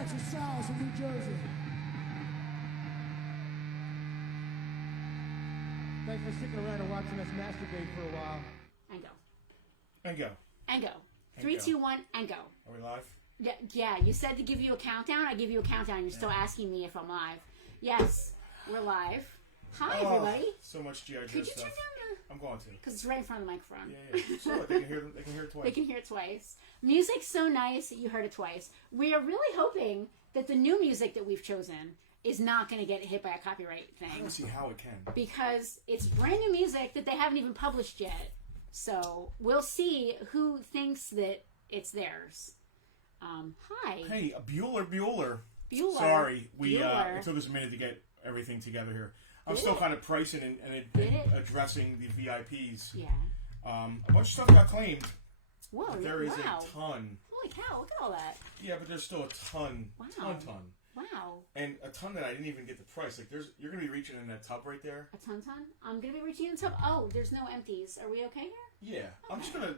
Jackson Styles from New Jersey. Thanks for sticking around and watching us masturbate for a while. And go. And go. And go. 3, 2, 1, and go. Are we live? Yeah, you said to give you a countdown. I give you a countdown. You're still asking me if I'm live. Yes, we're live. Hi, everybody. So much G.I. Joe Could you stuff. turn down I'm going to. Because it's right in front of the microphone. Yeah. So they can hear it twice. They can hear it twice. Music's so nice that you heard it twice. We are really hoping that the new music that we've chosen is not going to get hit by a copyright thing. I don't see how it can. Because it's brand new music that they haven't even published yet. So we'll see who thinks that it's theirs. Hi. Hey, Bueller. Bueller. Sorry, Bueller. it took us a minute to get everything together here. I'm still kind of pricing and addressing the VIPs. Yeah. A bunch of stuff got claimed. Whoa, But there is wow. a ton. Holy cow, look at all that. Yeah, but there's still a ton. Wow. Ton. Wow. And a ton that I didn't even get the price. Like you're gonna be reaching in that tub right there. A ton? I'm going to be reaching in the tub. Oh, there's no empties. Are we okay here? Yeah. Okay. I'm just gonna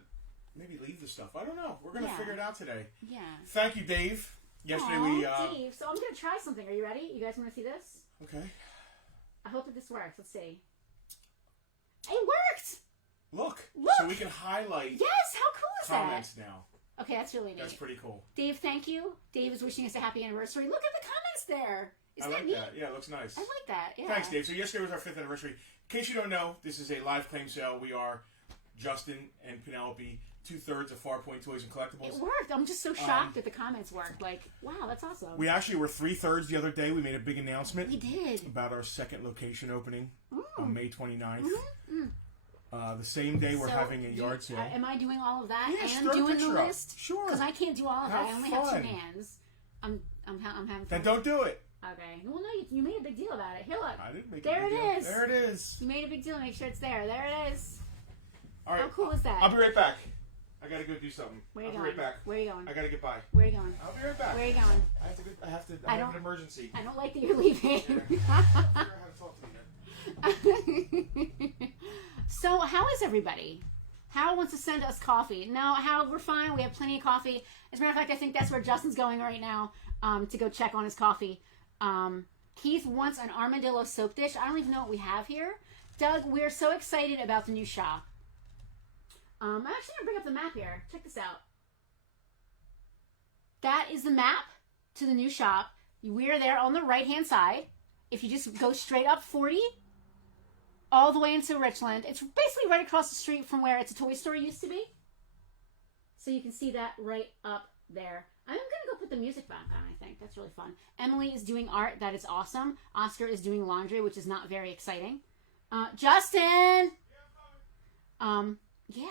maybe leave the stuff. I don't know. We're gonna figure it out today. Yeah. Thank you, Dave. Yesterday Dave. So I'm going to try something. Are you ready? You guys want to see this? Okay. I hope that this works. Let's see. It worked! Look. Look. So we can highlight Yes! How cool is comments now. that? Okay, that's really neat. That's pretty cool. Dave, thank you. Dave is wishing us a happy anniversary. Look at the comments there. Isn't I that like neat? that. Yeah, it looks nice. I like that. Yeah. Thanks, Dave. So yesterday was our 5th anniversary. In case you don't know, this is a live claim sale. We are Justin and Penelope, 2/3 of Farpoint Toys and Collectibles. It worked. I'm just so shocked that the comments worked. Like, wow, that's awesome. We actually were 3/3 the other day. We made a big announcement. We did. About our second location opening on May 29th. Mm-hmm. The same day we're having a yard sale. Am I doing all of that Yes, and throw a doing the picture up. list? Sure. Because I can't do all of that. I only have fun. 2 hands. I'm having fun. Then don't do it. Okay. Well, no, you made a big deal about it. Here, look. I didn't make there a big it deal. is. There it is. You made a big deal. Make sure it's there. There it is. All right. How cool is that? I'll be right back. I gotta go do something. Where are you I'll going? be right back. Where are you going? I gotta get by. Where are you going? I'll be right back. Where are you going? I have an emergency. I don't like that you're leaving. So, how is everybody? Hal wants to send us coffee. No, Hal, we're fine. We have plenty of coffee. As a matter of fact, I think that's where Justin's going right now to go check on his coffee. Keith wants an armadillo soap dish. I don't even know what we have here. Doug, we're so excited about the new shop. I'm actually going to bring up the map here. Check this out. That is the map to the new shop. We're there on the right-hand side. If you just go straight up 40, all the way into Richland. It's basically right across the street from where It's a Toy Store used to be. So you can see that right up there. I'm going to go put the music back on, I think. That's really fun. Emily is doing art. That is awesome. Oscar is doing laundry, which is not very exciting. Justin! Yeah.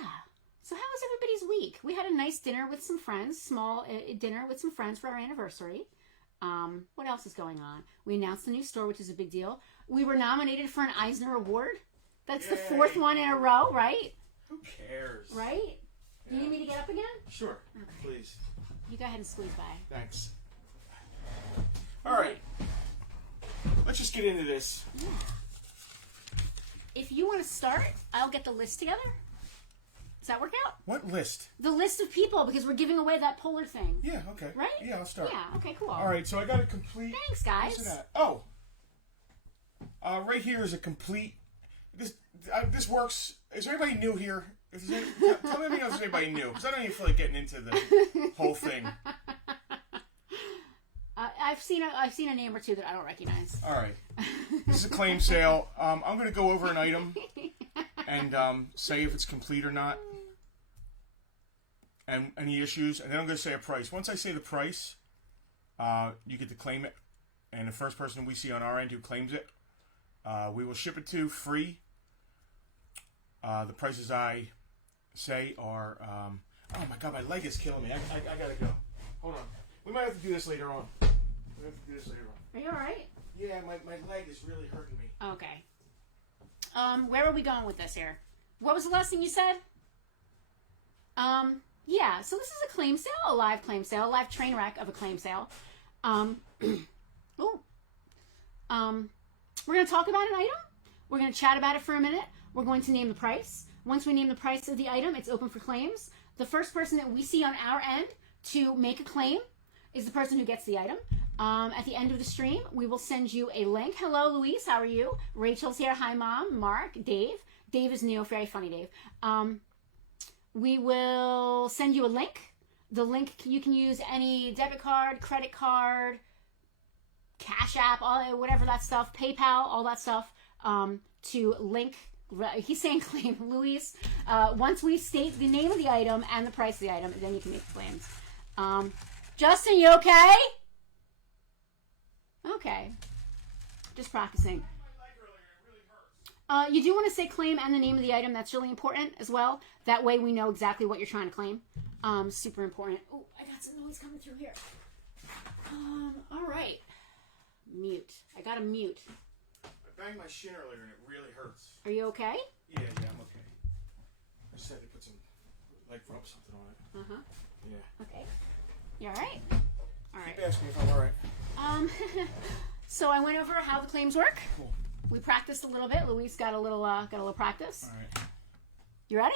So how was everybody's week? We had a nice dinner with some friends. Small dinner with some friends for our anniversary. What else is going on? We announced the new store, which is a big deal. We were nominated for an Eisner Award. That's the 4th one in a row, right? Who cares? Right? Do you need me to get up again? Sure. Okay. Please. You go ahead and squeeze by. Thanks. All right. Let's just get into this. Yeah. If you want to start, I'll get the list together. Does that work out? What list? The list of people, because we're giving away that polar thing. Yeah, okay. Right? Yeah, I'll start. Yeah, okay, cool. All right, so I got a complete... Thanks, guys. Listen to that. Oh. Right here is a complete... This works... Is there anybody new here? Tell me if there's anybody new, because I don't even feel like getting into the whole thing. I've seen a name or two that I don't recognize. All right. This is a claim sale. I'm going to go over an item and say if it's complete or not, and any issues, and then I'm going to say a price. Once I say the price, you get to claim it, and the first person we see on our end who claims it, we will ship it to free. The prices I say are... oh my god, my leg is killing me. I gotta go. Hold on. We might have to do this later on. Are you alright? Yeah, my leg is really hurting me. Okay. Where are we going with this here? What was the last thing you said? Yeah, so this is a claim sale, a live claim sale, a live train wreck of a claim sale. We're going to talk about an item. We're going to chat about it for a minute. We're going to name the price. Once we name the price of the item, it's open for claims. The first person that we see on our end to make a claim is the person who gets the item. At the end of the stream, we will send you a link. Hello, Luis. How are you? Rachel's here. Hi, Mom. Mark. Dave. Dave is new. Very funny, Dave. We will send you a link. The link, you can use any debit card, credit card, Cash App, all whatever that stuff, PayPal, all that stuff, to link. He's saying claim, Luis. Once we state the name of the item and the price of the item, then you can make claims. Justin, you okay? Okay. Just practicing. You do want to say claim and the name of the item. That's really important as well. That way we know exactly what you're trying to claim. Super important. Oh, I got some noise coming through here. All right. Mute. I got to mute. I banged my shin earlier and it really hurts. Are you okay? Yeah, I'm okay. I just had to put some, rub something on it. Uh-huh. Yeah. Okay. You all right? All right. Keep asking if I'm all right. So I went over how the claims work. Cool. We practiced a little bit. Luis got a little practice. All right. You ready?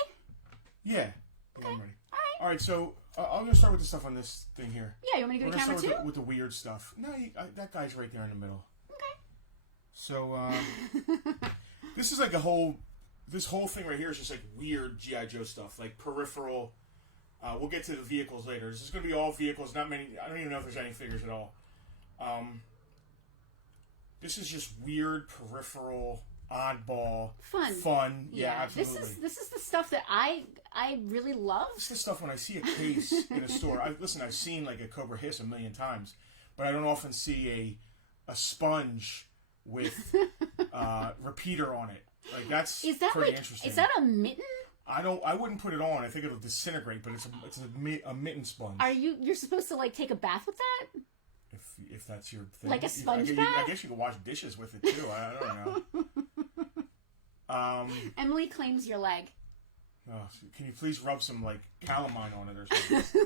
Yeah. Okay. I'm ready. All right, so I'm going to start with the stuff on this thing here. Yeah, you want me to go to camera two? With the weird stuff. No, that guy's right there in the middle. Okay. So, this is like this whole thing right here is just like weird G.I. Joe stuff, like peripheral. We'll get to the vehicles later. This is going to be all vehicles, not many. I don't even know if there's any figures at all. This is just weird peripheral, oddball, fun. Yeah, absolutely. This is the stuff that I really love. This is the stuff when I see a case in a store. I've seen like a Cobra Hiss a million times, but I don't often see a sponge with repeater on it. Like that's pretty interesting. Is that a mitten? I wouldn't put it on. I think it'll disintegrate, but it's a mitten sponge. You're supposed to take a bath with that? If that's your thing. Like a sponge bath? I guess you can wash dishes with it too. I don't know. Emily claims your leg. Oh, can you please rub some calamine on it or something?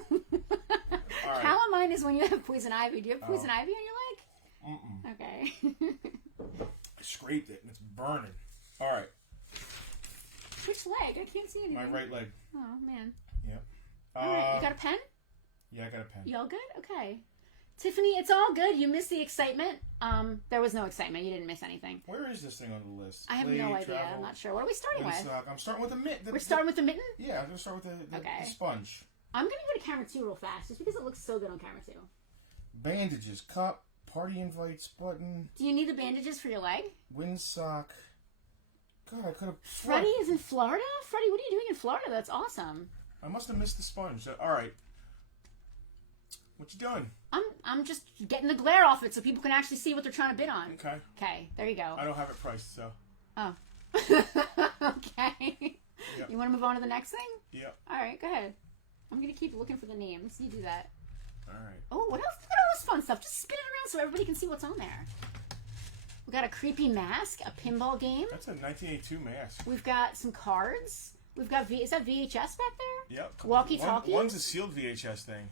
All right. Calamine is when you have poison ivy. Do you have poison ivy on your leg? Mm-mm. Okay. I scraped it and it's burning. All right. Which leg? I can't see anything. My right leg. Oh man. Yep. All right. You got a pen? Yeah, I got a pen. You all good? Okay. Tiffany, it's all good. You missed the excitement. There was no excitement. You didn't miss anything. Where is this thing on the list? I have no idea. I'm not sure. What are we starting with? I'm starting with the mitten. We're starting with the mitten? Yeah, I'm going to start with the sponge. I'm going to go to camera 2 real fast, just because it looks so good on camera 2. Bandages, cup, party invites, button. Do you need the bandages for your leg? Windsock. God, I could have... Freddie is in Florida? Freddie, what are you doing in Florida? That's awesome. I must have missed the sponge. All right. What you doing? I'm just getting the glare off it so people can actually see what they're trying to bid on. Okay. Okay, there you go. I don't have it priced, so. Oh. Okay. Yep. You want to move on to the next thing? Yep. All right, go ahead. I'm going to keep looking for the names. You do that. All right. Oh, what else? Look at all this fun stuff. Just spin it around so everybody can see what's on there. We got a creepy mask, a pinball game. That's a 1982 mask. We've got some cards. We've got is that VHS back there? Yep. Walkie-talkie. One's a sealed VHS thing.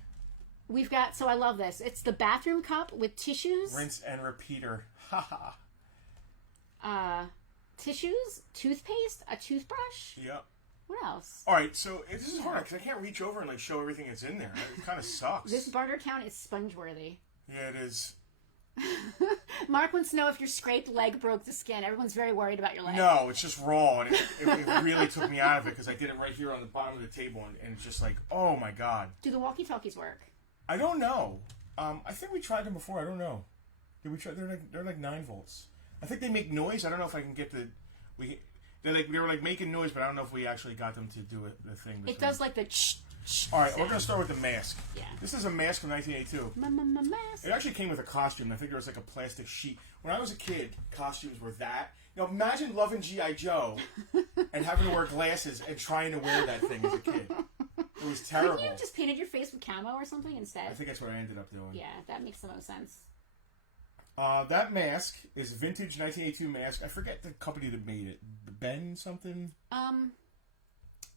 We've got, so I love this. It's the bathroom cup with tissues. Rinse and repeater. Ha tissues, toothpaste, a toothbrush. Yep. What else? All right, so this is hard because I can't reach over and show everything that's in there. It kind of sucks. This Bartertown is sponge-worthy. Yeah, it is. Mark wants to know if your scraped leg broke the skin. Everyone's very worried about your leg. No, it's just raw, and it really took me out of it because I did it right here on the bottom of the table, and it's just like, oh my god. Do the walkie-talkies work? I don't know. I think we tried them before. I don't know. Did we try? They're like 9 volts. I think they make noise. I don't know if I can get the. They were making noise, but I don't know if we actually got them to do the thing. It does like the. All right, we're gonna start with the mask. Yeah. This is a mask from 1982. Mask. It actually came with a costume. I think there was a plastic sheet. When I was a kid, costumes were that. Now imagine loving G.I. Joe and having to wear glasses and trying to wear that thing as a kid. It was terrible. Couldn't you just painted your face with camo or something instead? I think that's what I ended up doing. Yeah, that makes the most sense. That mask is a vintage 1982 mask. I forget the company that made it. Ben something?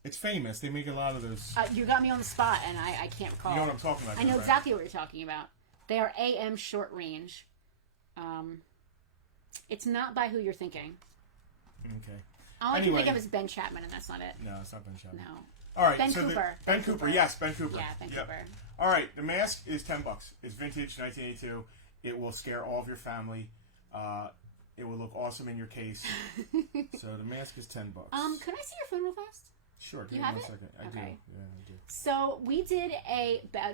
It's famous. They make a lot of those. You got me on the spot, and I can't recall. You know what I'm talking about. I know exactly what you're talking about. They are AM short range. It's not by who you're thinking. Okay. All I can think of is Ben Chapman, and that's not it. No, it's not Ben Chapman. No. All right, Ben so Cooper. Ben Cooper, yes, Ben Cooper. Yeah, Ben Cooper. All right, the mask is $10. It's vintage, 1982. It will scare all of your family. It will look awesome in your case. So the mask is $10. Can I see your phone real fast? Sure. You have it? Second. I do. Yeah, I do. So we did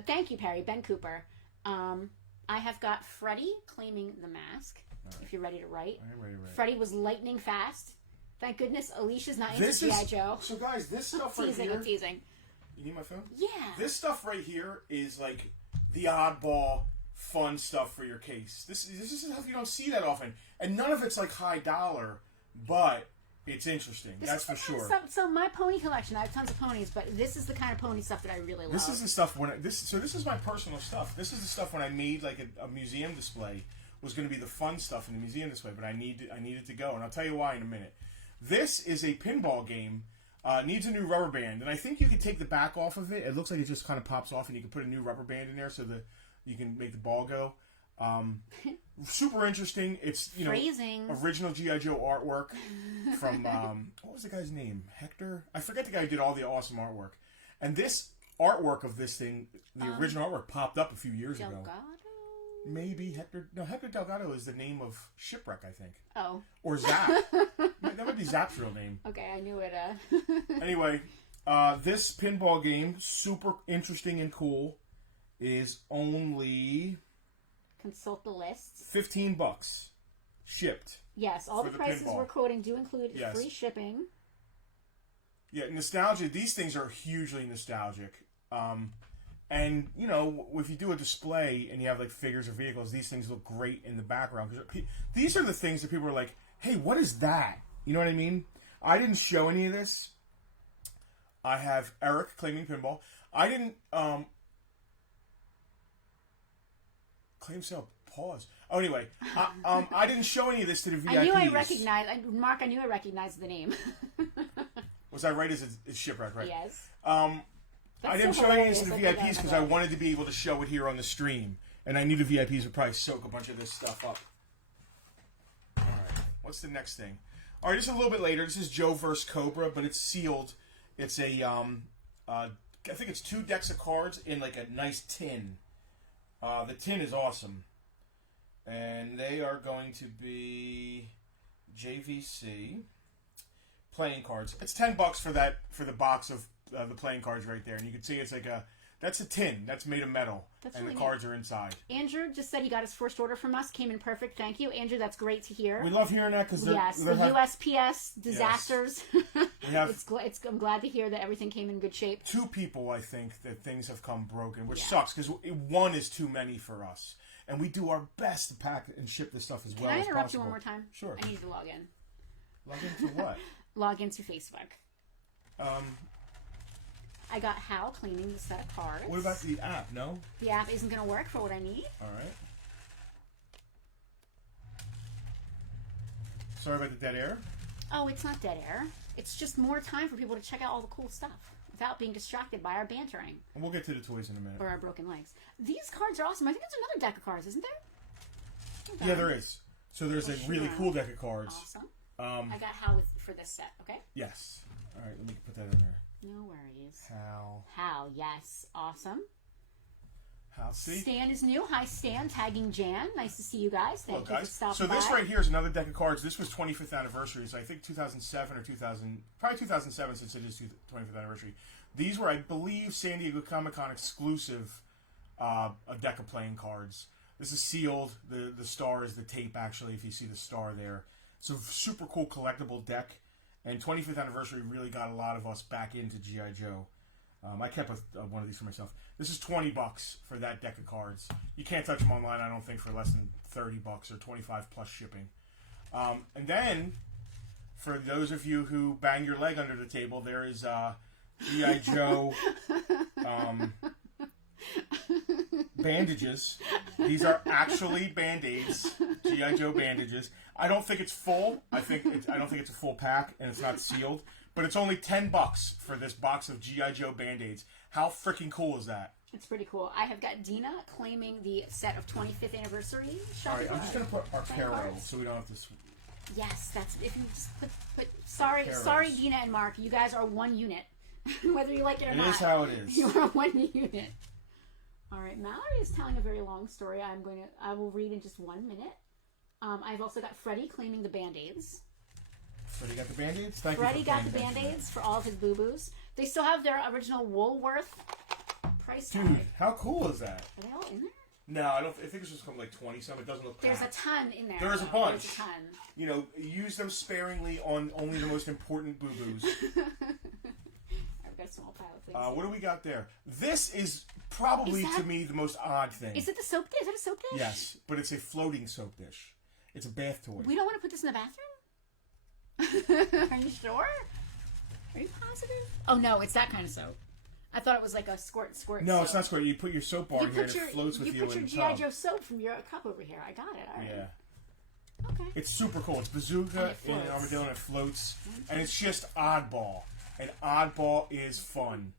thank you, Perry, Ben Cooper. I have got Freddie claiming the mask. Right. If you're ready to write. I am ready to write. Freddie was lightning fast. Thank goodness Alicia's not into G.I. Joe. So guys, this stuff right teasing, here. I'm teasing. You need my phone? Yeah. This stuff right here is like the oddball, fun stuff for your case. This is stuff you don't see that often, and none of it's like high dollar, but it's interesting. That's for sure. So my pony collection, I have tons of ponies, but this is the kind of pony stuff that I really love. This is the stuff this is my personal stuff. This is the stuff when I made like a museum display was going to be the fun stuff in the museum display, but I needed to go, and I'll tell you why in a minute. This is a pinball game. Needs a new rubber band, and I think you can take the back off of it. It looks like it just kind of pops off, and you can put a new rubber band in there so that you can make the ball go. Super interesting. It's original G.I. Joe artwork from what was the guy's name? Hector? I forget the guy who did all the awesome artwork. And this artwork of this thing, the original artwork, popped up a few years ago. Maybe Hector. No, Hector Delgado is the name of Shipwreck, I think. Oh. Or Zap. That might be Zap's real name. Okay, I knew it. Anyway, this pinball game, super interesting and cool, is only... Consult the lists. $15 shipped. Yes, all the prices we're quoting do include free shipping. Yeah, nostalgia. These things are hugely nostalgic. And, you know, if you do a display and you have, like, figures or vehicles, these things look great in the background. These are the things that people are like, hey, what is that? You know what I mean? I didn't show any of this. I have Eric claiming pinball. I didn't... Claim sale pause. Oh, anyway, I didn't show any of this to the VIPs. Mark, I knew I recognized the name. Was I right? It's Shipwreck, right? Yes. I didn't show any of this to the VIPs because I wanted to be able to show it here on the stream. And I knew the VIPs would probably soak a bunch of this stuff up. Alright, what's the next thing? Alright, this is a little bit later. This is Joe vs. Cobra, but it's sealed. It's a, I think it's 2 decks of cards in like a nice tin. The tin is awesome. And they are going to be JVC playing cards. It's $10 for the box of the playing cards right there. And you can see it's like that's a tin. That's made of metal. And really the cards are inside. Andrew just said he got his first order from us. Came in perfect. Thank you, Andrew. That's great to hear. We love hearing that because the USPS disasters. Yes. I'm glad to hear that everything came in good shape. 2 people, I think, that things have come broken, which sucks because 1 is too many for us. And we do our best to pack and ship this stuff as well as possible. Can I interrupt you one more time? Sure. I need to log in. Log into what? Log into Facebook. I got Hal cleaning the set of cards. What about the app? No? The app isn't going to work for what I need. All right. Sorry about the dead air. Oh, it's not dead air. It's just more time for people to check out all the cool stuff without being distracted by our bantering. And we'll get to the toys in a minute. Or our broken legs. These cards are awesome. I think there's another deck of cards, isn't there? Yeah, there is. So there's a really cool deck of cards. Awesome. I got Hal for this set, okay? Yes. All right, let me put that in there. No worries. Hal, yes. Awesome. Hal, see? Stan is new. Hi, Stan. Tagging Jan. Nice to see you guys. Thank you for stopping by. So this right here is another deck of cards. This was 25th anniversary, so I think 2007 or 2000, probably 2007 since it is 25th anniversary. These were, I believe, San Diego Comic-Con exclusive, a deck of playing cards. This is sealed. The star is the tape, actually, if you see the star there. It's a super cool collectible deck. And 25th anniversary really got a lot of us back into G.I. Joe. I kept one of these for myself. This is $20 for that deck of cards. You can't touch them online, I don't think, for less than $30 or $25 plus shipping. And then, for those of you who bang your leg under the table, there is G.I. Joe bandages. These are actually Band-Aids. G.I. Joe bandages. I don't think it's full. I don't think it's a full pack, and it's not sealed. But it's only $10 for this box of G.I. Joe Band-Aids. How freaking cool is that? It's pretty cool. I have got Dina claiming the set of 25th anniversary shopping. All right, I'm just going to put our parallel so we don't have to... Yes, that's... If you just put sorry, Dina and Mark. You guys are one unit. Whether you like it or It not. is how it is. You are one unit. All right, Mallory is telling a very long story. I will read in just 1 minute. I've also got Freddie claiming the Band-Aids. Freddie got the Band-Aids? Thank Freddie you for got the paying attention. Band-Aids for all of his boo-boos. They still have their original Woolworth price tag. Dude, how cool is that? Are they all in there? No, I think it's just come like 20 some. It doesn't look There's a packed. ton in there. There's a though. bunch. There's a ton. You know, use them sparingly on only the most important boo-boos. I've got a small pile of things. What do we got there? This is probably, Is that- to me, the most odd thing. Is it the soap dish? Is it a soap dish? Yes, but it's a floating soap dish. It's a bath toy. We don't want to put this in the bathroom? Are you sure? Are you positive? Oh, no, it's that kind of soap. I thought it was like a squirt No, soap. it's not squirt. You put your soap bar in here and it floats with you put in your the G.I. tub. Joe soap from your cup over here. I got it. All right. Yeah. Okay. It's super cool. It's bazooka And in it an floats. armadillo and it floats. And it's just oddball. And oddball is fun.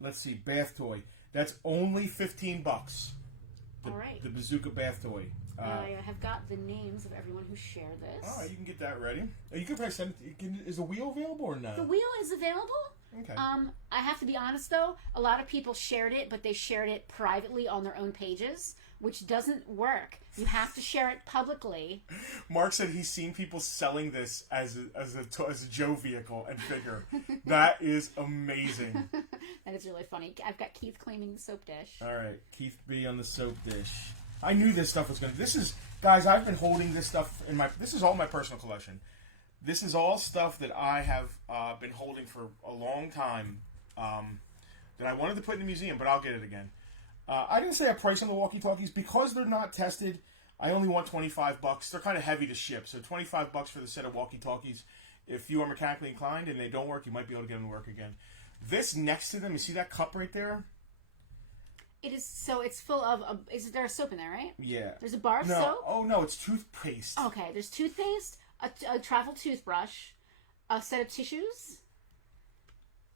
Let's see. Bath toy. That's only $15. All right. The bazooka bath toy. I have got the names of everyone who shared this. All right, you can get that ready. You can probably send it. Is the wheel available or no? The wheel is available. Okay. I have to be honest though, a lot of people shared it, but they shared it privately on their own pages, which doesn't work. You have to share it publicly. Mark said he's seen people selling this as a Joe vehicle and figure. That is amazing. That is really funny. I've got Keith claiming the soap dish. All right, Keith B on the soap dish. I knew this stuff was going to... This is... Guys, I've been holding this stuff in my... This is all my personal collection. This is all stuff that I have been holding for a long time that I wanted to put in the museum, but I'll get it again. I didn't say a price on the walkie-talkies. Because they're not tested, I only want $25. They're kind of heavy to ship, so $25 for the set of walkie-talkies. If you are mechanically inclined and they don't work, you might be able to get them to work again. This next to them, you see that cup right there? It is, so it's full of, is there a soap in there, right? Yeah. There's a bar of No. soap? Oh, no, it's toothpaste. Okay, there's toothpaste, a travel toothbrush, a set of tissues.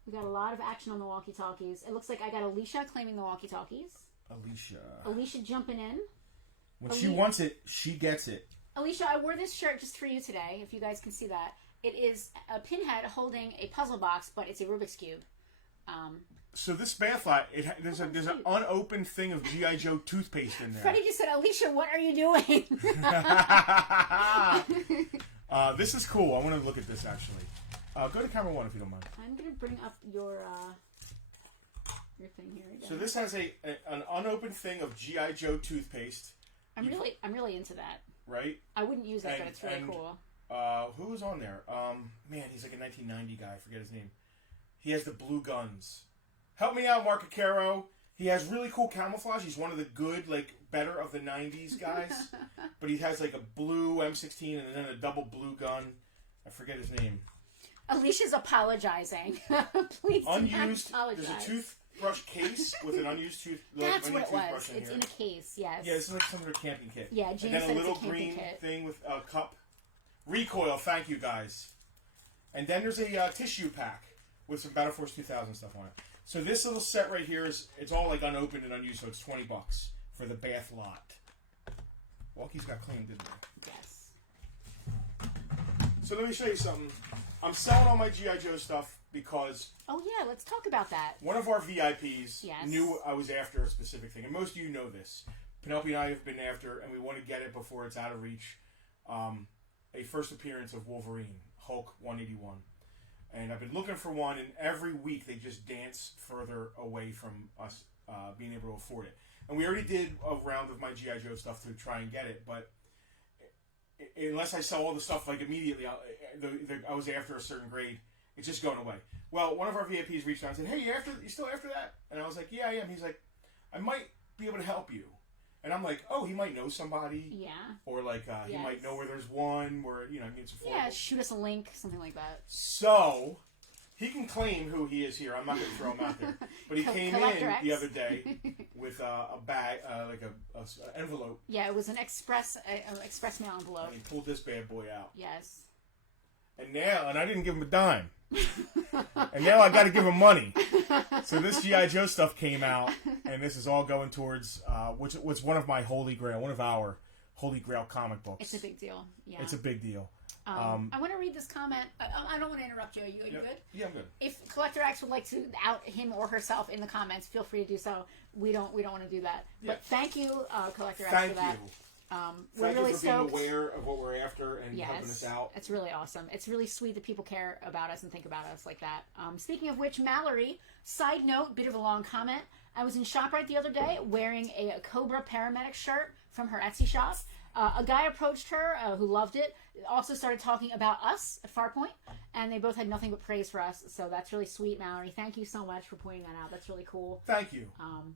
We got a lot of action on the walkie-talkies. It looks like I got Alicia claiming the walkie-talkies. Alicia jumping in. When she wants it, she gets it. Alicia, I wore this shirt just for you today, if you guys can see that. It is a pinhead holding a puzzle box, but it's a Rubik's Cube. So this bath light, there's an unopened thing of G.I. Joe toothpaste in there. Freddie just said, Alicia, what are you doing? This is cool. I want to look at this, actually. Go to camera 1 if you don't mind. I'm going to bring up your thing here again. So this has an unopened thing of G.I. Joe toothpaste. I'm really into that. Right? I wouldn't use that, but it's really cool. Who was on there? Man, he's like a 1990 guy. I forget his name. He has the blue guns. Help me out, Mark Acaro. He has really cool camouflage. He's one of the good, better of the 90s guys. But he has, a blue M16 and then a double blue gun. I forget his name. Alicia's apologizing. Please Unused. do not apologize. There's a toothbrush case with an unused That's what it was. toothbrush It's here. in a case, yes. Yeah, this is like some sort of camping kit. Yeah, Gene and then said a it's a little camping green kit. thing with a cup. Recoil, thank you guys. And then there's a tissue pack with some Battle Force 2000 stuff on it. So this little set right here it's all unopened and unused, so it's $20 for the bath lot. Walkies got cleaned, didn't they? Yes. So let me show you something. I'm selling all my G.I. Joe stuff because Oh yeah, let's talk about that. one of our VIPs Yes. knew I was after a specific thing, and most of you know this. Penelope and I have been after, and we want to get it before it's out of reach. A first appearance of Wolverine, Hulk 181. And I've been looking for one, and every week they just dance further away from us being able to afford it. And we already did a round of my G.I. Joe stuff to try and get it, but unless I sell all the stuff immediately, I was after a certain grade, it's just going away. Well, one of our VIPs reached out and said, "Hey, you still after that?" And I was like, "Yeah, I am." He's like, "I might be able to help you." And I'm like, "Oh, he might know somebody." Yeah. Or he Yes. might know where there's one where, it's affordable. Yeah, shoot us a link, something like that. So, he can claim who he is here. I'm not going to throw him out there. But he came in Collector X. the other day with a bag, an envelope. Yeah, it was an express mail envelope. And he pulled this bad boy out. Yes. And I didn't give him a dime. And now I got to give him money. So this G.I. Joe stuff came out, and this is all going towards, which was one of my holy grail, one of our holy grail comic books. It's a big deal. Yeah. It's a big deal. I want to read this comment. I don't want to interrupt you. Are you good? Yeah, I'm good. If Collector X would like to out him or herself in the comments, feel free to do so. We don't want to do that. Yeah. But thank you, Collector X, Thank for that. you. We're Thank really you for stoked. being aware of what we're after and helping us out. It's really awesome. It's really sweet that people care about us and think about us like that. Speaking of which, Mallory, side note, bit of a long comment. I was in ShopRite the other day wearing a Cobra paramedic shirt from her Etsy shop. A guy approached her who loved it, also started talking about us at Farpoint, and they both had nothing but praise for us. So that's really sweet, Mallory. Thank you so much for pointing that out. That's really cool. Thank you.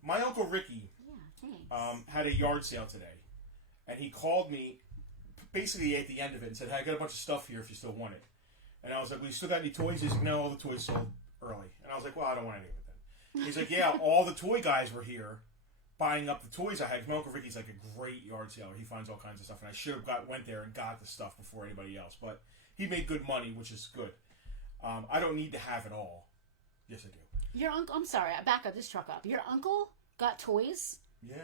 My Uncle Ricky had a yard sale today, and he called me basically at the end of it and said, hey, I got a bunch of stuff here if you still want it. And I was like, well, you still got any toys? He's like, no, all the toys sold early. And I was like, well, I don't want any of it then. He's like, yeah, all the toy guys were here buying up the toys I had. My Uncle Ricky's like a great yard seller. He finds all kinds of stuff, and I should have went there and got the stuff before anybody else. But he made good money, which is good. I don't need to have it all. Yes, I do. Your uncle, I'm sorry, I back up this truck up. Your uncle got toys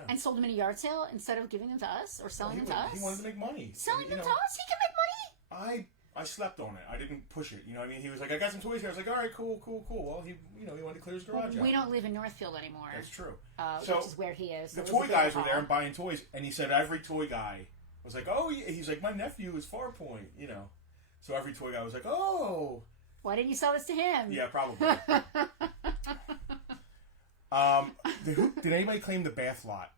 and sold them in a yard sale instead of giving them to us or selling them to us? He wanted to make money. Selling them to us? He can make money? I slept on it. I didn't push it. You know what I mean? He was like, I got some toys here. I was like, all right, cool. Well, he wanted to clear his garage out. We don't live in Northfield anymore. That's true. Which is where he is. The toy guys were there and buying toys, and he said every toy guy was like, oh, yeah. He's like, my nephew is Farpoint, So every toy guy was like, oh. Why didn't you sell this to him? Yeah, probably. Did anybody claim the bath lot?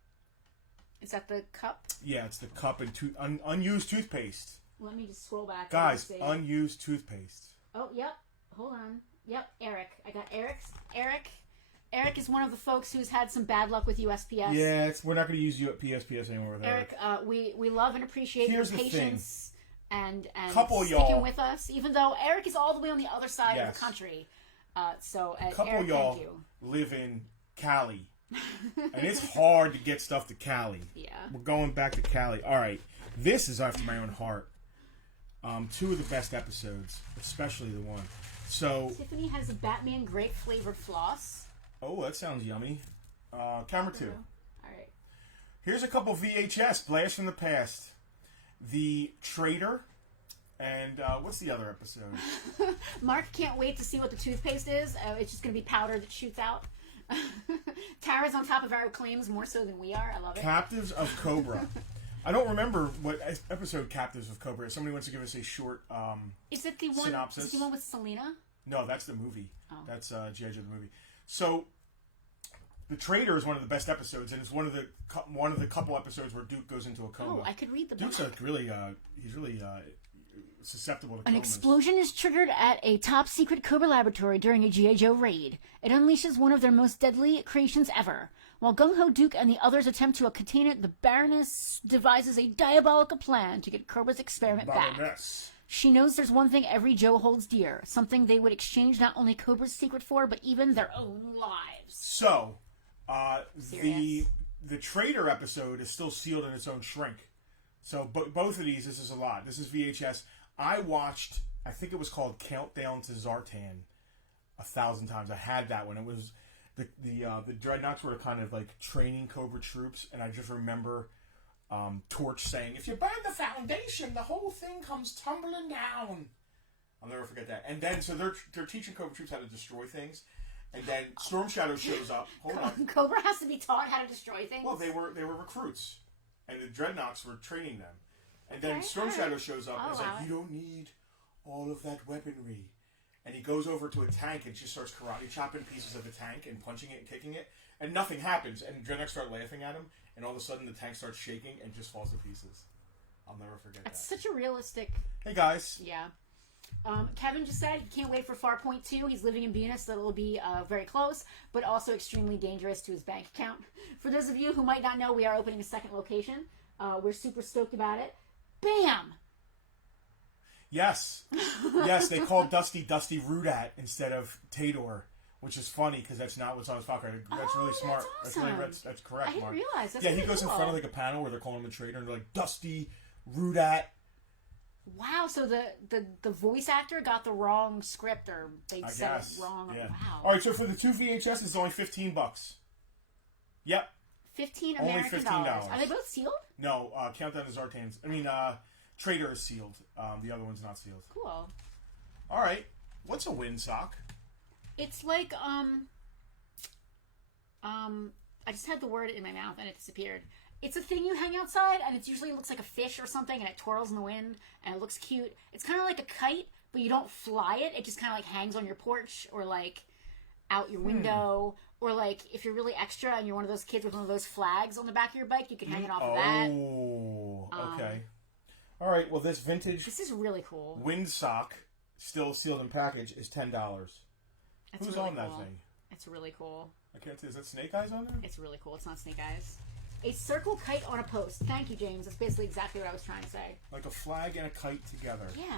Is that the cup? Yeah, it's the cup and unused toothpaste. Let me just scroll back. Guys, unused toothpaste. Oh, yep. Hold on. Yep, Eric. I got Eric's. Eric is one of the folks who's had some bad luck with USPS. Yeah, we're not going to use you at PSPS anymore with Eric. We love and appreciate your patience and sticking with us, even though Eric is all the way on the other side of the country. So, Eric, y'all thank you. live in Cali. And it's hard to get stuff to Cali. Yeah. We're going back to Cali. All right. This is after my own heart. Two of the best episodes, especially the one. So Tiffany has a Batman grape flavored floss. Oh, that sounds yummy. Camera 2. All right. Here's a couple VHS blasts from the past. The Traitor, and what's the other episode? Mark can't wait to see what the toothpaste is. It's just going to be powder that shoots out. Tara's on top of our claims more so than we are. I love it. Captives of Cobra. I don't remember what episode Captives of Cobra is. Somebody wants to give us a short is it the one, synopsis. Is it the one with Selena? No, that's the movie. Oh. That's G.I. Joe the movie. So, The Traitor is one of the best episodes, and it's one of the couple episodes where Duke goes into a coma. Oh, I could read the book. Duke's really he's really susceptible to An comas. explosion is triggered at a top-secret Cobra laboratory during a G.I. Joe raid. It unleashes one of their most deadly creations ever. While Gung-Ho Duke and the others attempt to contain it, the Baroness devises a diabolical plan to get Cobra's experiment back. She knows there's one thing every Joe holds dear, something they would exchange not only Cobra's secret for, but even their own lives. So, the Traitor episode is still sealed in its own shrink. So, both of these, this is a lot. This is VHS. I watched, I think it was called Countdown to Zartan 1,000 times. I had that one. It was the Dreadnoughts were kind of like training Cobra troops, and I just remember Torch saying, "If you burn the foundation, the whole thing comes tumbling down." I'll never forget that. And then so they're teaching Cobra troops how to destroy things, and then Storm Shadow shows up. Hold on, Cobra has to be taught how to destroy things. Well, they were recruits, and the Dreadnoughts were training them. And then Storm Shadow shows up and is like, "You don't need all of that weaponry." And he goes over to a tank and just starts karate chopping pieces of the tank and punching it and kicking it. And nothing happens. And Dreadnoughts start laughing at him. And all of a sudden the tank starts shaking and just falls to pieces. I'll never forget that. It's such a realistic... Hey, guys. Yeah. Kevin just said he can't wait for Farpoint 2. He's living in Buenos, so it'll be very close, but also extremely dangerous to his bank account. For those of you who might not know, we are opening a second location. We're super stoked about it. Bam! Yes. Yes, they called Dusty Rudat instead of Tador, which is funny because that's not what's on his pocket. That's really smart. That's awesome. That's correct, I didn't Mark. realize. That's he goes in front of like a panel where they're calling him a traitor and they're like, Dusty Rudat. Wow, so the voice actor got the wrong script, or they said it wrong. Yeah. Wow. All right, so for the two VHS, it's only $15. Yep. $15 Only American $15. dollars. Are they both sealed? No, Countdown to Zartan's. I mean, Trader is sealed. The other one's not sealed. Cool. All right. What's a wind sock? It's like I just had the word in my mouth and it disappeared. It's a thing you hang outside, and it usually looks like a fish or something, and it twirls in the wind, and it looks cute. It's kind of like a kite, but you don't fly it. It just kind of like hangs on your porch or like out your window, or like if you're really extra and you're one of those kids with one of those flags on the back of your bike, you can hang it off of that. Oh, okay. All right. Well, this vintage This is really cool. wind sock, still sealed in package, is $10. It's Who's really on that cool. thing? It's really cool. I can't say. Is that Snake Eyes on there? It's really cool. It's not Snake Eyes. A circle kite on a post. Thank you, James. That's basically exactly what I was trying to say. Like a flag and a kite together. Yeah.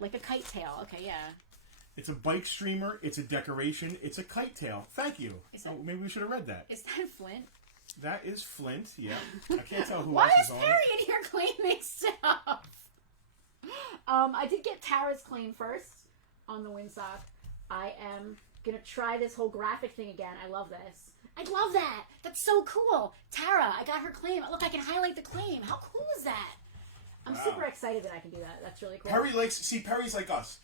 Like a kite tail. Okay, yeah. It's a bike streamer. It's a decoration. It's a kite tail. Thank you. that- Maybe we should have read that. Is that Flint? That is Flint. Yeah. I can't tell who Why else is is on Perry it. in here claiming stuff? I did get Tara's claim first on the windsock. I am gonna try this whole graphic thing again. I love this. I love that. That's so cool. Tara, I got her claim. Look, I can highlight the claim. How cool is that? I'm super excited that I can do that. That's really cool. Perry's like us.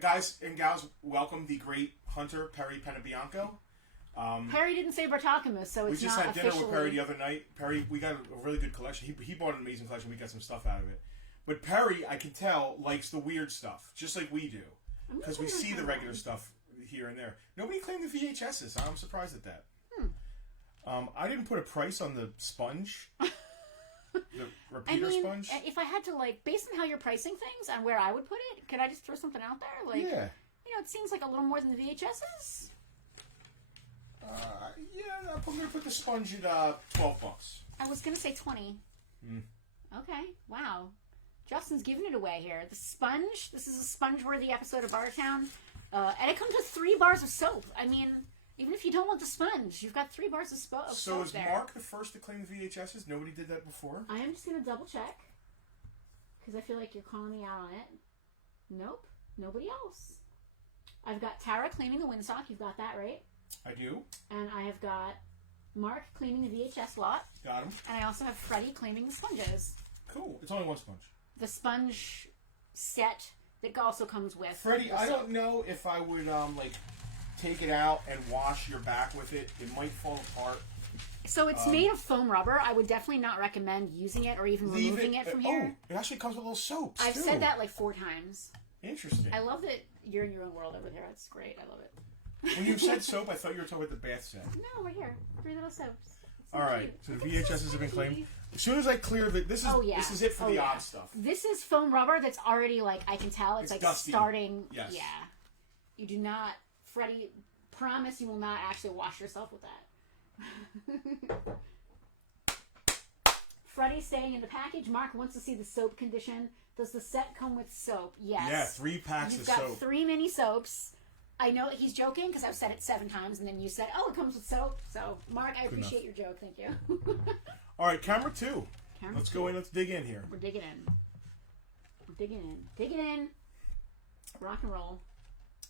Guys and gals, welcome the great hunter, Perry Penabianco. Perry didn't say Bartakamus, so We it's just not had dinner officially... with Perry the other night. Perry, we got a really good collection. He bought an amazing collection. We got some stuff out of it. But Perry, I can tell, likes the weird stuff, just like we do. Because we see the regular stuff here and there. Nobody claimed the VHSs. I'm surprised at that. I didn't put a price on the sponge. The repeater sponge. If I had to, like, based on how you're pricing things and where I would put it, could I just throw something out there? Like, Yeah. You know, it seems like a little more than the VHSs. Yeah, I'm going to put the sponge at $12. I was going to say 20. Okay, wow. Justin's giving it away here. The sponge. This is a sponge-worthy episode of Bartertown. And it comes with 3 bars of soap. I mean, even if you don't want the sponge, you've got 3 bars of soap So is there. Mark the first to claim the VHSs? Nobody did that before? I am just going to double check. Because I feel like you're calling me out on it. Nope. Nobody else. I've got Tara claiming the windsock. You've got that, right? I do. And I have got Mark claiming the VHS lot. Got him. And I also have Freddie claiming the sponges. Cool. It's only one sponge. The sponge set that also comes with Freddie, the I soap. don't know if I would like take it out and wash your back with it. It might fall apart. So it's made of foam rubber. I would definitely not recommend using it or even removing it from here. Oh, it actually comes with little soaps. I've too. said that like 4 times. Interesting. I love that you're in your own world over there. It's great. I love it. When you said soap, I thought you were talking about the bath set. No, we're here. 3 little soaps. It's so All right, cute. so the It's so VHSs have been spongy. claimed. As soon as I clear the, this is it for the odd stuff. This is foam rubber that's already like I can tell it's like dusty. starting. Yes. Yeah. You do not, Freddie. Promise you will not actually wash yourself with that. Freddie's staying in the package. Mark wants to see the soap condition. Does the set come with soap? Yes. Yeah, 3 packs You've of got soap. 3 mini soaps. I know he's joking because I've said it 7 times, and then you said, "Oh, it comes with soap." So, Mark, I appreciate your joke. Thank you. All right, camera 2. Camera Let's 2. go in. Let's dig in here. We're digging in. We're digging in. Digging in. Rock and roll.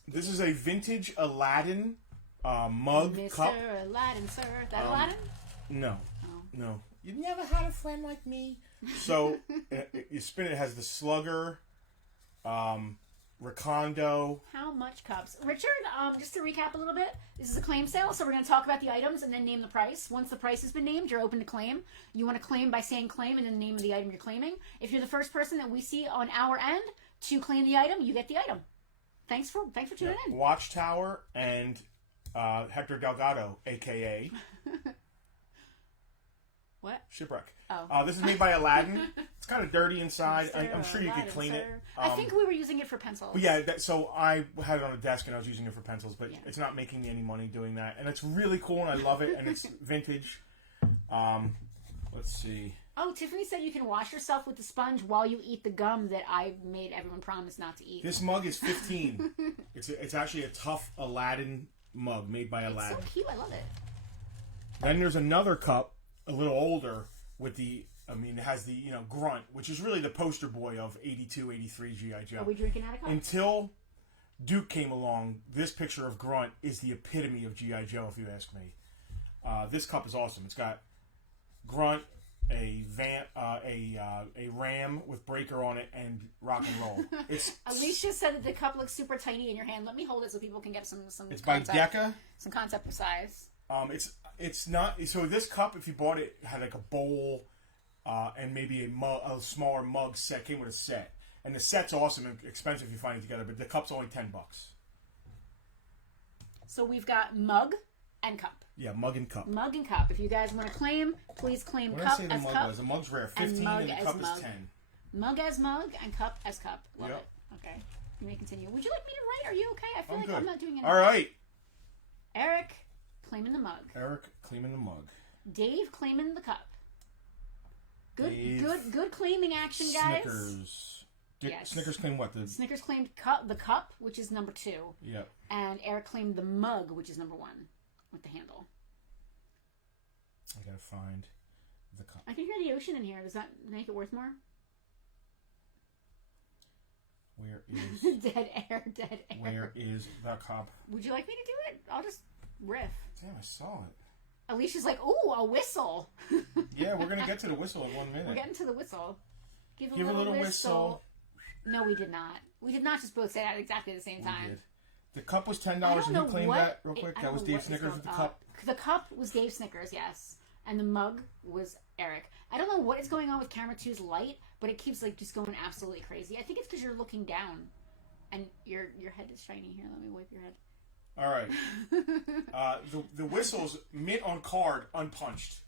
This is a vintage Aladdin mug Mr. cup. Aladdin, sir. That Aladdin? No, Oh. no. You've never had a friend like me. So you spin it. It has the Slugger, Recondo. How much cups? Richard, just to recap a little bit, this is a claim sale, so we're going to talk about the items and then name the price. Once the price has been named, you're open to claim. You want to claim by saying claim and then the name of the item you're claiming. If you're the first person that we see on our end to claim the item, you get the item. Thanks for tuning in. Watchtower and Hector Delgado, a.k.a. What? Shipwreck. Oh. This is made by Aladdin. It's kind of dirty inside. Mr. I'm sure you Aladdin, could clean sir. it. I think we were using it for pencils. But yeah, so I had it on a desk and I was using it for pencils, but Yeah. it's not making me any money doing that. And it's really cool and I love it and it's vintage. Let's see. Oh, Tiffany said you can wash yourself with the sponge while you eat the gum that I made everyone promise not to eat. This mug is 15. It's actually a tough Aladdin mug made by Aladdin. It's so cute. I love it. Then there's another cup, a little older, with it has the, Grunt, which is really the poster boy of 82, 83 G.I. Joe. Are we drinking out of cup? Until Duke came along, this picture of Grunt is the epitome of G.I. Joe, if you ask me. This cup is awesome. It's got grunt, a ram with breaker on it, and rock and roll. It's Alicia said that the cup looks super tiny in your hand. Let me hold it so people can get some it's by concept, Deca. some concept of size. It's not so. This cup, if you bought it, had like a bowl, and maybe a smaller mug set. Came with a set, and the set's awesome and expensive if you find it together. But the cup's only $10. So we've got mug and cup. Yeah, mug and cup. Mug and cup. If you guys want to claim, please claim What did cup I say the as mug cup. was? The mug's rare, 15, mug and the as cup mug. is 10. Mug as mug and cup as cup. Love Yep. it. Okay. You may continue. Would you like me to write? Are you okay? I feel I'm like good. I'm not doing anything. All right. Eric claiming the mug. Eric claiming the mug. Dave claiming the cup. Good, Dave, good claiming action, guys. Snickers. Yes. Snickers claimed what? Snickers claimed the cup, which is number 2. Yep. And Eric claimed the mug, which is number 1, with the handle. I gotta find the cup. I can hear the ocean in here. Does that make it worth more? Where is Dead air, dead air. where is the cup? Would you like me to do it? I'll just riff. Damn, I saw it. Alicia's like, ooh, a whistle. Yeah, we're gonna get to the whistle in 1 minute. We're getting to the whistle. Give a Give little, a little whistle. No, we did not. We did not just both say that at exactly the same We time. did. The cup was $10, I don't and know who claimed what that real quick? I That don't was know Dave what is Snickers going with the on. cup. The cup was Dave Snickers, yes. And the mug was Eric. I don't know what is going on with camera 2's light, but it keeps like just going absolutely crazy. I think it's because you're looking down. And your head is shiny here. Let me wipe your head. All right. The whistles, mint on card, unpunched.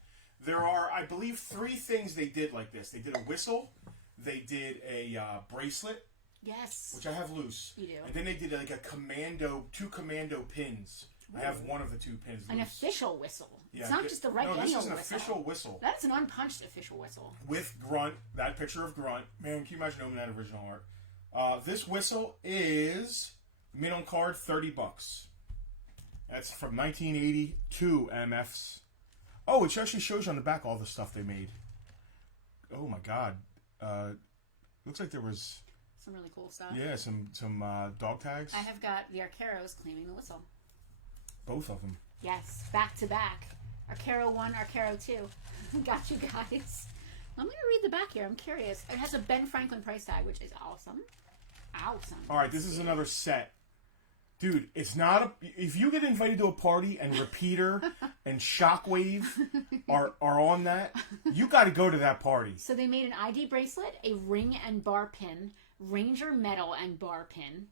There are, I believe, 3 things they did like this. They did a whistle. They did a bracelet, Yes. which I have loose. You do. And then they did like a two commando pins. I have one of the 2 pins loose. An official whistle. Yeah, It's not just the right No, this annual is an whistle. official whistle. That's an unpunched official whistle. With Grunt, that picture of Grunt. Man, can you imagine owning that original art? This whistle is mint on card, $30. That's from 1982 MFs. Oh, it actually shows you on the back all the stuff they made. Oh my God! Looks like there was Some really cool stuff. some dog tags. I have got the Arcaros claiming the whistle. Both of them. Yes, back to back. Arcaro 1, Arcaro 2. Got you guys. I'm going to read the back here. I'm curious. It has a Ben Franklin price tag, which is awesome. Awesome. All right, this is another set. Dude, it's not a... If you get invited to a party and Repeater and Shockwave are on that, you got to go to that party. So they made an ID bracelet, a ring and bar pin, Ranger medal and bar pin,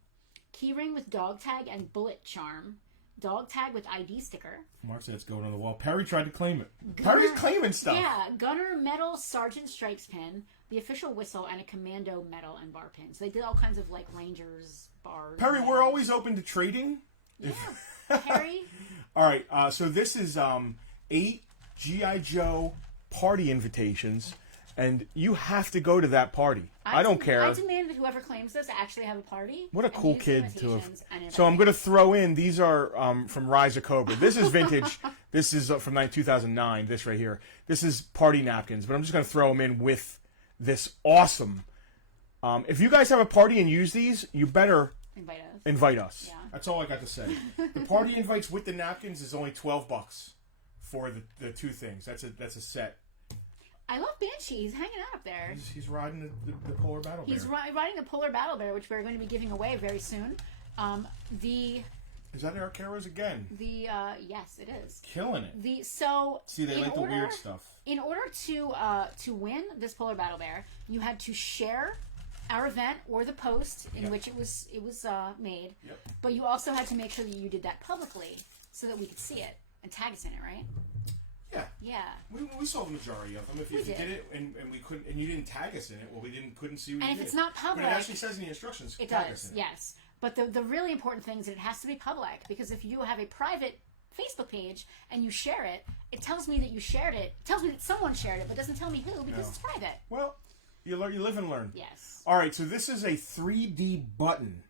keyring with dog tag and bullet charm, dog tag with ID sticker. Mark said it's going on the wall. Perry tried to claim it. Perry's claiming stuff. Yeah, gunner medal, sergeant stripes pin, the official whistle, and a commando medal and bar pin. So they did all kinds of like Rangers bars. Perry, we're always open to trading. Yeah, Perry. All right, so this is 8 G.I. Joe party invitations, and you have to go to that party. I don't care. I demand that whoever claims this actually have a party. What a and cool use the kid to have. invitations and So I'm invite going to throw in, these are from Rise of Cobra. This is vintage. This is from 2009, this right here. This is party napkins, but I'm just going to throw them in with this awesome. If you guys have a party and use these, you better invite us. Yeah. Yeah. That's all I got to say. The party invites with the napkins is only $12 for the 2 things. That's a set. I love Banshee. He's hanging out up there. He's riding the polar battle bear. He's riding the polar battle bear, which we're going to be giving away very soon. Is that Eric Carrows again? Yes, it is. Killing it. See, they like the weird stuff. In order to win this polar battle bear, you had to share our event or the post in which it was made. Yep. But you also had to make sure that you did that publicly so that we could see it and tag us in it, right? Yeah. Yeah. We saw the majority of them. If you did it and we couldn't, and you didn't tag us in it, well, we couldn't see what you did. And if it's not public, but it actually says in the instructions. It tag does. us in Yes. But the really important thing is that it has to be public, because if you have a private Facebook page and you share it, it tells me that you shared it. It tells me that someone shared it, but doesn't tell me who because it's private. Well, you live and learn. Yes. All right, so this is a 3D button.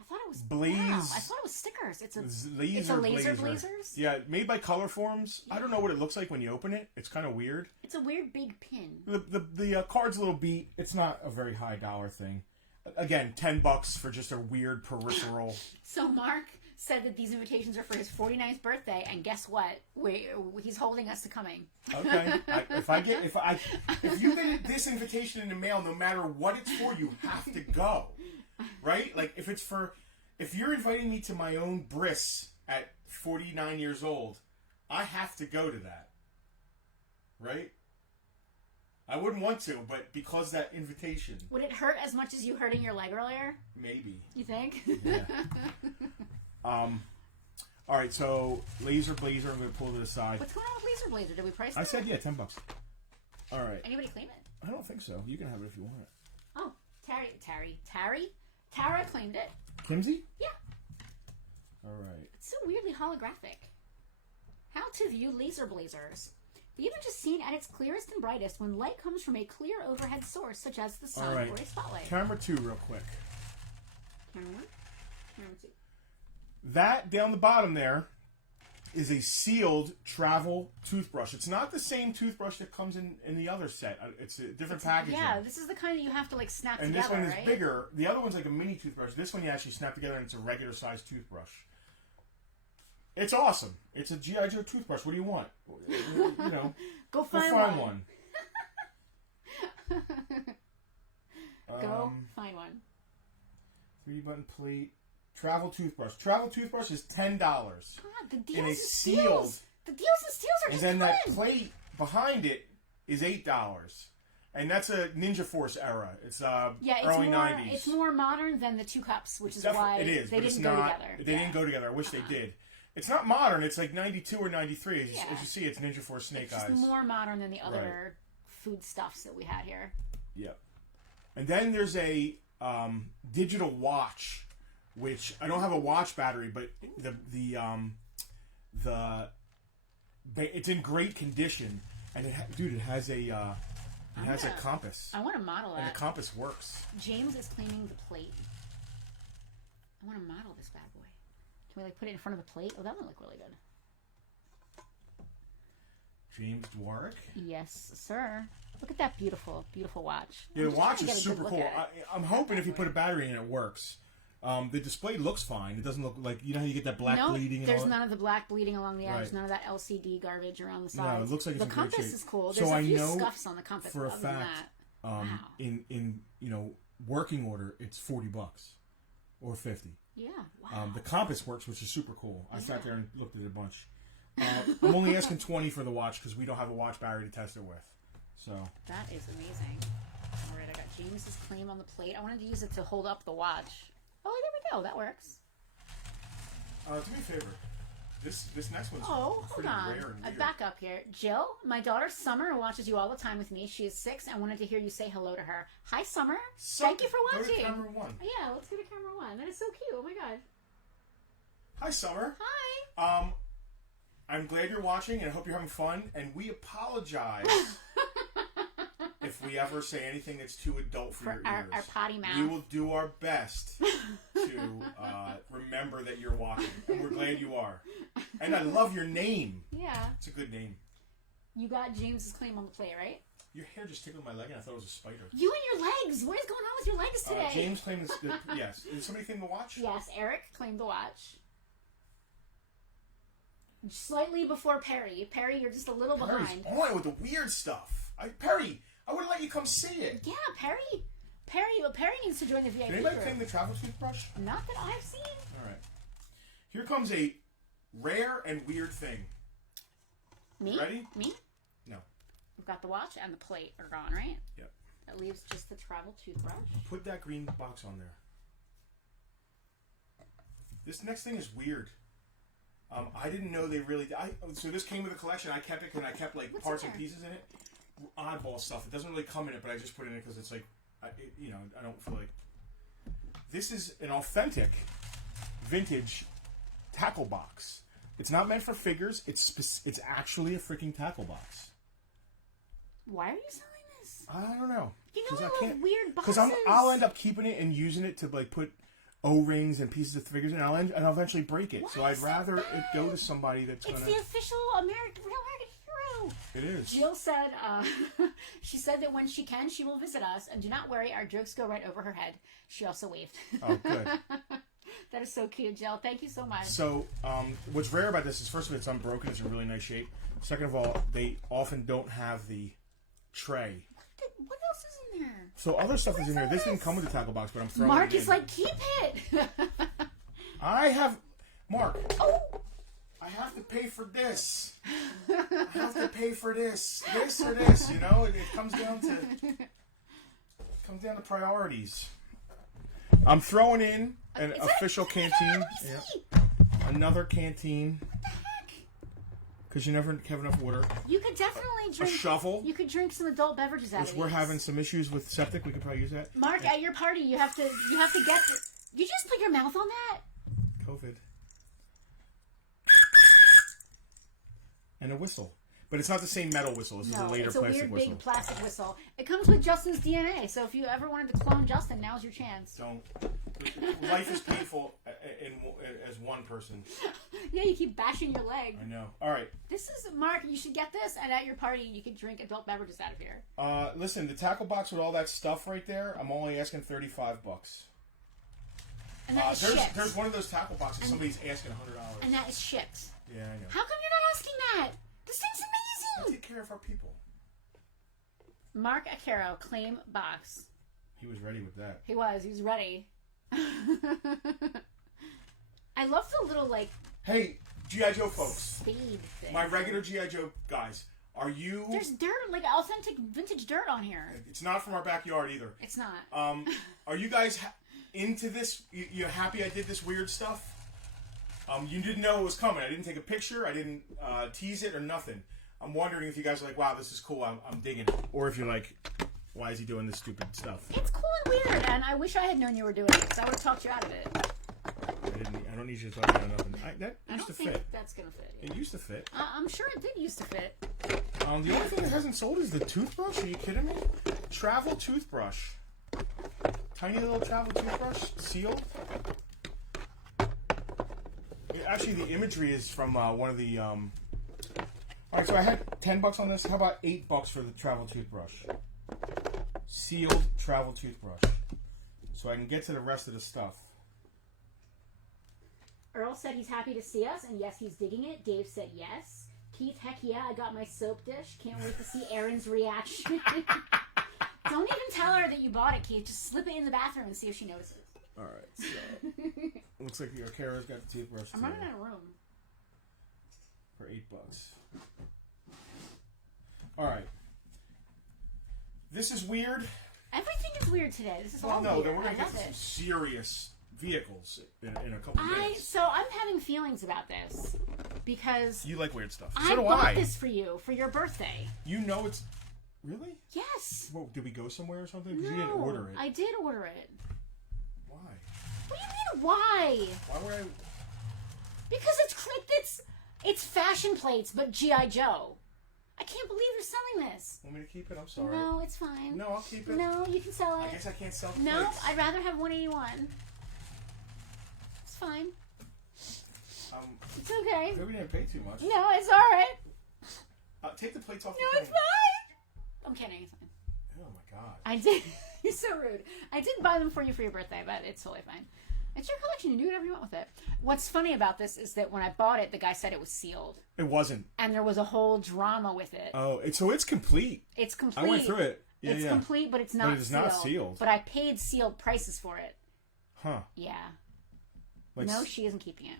I thought it was Blaze. Wow, I thought it was stickers. It's a Laser laser blazer. blazers. Yeah, made by Color Forms. I don't know what it looks like when you open it. It's kind of weird. It's a weird big pin. The card's a little beat. It's not a very high dollar thing. Again, $10 for just a weird peripheral. So Mark said that these invitations are for his 49th birthday, and guess what? He's holding us to coming. Okay. If you get this invitation in the mail, no matter what it's for, you have to go. Right? Like, if you're inviting me to my own bris at 49 years old, I have to go to that. Right? I wouldn't want to, but because that invitation... Would it hurt as much as you hurting your leg earlier? Maybe. You think? Yeah. All right, so Laser Blazer, I'm going to pull to the side. What's going on with Laser Blazer? Did we price it? I said, yeah, $10. All right. Anybody claim it? I don't think so. You can have it if you want it. Oh, Tara claimed it. Kimsey? Yeah. All right. It's so weirdly holographic. How to view Laser Blazers. The image is seen at its clearest and brightest when light comes from a clear overhead source, such as the sun or a spotlight. Camera 2 real quick. Camera 1? Camera 2. That down the bottom there is a sealed travel toothbrush. It's not the same toothbrush that comes in the other set. It's a different packaging. Yeah, this is the kind that you have to like snap and together, this one is right? bigger. The other one's like a mini toothbrush. This one you actually snap together and it's a regular sized toothbrush. It's awesome. It's a G.I. Joe toothbrush. What do you want? You know, Go find one. Go find one. 3 button plate. Travel toothbrush. Travel toothbrush is $10. God, the deals in a and sealed. steals. The deals and steals are And just then that fun. plate behind it is $8. And that's a Ninja Force era. It's early 90s. It's more modern than the 2 cups, which is Definitely, why it is, they but it's didn't go not, together. They didn't go together. I wish they did. It's not modern. It's like 92 or 93. As you see, it's Ninja Force Snake Eyes. It's more modern than the other food stuffs that we had here. Yep. And then there's a digital watch, which I don't have a watch battery, but it's in great condition, and it has a compass. I want to model that. And the compass works. James is cleaning the plate. I want to model this bad boy. Can we like put it in front of the plate? Oh, that would look really good. James Dwarick? Yes, sir. Look at that beautiful, beautiful watch. Yeah, the watch is super cool. I'm hoping if you put a battery in, it works. The display looks fine. It doesn't look like, you know how you get that black bleeding? There's none of the black bleeding along the edge. Right. None of that LCD garbage around the sides. No, it looks like it's the in great compass shape. is cool. There's so a few I know scuffs on the compass. For a other than fact, that. Wow. in working order, it's $40 or $50. Yeah, wow. The compass works, which is super cool. I sat there and looked at it a bunch. I'm only asking $20 for the watch because we don't have a watch battery to test it with. So that is amazing. All right, I got James's claim on the plate. I wanted to use it to hold up the watch. Oh, there we go. That works. Do me a favor. This next one's hold pretty on. rare and weird. Back up here. Jill, my daughter Summer watches you all the time with me. She is 6 and wanted to hear you say hello to her. Hi, Summer. Thank you for watching. Go to camera 1. Yeah, let's go to camera 1. That is so cute. Oh my god. Hi, Summer. Hi. I'm glad you're watching and I hope you're having fun. And we apologize if we ever say anything that's too adult for your ears. Our potty mouth. We will do our best to remember that you're watching. And we're glad you are. And I love your name. Yeah. It's a good name. You got James's claim on the plate, right? Your hair just tickled my leg and I thought it was a spider. You and your legs! What is going on with your legs today? James claimed this. Yes. Did somebody claim the watch? Yes, Eric claimed the watch. Slightly before Perry. Perry, you're just a little behind. On with the weird stuff. Perry, I would have let you come see it. Yeah, Perry, but Perry needs to join the VIP Did anybody group. claim the travel toothbrush? Not that I've seen. All right. Here comes a rare and weird thing. Me? Ready? Me? No. We've got the watch and the plate are gone, right? Yep. That leaves just the travel toothbrush. Put that green box on there. This next thing is weird. I didn't know they really. So this came with a collection. I kept it and I kept like What's parts in and there? pieces in it. Oddball stuff. It doesn't really come in it, but I just put it in it because it's like, I don't feel like. This is an authentic, vintage tackle box. It's not meant for figures. It's actually a freaking tackle box. Why are you selling this? I don't know. You know I love weird boxes. Because I'll end up keeping it and using it to like put O-rings and pieces of figures in, and I'll eventually break it. Why So I'd is rather it it go to somebody that's It's gonna. the official real American hero. It is. Jill said, she said that when she can, she will visit us, and do not worry, our jokes go right over her head. She also waved. Oh, good. That is so cute, Jill. Thank you so much. So, what's rare about this is, first of all, it's unbroken. It's in really nice shape. Second of all, they often don't have the tray. What else is in there? So other stuff is in here. This didn't come with the tackle box, but I'm throwing Mark it is in. like, keep it. I have... Mark. Oh. I have to pay for this. I have to pay for this. This or this, you know? It comes down to... priorities. I'm throwing in an official canteen. Yeah. Another canteen. What the heck? Because you never have enough water. You could definitely drink... A shovel. You could drink some adult beverages out of Which these. we're having some issues with septic. We could probably use that. Mark, at your party, you have to get... You just put your mouth on that? COVID. And a whistle. But it's not the same metal whistle. This is a later it's a plastic weird whistle. big plastic whistle. It comes with Justin's DNA, so if you ever wanted to clone Justin, now's your chance. Don't. Life is painful as one person. Yeah, you keep bashing your leg. I know. All right. This is, Mark, you should get this, and at your party, you can drink adult beverages out of here. Listen, the tackle box with all that stuff right there, I'm only asking $35. And that is shit. There's one of those tackle boxes somebody's asking $100. And that is shit. Yeah, I know. How come you're not asking that? This thing's We amazing! take care of our people. Mark Acaro, claim box. He was ready with that. He was ready. I love the little, like... Hey, G.I. Joe folks. Spade thing. My regular G.I. Joe guys. Are you... There's dirt, like authentic vintage dirt on here. It's not from our backyard either. It's not. Are you guys into this? You happy I did this weird stuff? You didn't know it was coming. I didn't take a picture. I didn't tease it or nothing. I'm wondering if you guys are like, wow, this is cool. I'm digging it. Or if you're like, why is he doing this stupid stuff? It's cool and weird, and I wish I had known you were doing it, so I would have talked you out of it. I don't need you to talk about nothing. That I used don't to think fit. that's going to fit. It used to fit. I'm sure it did used to fit. The only thing that hasn't sold is the toothbrush. Are you kidding me? Travel toothbrush. Tiny little travel toothbrush. Sealed. Actually, the imagery is from one of the... Alright, so I had $10 on this. How about $8 for the travel toothbrush? Sealed travel toothbrush. So I can get to the rest of the stuff. Earl said he's happy to see us, and yes, he's digging it. Dave said yes. Keith, heck yeah, I got my soap dish. Can't wait to see Erin's reaction. Don't even tell her that you bought it, Keith. Just slip it in the bathroom and see if she notices. Alright, so... looks like your Kara's got the toothbrush I'm running out of room. for $8. Alright. This is weird. Everything is weird today. This is Well, all no, weird. then we're going I to get love to some it. serious vehicles in a couple minutes. So I'm having feelings about this because You like weird stuff. I So do bought I. this for you for your birthday. You know it's... Really? Yes. Well, did we go somewhere or something? Because No, you didn't order it. I did order it. Why? What do you mean, why? Why would I... Because it's fashion plates, but G.I. Joe. I can't believe you're selling this. Want me to keep it? I'm sorry. No, it's fine. No, I'll keep it. No, you can sell I it. guess I can't sell the No, plates. I'd rather have 181. It's fine. It's okay. Maybe we didn't pay too much. No, it's alright. Take the plates off No, the it's thing. fine. I'm kidding, it's fine. Oh my god. I did. You're so rude. I did buy them for you for your birthday, but it's totally fine. It's your collection. You do whatever you want with it. What's funny about this is that when I bought it, the guy said it was sealed. It wasn't. And there was a whole drama with it. Oh, so it's complete. It's complete. I went through it. Yeah, it's yeah. complete, but it's not But it's not sealed. But I paid sealed prices for it. Huh. Yeah. Like, No, she isn't keeping it.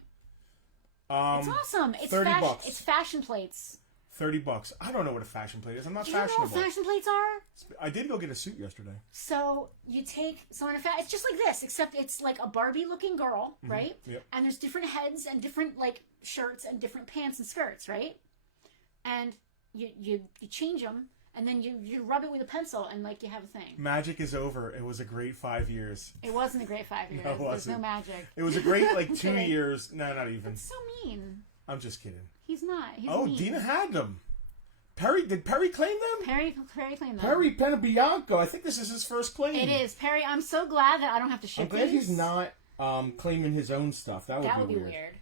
It's awesome. It's $30. It's fashion plates. $30. I don't know what a fashion plate is. I'm not Do you know fashionable. what fashion plates are? I did go get a suit yesterday. So you take it's just like this, except it's like a Barbie-looking girl, right? Yep. And there's different heads and different like shirts and different pants and skirts, right? And you change them, and then you rub it with a pencil, and like you have a thing. Magic is over. It was a great 5 years. It wasn't a great 5 years. No, it There's wasn't. no magic. It was a great like 2 kidding. years. No, not even. That's so mean. I'm just kidding. He's not. He's Oh, mean. Dina had them. Did Perry claim them? Perry claimed that. Perry Penabianco. I think this is his first claim. It is. Perry, I'm so glad that I don't have to ship I'm glad these. he's not claiming his own stuff. That would be weird.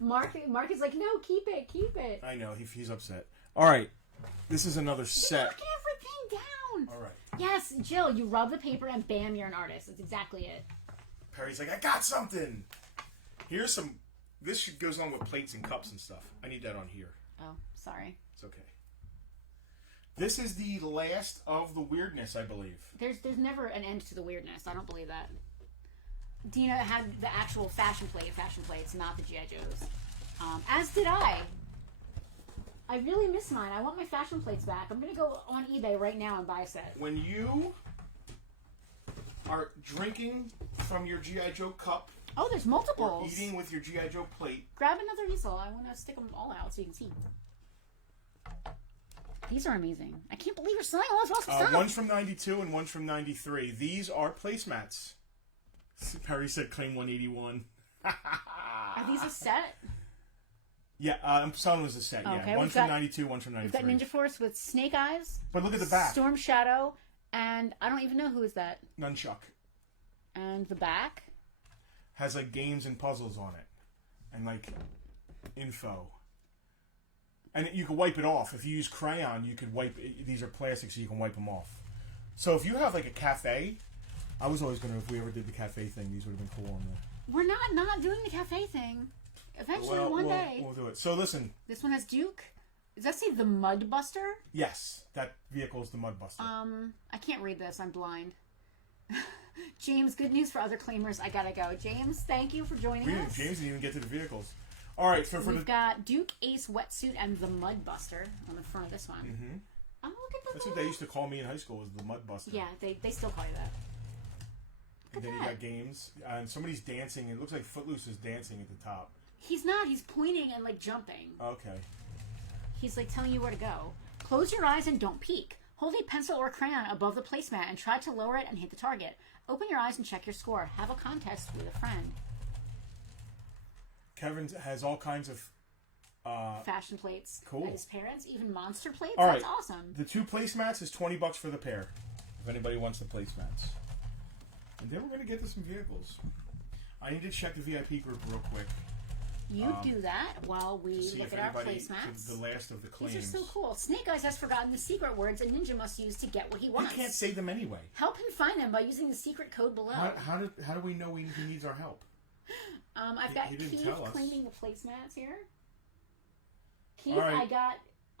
Mark is like, no, keep it. I know he's upset. All right, this is another set. Knock everything down. All right, Yes, Jill, you rub the paper and bam, you're an artist. That's exactly it. Perry's like, I got something. Here's some. This goes on with plates and cups and stuff. I need that on here. Oh, sorry. It's okay. This is the last of the weirdness, I believe. There's never an end to the weirdness. I don't believe that. Dina had the actual fashion plates, not the G.I. Joes. As did I. I really miss mine. I want my fashion plates back. I'm going to go on eBay right now and buy a set. When you are drinking from your G.I. Joe cup... Oh, there's multiples. Or eating with your G.I. Joe plate... Grab another easel. I want to stick them all out so you can see. These are amazing. I can't believe you're selling all this awesome stuff. One's from 92 and one's from 93. These are placemats. Perry said claim 181. Are these a set? Yeah, I'm selling them as a set, yeah. Okay, one's from 92, one's from 93. We've got Ninja Force with Snake Eyes. But look at the back. Storm Shadow, and I don't even know who is that. Nunchuck. And the back? Has, like, games and puzzles on it. And, like, info. And you can wipe it off. If you use crayon, you could wipe it. These are plastic, so you can wipe them off. So if you have, like, a cafe... I was always going to, if we ever did the cafe thing, these would have been cool on there. We're not doing the cafe thing. Eventually, one day. We'll do it. So listen. This one has Duke. Does that say the Mud Buster? Yes, that vehicle is the Mud Buster. I can't read this. I'm blind. James, good news for other claimers. I gotta go. James, thank you for joining us. James didn't even get to the vehicles. All right, so we've got Duke Ace Wetsuit and the Mud Buster on the front of this one. Mm-hmm. Oh, look at That's what they used to call me in high school, was the Mud Buster. Yeah, they still call you that. And then you got games, and somebody's dancing. It looks like Footloose is dancing at the top. He's not. He's pointing and, like, jumping. Okay. He's, like, telling you where to go. Close your eyes and don't peek. Hold a pencil or crayon above the placemat and try to lower it and hit the target. Open your eyes and check your score. Have a contest with a friend. Kevin has all kinds of... fashion plates. Cool. His parents, even monster plates. All That's right. awesome. The 2 placemats is $20 for the pair. If anybody wants the placemats. And then we're going to get to some vehicles. I need to check the VIP group real quick. You do that while we See look if at our anybody placemats. The last of the claims. These are so cool. Snake Eyes has forgotten the secret words a ninja must use to get what he wants. He can't say them anyway. Help him find them by using the secret code below. How do we know he needs our help? I've got he didn't Keith tell us. claiming the placemats here. Keith, All right.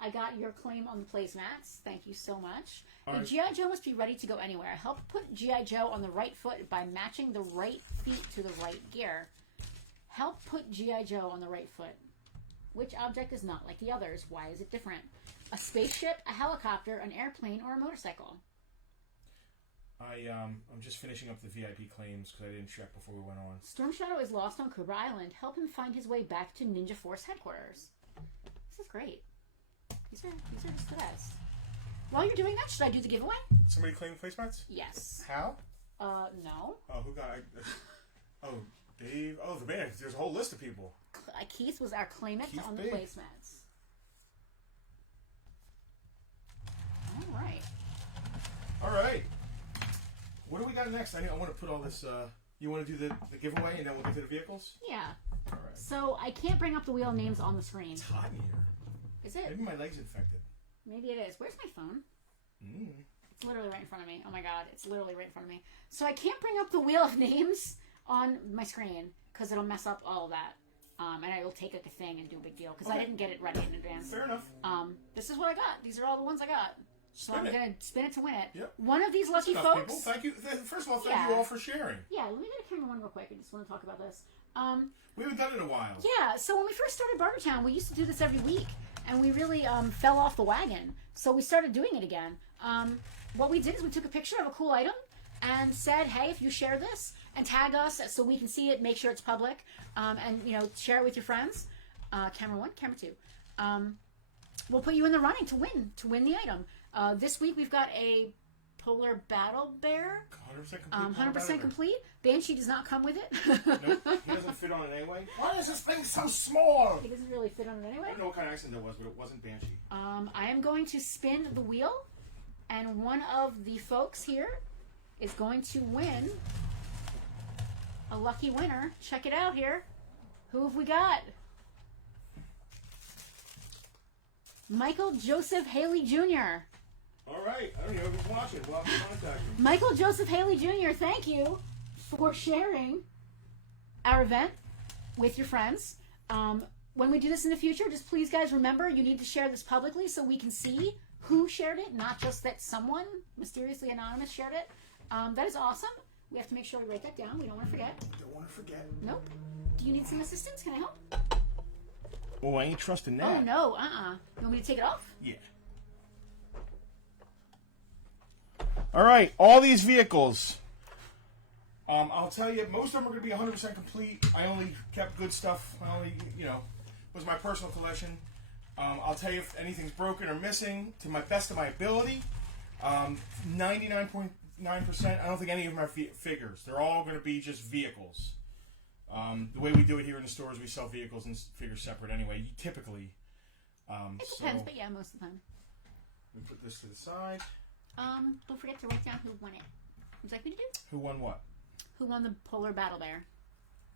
I got your claim on the placemats. Thank you so much. All The right. G.I. Joe must be ready to go anywhere. Help put G.I. Joe on the right foot by matching the right feet to the right gear. Help put G.I. Joe on the right foot. Which object is not like the others? Why is it different? A spaceship, a helicopter, an airplane, or a motorcycle? I'm just finishing up the VIP claims because I didn't check before we went on. Storm Shadow is lost on Cobra Island. Help him find his way back to Ninja Force headquarters. This is great. These are just the best. While you're doing that, should I do the giveaway? Somebody claim placemats? Yes. How? No. Oh, who got? Oh, Dave. Oh, the man. There's a whole list of people. Keith was our claimant Keith on the Big. placemats. All right. All right. What do we got next? I want to put all this. You want to do the giveaway and then we'll get to the vehicles? Yeah. All right. So I can't bring up the wheel names on the screen. It's hot in here. Is it? Maybe my leg's infected. Maybe it is. Where's my phone? It's literally right in front of me. Oh my god, it's literally right in front of me. So I can't bring up the wheel of names on my screen because it'll mess up all of that. And I will take like a thing and do a big deal because I didn't get it ready in advance. Fair enough. This is what I got. These are all the ones I got. So I'm going to spin it to win it. Yep. One of these lucky Enough, folks. people. Thank you. First of all, thank you all for sharing. Yeah, let me get a camera one real quick. I just want to talk about this. We haven't done it in a while. Yeah, so when we first started Bartertown, we used to do this every week, and we really fell off the wagon. So we started doing it again. What we did is we took a picture of a cool item and said, hey, if you share this and tag us so we can see it, make sure it's public, and share it with your friends. Camera one, camera two. We'll put you in the running to win the item. This week we've got a Polar Battle Bear. 100% complete. 100% complete. Banshee does not come with it. Nope. He doesn't fit on it anyway. Why is this thing so small? He doesn't really fit on it anyway. I don't know what kind of accident it was, but it wasn't Banshee. I am going to spin the wheel, and one of the folks here is going to win a lucky winner. Check it out here. Who have we got? Michael Joseph Haley Jr. All right. I don't know who's watching. We'll have to contact him. Michael Joseph Haley Jr., thank you for sharing our event with your friends. When we do this in the future, just please, guys, remember you need to share this publicly so we can see who shared it, not just that someone mysteriously anonymous shared it. That is awesome. We have to make sure we write that down. We don't want to forget. Don't want to forget. Nope. Do you need some assistance? Can I help? Oh, I ain't trusting that. Oh, no. You want me to take it off? Yeah. All right. All these vehicles. I'll tell you, most of them are going to be 100% complete. I only kept good stuff. I only, was my personal collection. I'll tell you if anything's broken or missing to my best of my ability. 99.9%. I don't think any of them are figures. They're all going to be just vehicles. The way we do it here in the stores, we sell vehicles and figures separate anyway. Typically. It depends, but yeah, most of the time. Let me put this to the side. Don't forget to write down who won it. Would you like me to do? Who won what? Who won the Polar Battle Bear?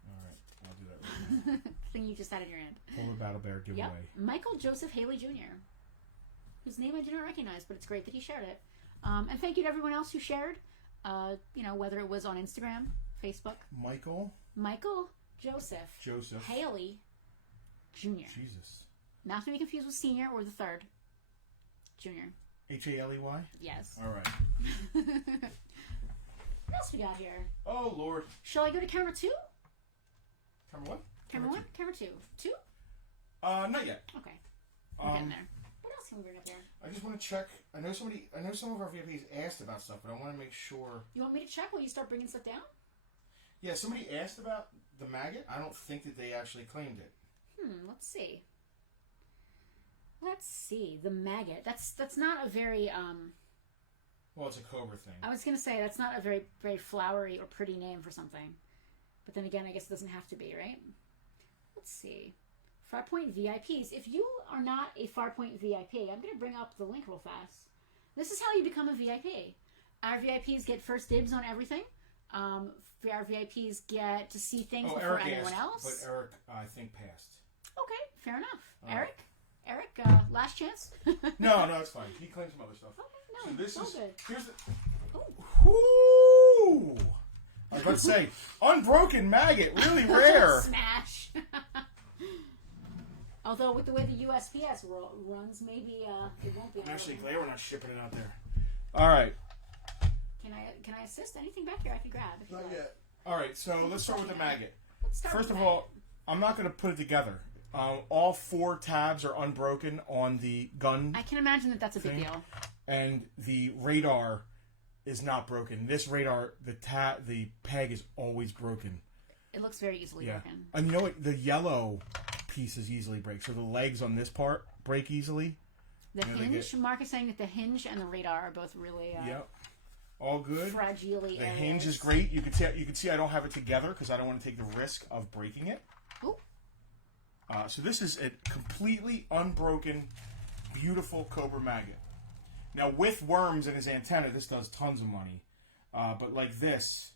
All right, I'll do that right now. Thing you just had in your hand. Polar Battle Bear giveaway. Yep. Michael Joseph Haley Jr., whose name I do not recognize, but it's great that he shared it. And thank you to everyone else who shared, whether it was on Instagram, Facebook. Michael Joseph Haley Jr. Jesus. Not to be confused with senior or the third. Junior. Haley? Yes. All right. What else we got here? Oh, Lord. Shall I go to camera 2? Camera what? Camera 1? Camera 2. 2? Not yet. Okay. I'm getting there. What else can we bring up here? I just want to check. I know some of our VIPs asked about stuff, but I want to make sure. You want me to check while you start bringing stuff down? Yeah, somebody asked about the maggot. I don't think that they actually claimed it. Let's see. The maggot. That's not a very Well, it's a Cobra thing. I was gonna say that's not a very, very flowery or pretty name for something. But then again, I guess it doesn't have to be, right? Let's see. Farpoint VIPs. If you are not a Farpoint VIP, I'm gonna bring up the link real fast. This is how you become a VIP. Our VIPs get first dibs on everything. Our VIPs get to see things before Eric anyone asked, else. But Eric, I think, passed. Okay, fair enough. All Eric, last chance. No, it's fine. He claimed some other stuff. Okay, no, So this it's all is good. here's the. Ooh. Ooh! I was about to say, unbroken maggot, really rare. Smash. Although with the way the USPS runs, maybe it won't be. I'm actually glad we're not shipping it out there. All right. Can I assist? Anything back here I could grab? Not yet. All right, so let's start with the maggot. Let's start First with of the all, I'm not going to put it together. All 4 tabs are unbroken on the gun. I can imagine that that's a big thing. deal. And the radar is not broken. This radar, the peg is always broken. It looks very easily broken. And you know what? The yellow pieces easily break. So the legs on this part break easily. The hinge. Mark is saying that the hinge and the radar are both really. Yep. All good. Fragile. The hinge is great. You can see I don't have it together because I don't want to take the risk of breaking it. Ooh. So this is a completely unbroken, beautiful Cobra maggot. Now with worms in his antenna, this does tons of money. But like this,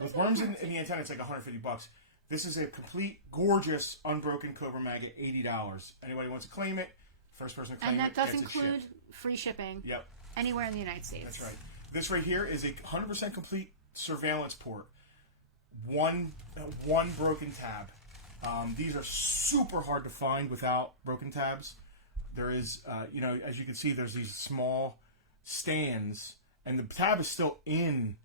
with worms in the antenna, it's like $150. This is a complete, gorgeous, unbroken Cobra maggot, $80. Anybody wants to claim it, first person to claim it, and that does gets include it shipped. free shipping. Yep. Anywhere in the United States. That's right. This right here is a 100% complete surveillance port. One broken tab. These are super hard to find without broken tabs. There is, as you can see, there's these small stands, and the tab is still in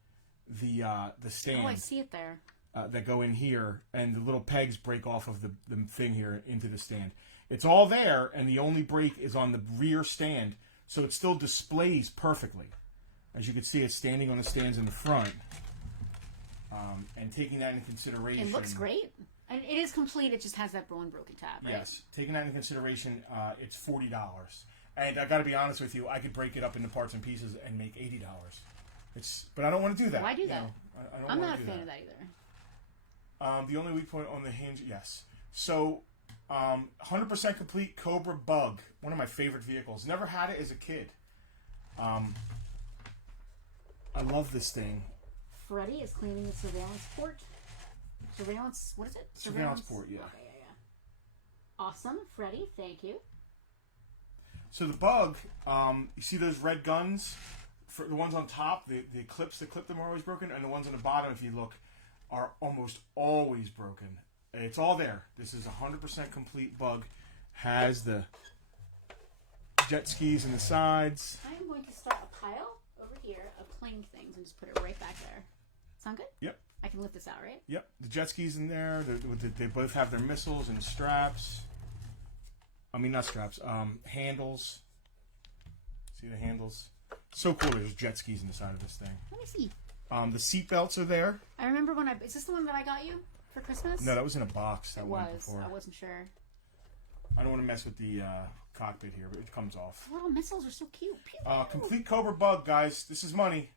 the stand. Oh, I see it there. That go in here, and the little pegs break off of the thing here into the stand. It's all there, and the only break is on the rear stand, so it still displays perfectly. As you can see, it's standing on the stands in the front, and taking that into consideration. It looks great. And it is complete. It just has that one broken tab, right? Yes. Taking that into consideration, it's $40. And I got to be honest with you, I could break it up into parts and pieces and make $80. But I don't want to do that. Why do that? I'm not a fan of that either. The only weak point on the hinge, yes. So, 100% complete Cobra Bug, one of my favorite vehicles. Never had it as a kid. I love this thing. Freddie is cleaning the surveillance port. Surveillance, what is it? Surveillance port, yeah. Okay, yeah. Awesome, Freddie, thank you. So the bug, you see those red guns? For the ones on top, the clips that clip them are always broken, and the ones on the bottom, if you look, are almost always broken. It's all there. This is 100% complete bug. Has the jet skis in the sides. I'm going to start a pile over here of playing things and just put it right back there. Sound good? Yep. I can lift this out, right? Yep. The jet skis in there. They both have their missiles and straps. I mean, not straps. Handles. See the handles? So cool. There's jet skis in the side of this thing. Let me see. The seat belts are there. I remember when is this the one that I got you for Christmas? No, that was in a box. That it one was. before. I wasn't sure. I don't want to mess with the cockpit here, but it comes off. The little missiles are so cute. Pew, Complete Cobra bug, guys. This is money.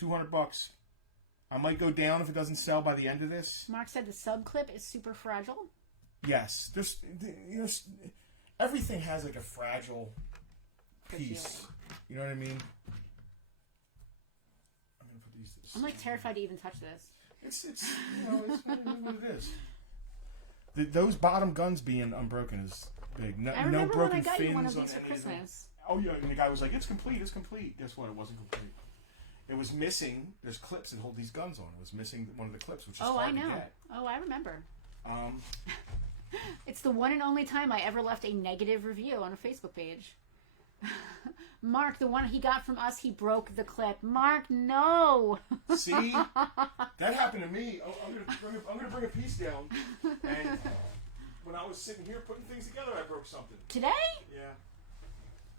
$200. I might go down if it doesn't sell by the end of this. Mark said the sub clip is super fragile. Yes, there's everything has like a fragile piece. You know what I mean? I'm gonna put these. I'm like terrified to even touch this. It's it's what it is. Those bottom guns being unbroken is big. No, I remember no broken when I got fins you one of on these for anything. Christmas. Oh yeah, and the guy was like, "It's complete. It's complete." Guess what? It wasn't complete. It was missing. There's clips that hold these guns on. It was missing one of the clips, which is hard I know. to get. Oh, I remember. Um, It's the one and only time I ever left a negative review on a Facebook page. Mark, the one he got from us, he broke the clip. Mark, no. See, that happened to me. Oh, I'm gonna bring a piece down. And when I was sitting here putting things together, I broke something. Today? Yeah.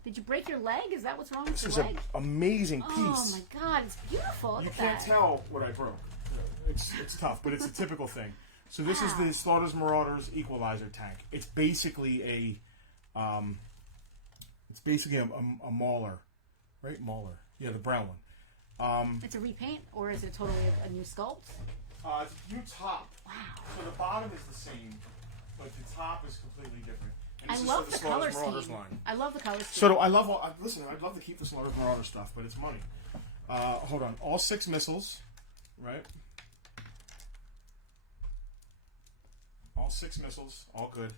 Did you break your leg? Is that what's wrong with This your is leg? an amazing piece. Oh my God, it's beautiful. Look You at can't that. tell what I broke. It's tough, but it's a typical thing. So this is the Slaughter's Marauders equalizer tank. It's basically a mauler, right? Mauler, yeah, the brown one. It's a repaint, or is it totally a new sculpt? It's a new top. Wow. So the bottom is the same, but the top is completely different. And I this is love for the Slaughter's color Marauders scheme. line. I love the color scheme. So do I love all. Listen, I'd love to keep the Slaughter's Marauder stuff, but it's money. Hold on, all 6 missiles, right? All 6 missiles, all good.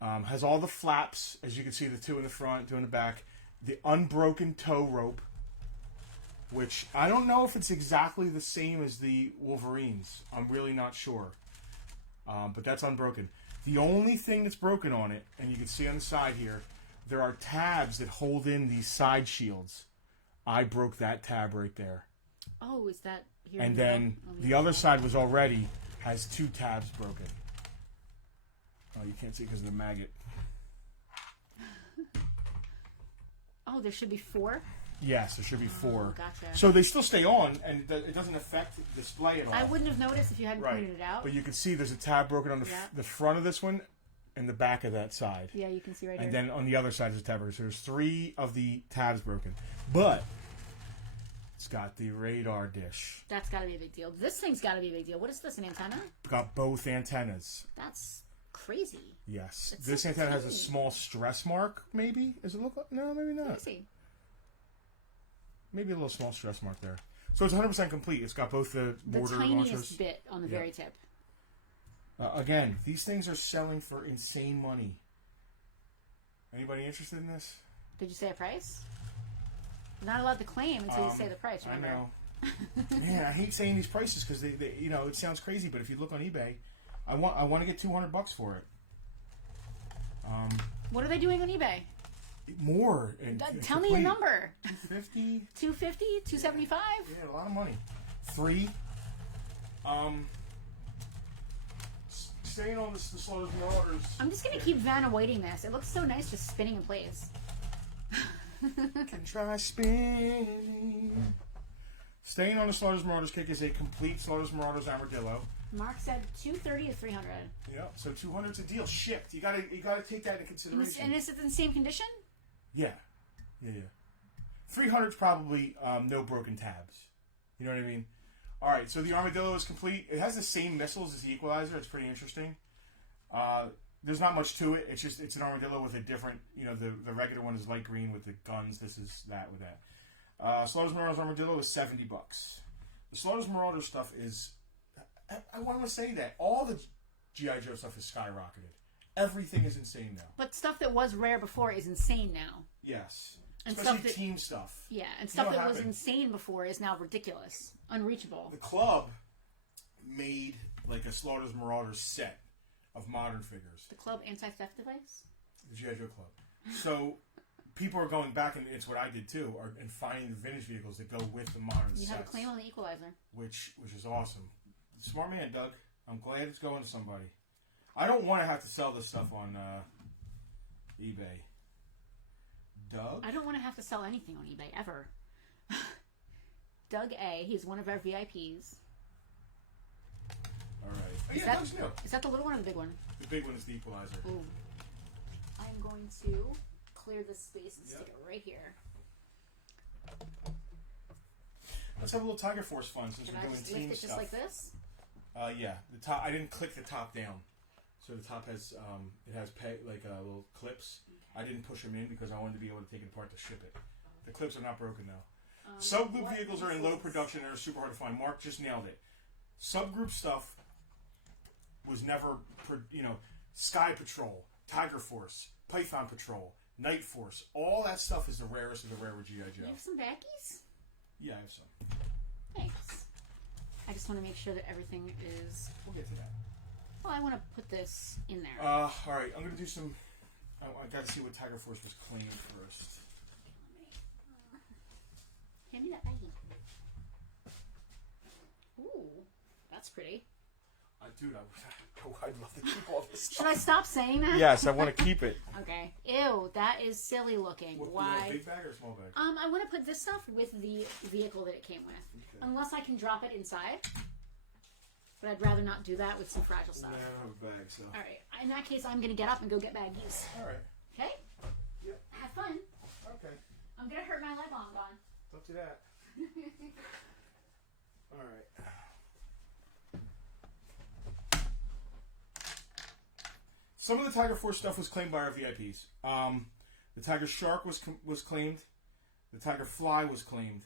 Has all the flaps, as you can see, the 2 in the front, 2 in the back. The unbroken tow rope, which I don't know if it's exactly the same as the Wolverines. I'm really not sure. But that's unbroken. The only thing that's broken on it, and you can see on the side here, there are tabs that hold in these side shields. I broke that tab right there. Oh, is that here? And then the other side has 2 tabs broken. Oh, you can't see because of the maggot. Oh, there should be 4? Yes, there should be 4. Oh, gotcha. So they still stay on, and it doesn't affect the display at all. I wouldn't have noticed if you hadn't pointed it out. But you can see there's a tab broken on the front of this one and the back of that side. Yeah, you can see right and here. And then on the other side there's a tab broken. So there's 3 of the tabs broken. But it's got the radar dish. That's got to be a big deal. This thing's got to be a big deal. What is this, an antenna? Got both antennas. That's crazy. Yes. It's This so antenna has a tiny. small stress mark, maybe? Does it look like? No, maybe not. Let me see. Maybe a little small stress mark there. So it's 100% complete. It's got both the mortar tiniest launchers. bit on the very tip. Again, these things are selling for insane money. Anybody interested in this? Did you say a price? You're not allowed to claim until you say the price, remember? I know. Man, I hate saying these prices because they it sounds crazy, but if you look on eBay, I want to get $200 for it. What are they doing on eBay? More. Tell me a number. 250. 250? 275? Yeah, a lot of money. 3. Staying on the Slaughter's Marauders. I'm just going to keep Vanna Whiting this. It looks so nice just spinning in place. Can try spinning. Staying on the Slaughter's Marauders kick is a complete Slaughter's Marauders armadillo. Mark said 230 to 300. Yeah, so 200's a deal. Shipped. You gotta take that into consideration. And is it in the same condition? Yeah. 300's probably no broken tabs. You know what I mean? All right, so the armadillo is complete. It has the same missiles as the equalizer. It's pretty interesting. There's not much to it. It's an armadillo with a different. The regular one is light green with the guns. This is that with that. Slaughter's Marauders armadillo is $70. The Slaughter's Marauders stuff is. I want to say that all the G.I. Joe stuff is skyrocketed. Everything is insane now. But stuff that was rare before is insane now. Yes. And Especially stuff that, team stuff. Yeah, and stuff what that was happened? insane before is now ridiculous. Unreachable. The club made like a Slaughter's Marauders set of modern figures. The club anti-theft device? The G.I. Joe Club. So people are going back, and it's what I did too, and finding the vintage vehicles that go with the modern You sets. have a claim on the Equalizer. Which is awesome. Smart man, Doug. I'm glad it's going to somebody. I don't want to have to sell this stuff on eBay. Doug? I don't want to have to sell anything on eBay, ever. Doug A, he's one of our VIPs. Alright. Is Doug's new. that the little one or the big one? The big one is the Equalizer. Ooh. I'm going to clear this space and stick it right here. Let's have a little Tiger Force fun since Can we're I doing just team lift it stuff. just like this? Yeah. The top. I didn't click the top down, so the top has it has little clips. I didn't push them in because I wanted to be able to take it apart to ship it. The clips are not broken though. Subgroup vehicles are in low production and are super hard to find. Mark just nailed it. Subgroup stuff was never, Sky Patrol, Tiger Force, Python Patrol, Night Force. All that stuff is the rarest of the rare with G.I. Joe. You have some baggies? Yeah, I have some. Thanks. I just want to make sure that everything is... We'll get to that. Well, I want to put this in there. Alright, I'm going to do some... I got to see what Tiger Force was claimed first. Hand me that baggie. Ooh, that's pretty. Dude, I'd love to keep all this stuff. Should I stop saying that? Yes, I want to keep it. Okay. Ew, that is silly looking. What, Why? big bag or small bag? I want to put this stuff with the vehicle that it came with. Okay. Unless I can drop it inside. But I'd rather not do that with some fragile stuff. Yeah, I don't have a bag, so. Alright. In that case, I'm going to get up and go get baggies. Alright. Okay? Yep. Have fun. Okay. I'm going to hurt my leg while I'm gone. Don't do that. Alright. Some of the Tiger Force stuff was claimed by our VIPs. The Tiger Shark was claimed. The Tiger Fly was claimed.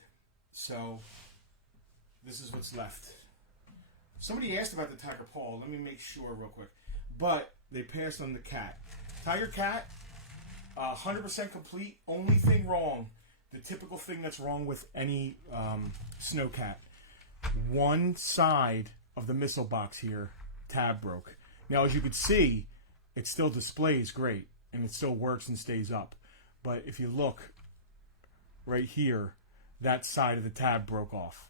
So, this is what's left. Somebody asked about the Tiger Paw. Let me make sure real quick. But they passed on the cat. Tiger Cat, 100% complete. Only thing wrong, the typical thing that's wrong with any snow cat. One side of the missile box here, tab broke. Now, as you can see, it still displays great, and it still works and stays up. But if you look right here, that side of the tab broke off.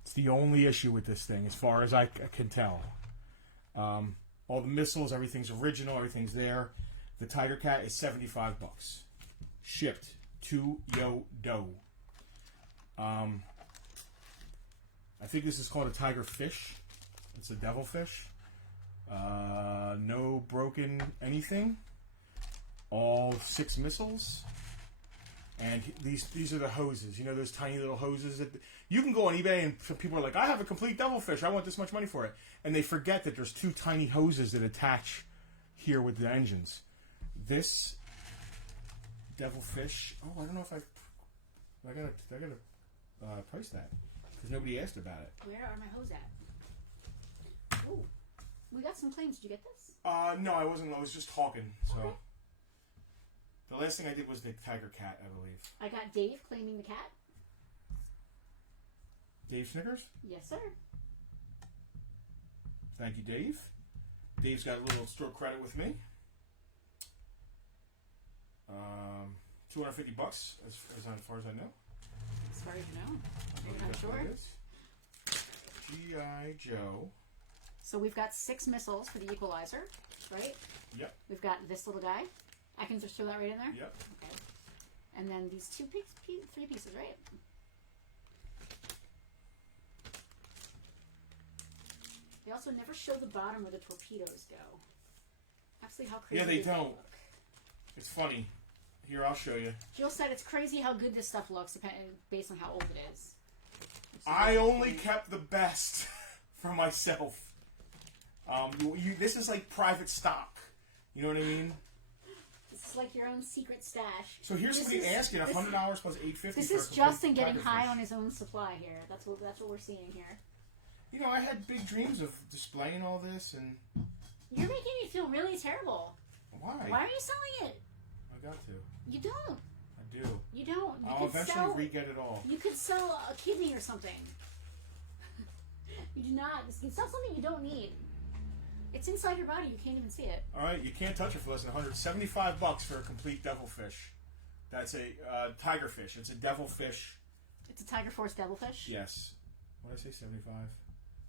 It's the only issue with this thing, as far as I can tell. All the missiles, everything's original, everything's there. The Tiger Cat is $75. Shipped to Yo-Do. I think this is called a Tiger Fish. It's a devil fish. No broken anything. All 6 missiles. And these are the hoses. You know those tiny little hoses that you can go on eBay and some people are like, I have a complete devilfish. I want this much money for it. And they forget that there's 2 tiny hoses that attach here with the engines. This devilfish. Oh, I don't know if I gotta price that because nobody asked about it. Where are my hose at? Ooh, we got some claims. Did you get this? No, I wasn't. I was just talking. So. Okay. The last thing I did was the Tiger Cat, I believe. I got Dave claiming the cat. Dave Snickers? Yes, sir. Thank you, Dave. Dave's got a little store credit with me. $250 as far as I know. As far as you know. You're That's not what sure? it is. G.I. Joe. So we've got 6 missiles for the Equalizer, right? Yep. We've got this little guy. I can just throw that right in there? Yep. Okay. And then these 3 pieces, right? They also never show the bottom where the torpedoes go. Absolutely how crazy Yeah, they does that don't. look? It's funny. Here, I'll show you. Jill said it's crazy how good this stuff looks based on how old it is. I only kept the best for myself. This is like private stock. You know what I mean? This is like your own secret stash. So here's somebody asking $100 plus $850. This for is a Justin complete getting Tiger high Fish. on his own supply here. That's what we're seeing here. You know, I had big dreams of displaying all this, and You're making me feel really terrible. Why? Why are you selling it? I got to. You don't. I do. You don't. You I'll could eventually sell, re-get it all. You could sell a kidney or something. You do not. You sell something you don't need. It's inside your body. You can't even see it. All right, you can't touch it for less than $175 for a complete devilfish. That's a tigerfish. It's a devilfish. It's a Tiger Force devilfish? Yes. What did I say, 75?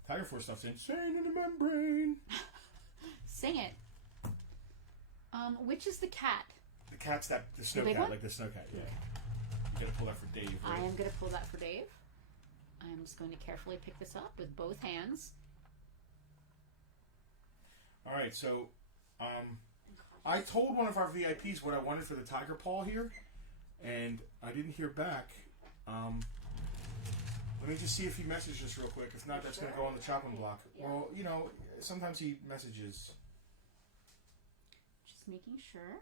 Tiger Force stuff's insane in the membrane. Sing it. Which is the cat? The cat's the snow big cat, one? like the snow cat, yeah. You gotta pull that for Dave, right? I am going to pull that for Dave. I'm just going to carefully pick this up with both hands. All right, so I told one of our VIPs what I wanted for the tiger paw here, and I didn't hear back. Let me just see if he messaged us real quick. If not, that's going to go on the chopping block. Yeah. Well, you know, sometimes he messages. Just making sure.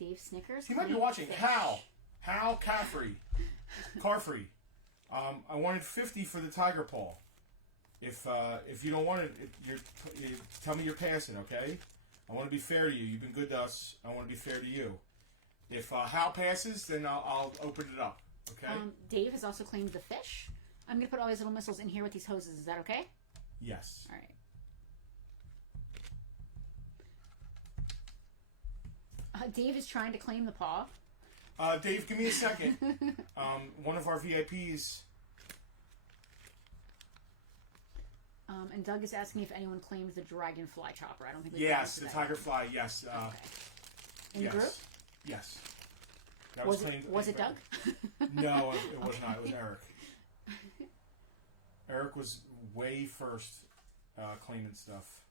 Dave Snickers. He might be watching. Hal Carfrey. I wanted 50 for the tiger paw. If you don't want it, you tell me you're passing, okay? I want to be fair to you. You've been good to us. I want to be fair to you. If Hal passes, then I'll open it up, okay? Dave has also claimed the fish. I'm going to put all these little missiles in here with these hoses. Is that okay? Yes. All right. Dave is trying to claim the paw. Dave, give me a second. One of our VIPs. And Doug is asking if anyone claims the dragonfly chopper. I don't think. Yes, the tiger fly. Yes. Okay. In yes. the group? Yes. That Was claimed. it Doug? No, it was not. It was Eric. Eric was way first claiming stuff,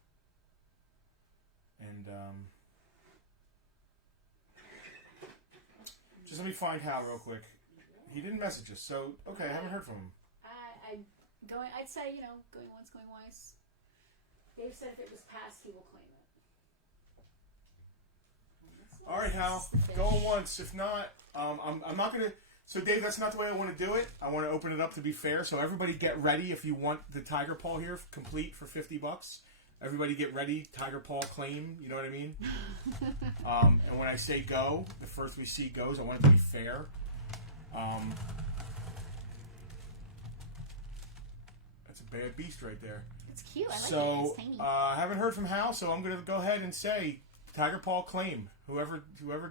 and just let me find Hal real quick. He didn't message us, so okay, I haven't heard from him. I'd say, going once, going twice. Dave said if it was passed, he will claim it. All right, Hal, going once. If not, I'm not gonna. So, Dave, that's not the way I want to do it. I want to open it up to be fair. So, everybody, get ready if you want the tiger paw here complete for $50. Everybody, get ready. Tiger paw claim. You know what I mean? And when I say go, the first we see goes. I want it to be fair. That's a bad beast right there. It's cute. I like it. So, It's tiny. I haven't heard from Hal, so I'm going to go ahead and say tiger paw claim. Whoever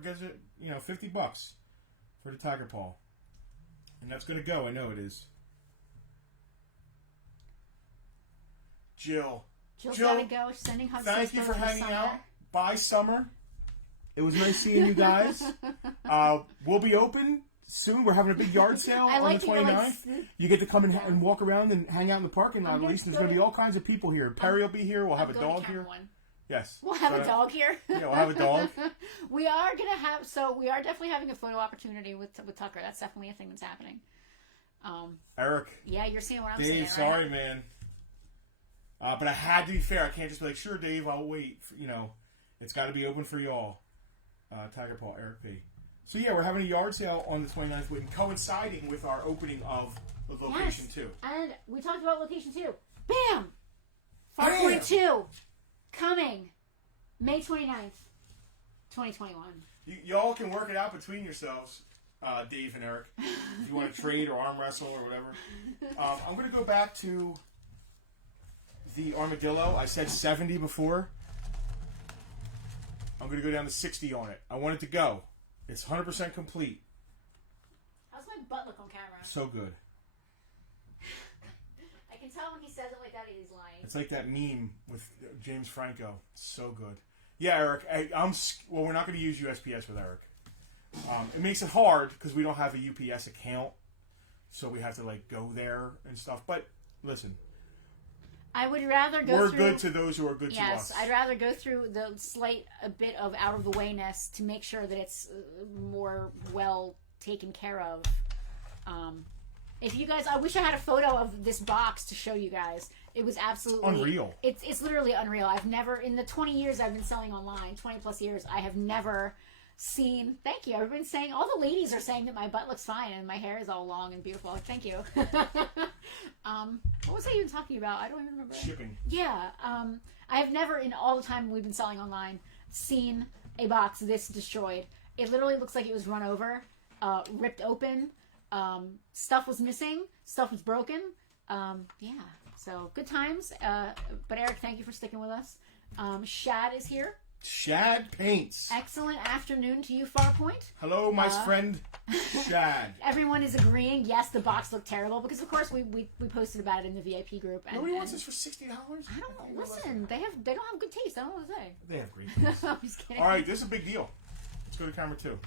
gives it, $50 for the tiger paw. And that's going to go. I know it is. Jill's gotta go. She's sending hugs. Thank you for hanging Summer. out. Bye, Summer. It was nice seeing you guys. We'll be open soon. We're having a big yard sale on the 29th. You get to come and walk around and hang out in the parking lot. At least there's going to be all kinds of people here. Perry will be here. We'll have a dog here. Yes. We'll have a dog here. Yeah, we'll have a dog. We are definitely having a photo opportunity with Tucker. That's definitely a thing that's happening. Eric. Yeah, you're seeing what I'm Dave, seeing, right? sorry, man. But I had to be fair. I can't just be like, sure, Dave, I'll wait. It's got to be open for y'all. Tiger Paw, Eric P. So, yeah, we're having a yard sale on the 29th, coinciding with our opening of the Location 2. And we talked about Location 2. Bam! Farpoint 2. Coming. May 29th, 2021. Y'all can work it out between yourselves, Dave and Eric, if you want to trade or arm wrestle or whatever. I'm going to go back to the armadillo. I said 70 before. I'm going to go down to 60 on it. I want it to go. It's 100% complete. How's my butt look on camera? So good. I can tell when he says it like that, he's lying. It's like that meme with James Franco. It's so good. Yeah, Eric. We're not going to use USPS with Eric. It makes it hard because we don't have a UPS account, so we have to go there and stuff. But listen, I would rather go we're through... good to those who are good to us. Yes, I'd rather go through the a bit of out of the wayness to make sure that it's more well taken care of. If you guys, I wish I had a photo of this box to show you guys. It was absolutely unreal. It's literally unreal. I've never, in the 20 years I've been selling online, 20 plus years, I have never seen. Thank you. Everyone's saying, all the ladies are saying that my butt looks fine and my hair is all long and beautiful. Thank you. What was I even talking about? I don't even remember. Shipping. Yeah. I have never, in all the time we've been selling online, seen a box this destroyed. It literally looks like it was run over, ripped open. Stuff was missing. Stuff was broken. Yeah. So good times. But Eric, thank you for sticking with us. Shad is here. Shad Paints. Excellent afternoon to you, Farpoint. Hello, my friend Shad. Everyone is agreeing. Yes, the box looked terrible because, of course, we posted about it in the VIP group. And, Nobody wants this for $60. I don't know. Listen, they don't have good taste. I don't know what to say. They have great taste. I'm just kidding. All right, this is a big deal. Let's go to camera 2.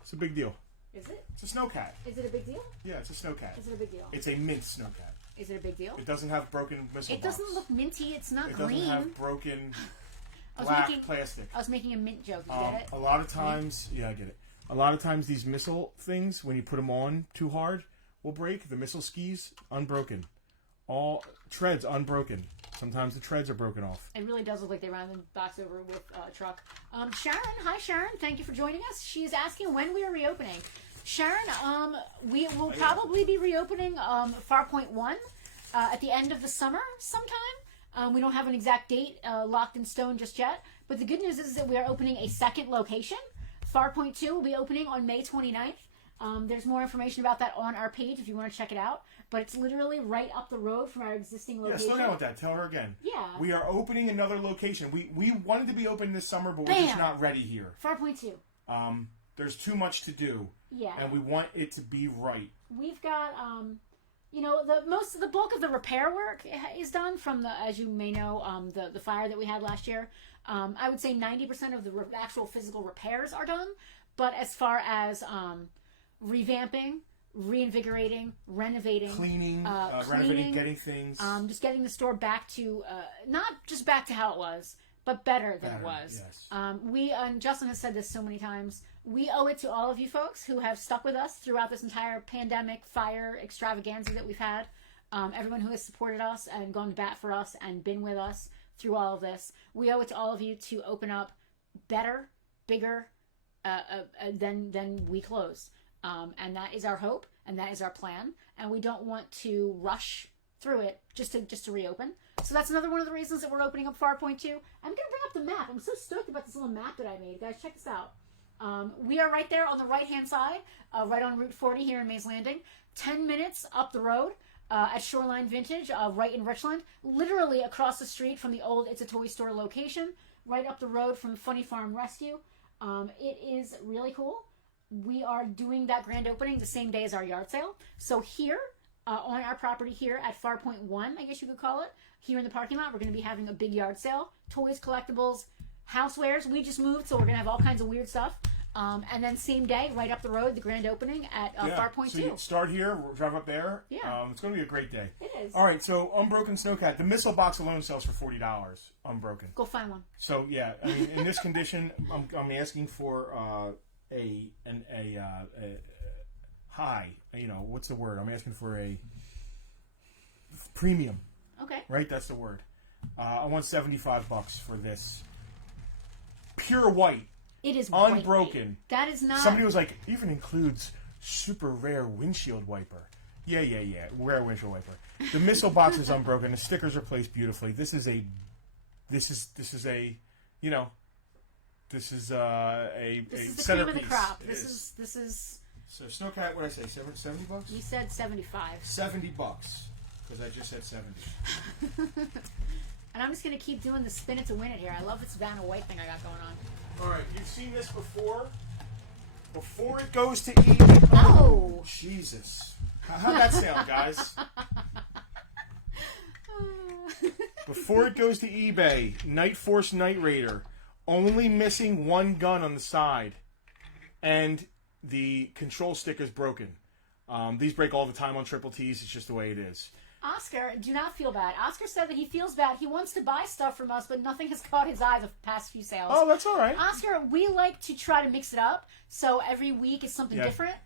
It's a big deal. Is it? It's a snowcat. Is it a big deal? Yeah, it's a snowcat. Is it a big deal? It's a mint snowcat. Is it a big deal? It doesn't have broken missile It box. doesn't look minty. It's not It green. doesn't have broken black plastic. I was making a mint joke. Did you get it? A lot of times, yeah, I get it. A lot of times these missile things, when you put them on too hard, will break. The missile skis, unbroken. All treads, unbroken. Sometimes the treads are broken off. It really does look like they ran the box over with a truck. Sharon, hi Sharon. Thank you for joining us. She is asking when we are reopening. Sharon, we will probably be reopening Farpoint 1 at the end of the summer sometime. We don't have an exact date locked in stone just yet. But the good news is that we are opening a second location. Farpoint 2 will be opening on May 29th. There's more information about that on our page if you want to check it out. But it's literally right up the road from our existing location. Yeah, slow down with that. Tell her again. Yeah. We are opening another location. We wanted to be open this summer, but we're just not ready here. Farpoint 2. There's too much to do. Yeah. And we want it to be right. We've got, the bulk of the repair work is done from as you may know, the fire that we had last year. I would say 90% of the actual physical repairs are done. But as far as revamping, reinvigorating, renovating, cleaning, renovating, getting things. Just getting the store back to, not just back to how it was, but better than it was. Yes. And Justin has said this so many times, we owe it to all of you folks who have stuck with us throughout this entire pandemic fire extravaganza that we've had. Everyone who has supported us and gone to bat for us and been with us through all of this. We owe it to all of you to open up better, bigger than we close. And that is our hope, and that is our plan. And we don't want to rush through it just to reopen. So that's another one of the reasons that we're opening up Farpoint 2. I'm going to bring up the map. I'm so stoked about this little map that I made. Guys, check this out. We are right there on the right-hand side, right on Route 40 here in Mays Landing. 10 minutes up the road at Shoreline Vintage, right in Richland. Literally across the street from the old It's a Toy Store location. Right up the road from Funny Farm Rescue. It is really cool. We are doing that grand opening the same day as our yard sale. So here, on our property here at Farpoint 1, I guess you could call it, here in the parking lot, we're going to be having a big yard sale. Toys, collectibles, housewares. We just moved, so we're going to have all kinds of weird stuff. And then same day, right up the road, the grand opening at Farpoint 2. So you start here, we'll drive up there. Yeah. It's going to be a great day. It is. All right, so Unbroken Snowcat. The missile box alone sells for $40, unbroken. Go find one. So, yeah, I mean, in this condition, I'm asking for a high, what's the word? I'm asking for a premium. Okay. Right? That's the word. I want $75 for this. Pure white. It is unbroken. White. That is not... Somebody was like, even includes super rare windshield wiper. Yeah. Rare windshield wiper. The missile box is unbroken. The stickers are placed beautifully. This is a centerpiece. This is the cream of the crop. This is. So Snowcat, what did I say? $70? You said 75. $70. Because I just said 70. And I'm just going to keep doing the spin it to win it here. I love this Vanna White thing I got going on. Alright, you've seen this before. Before it goes to eBay. Oh! Jesus. How'd that sound, guys? Before it goes to eBay, Night Force Night Raider. Only missing one gun on the side. And the control stick is broken. These break all the time on Triple T's. It's just the way it is. Oscar, do not feel bad. Oscar said that he feels bad. He wants to buy stuff from us, but nothing has caught his eye the past few sales. Oh, that's all right. Oscar, we like to try to mix it up, so every week is something different.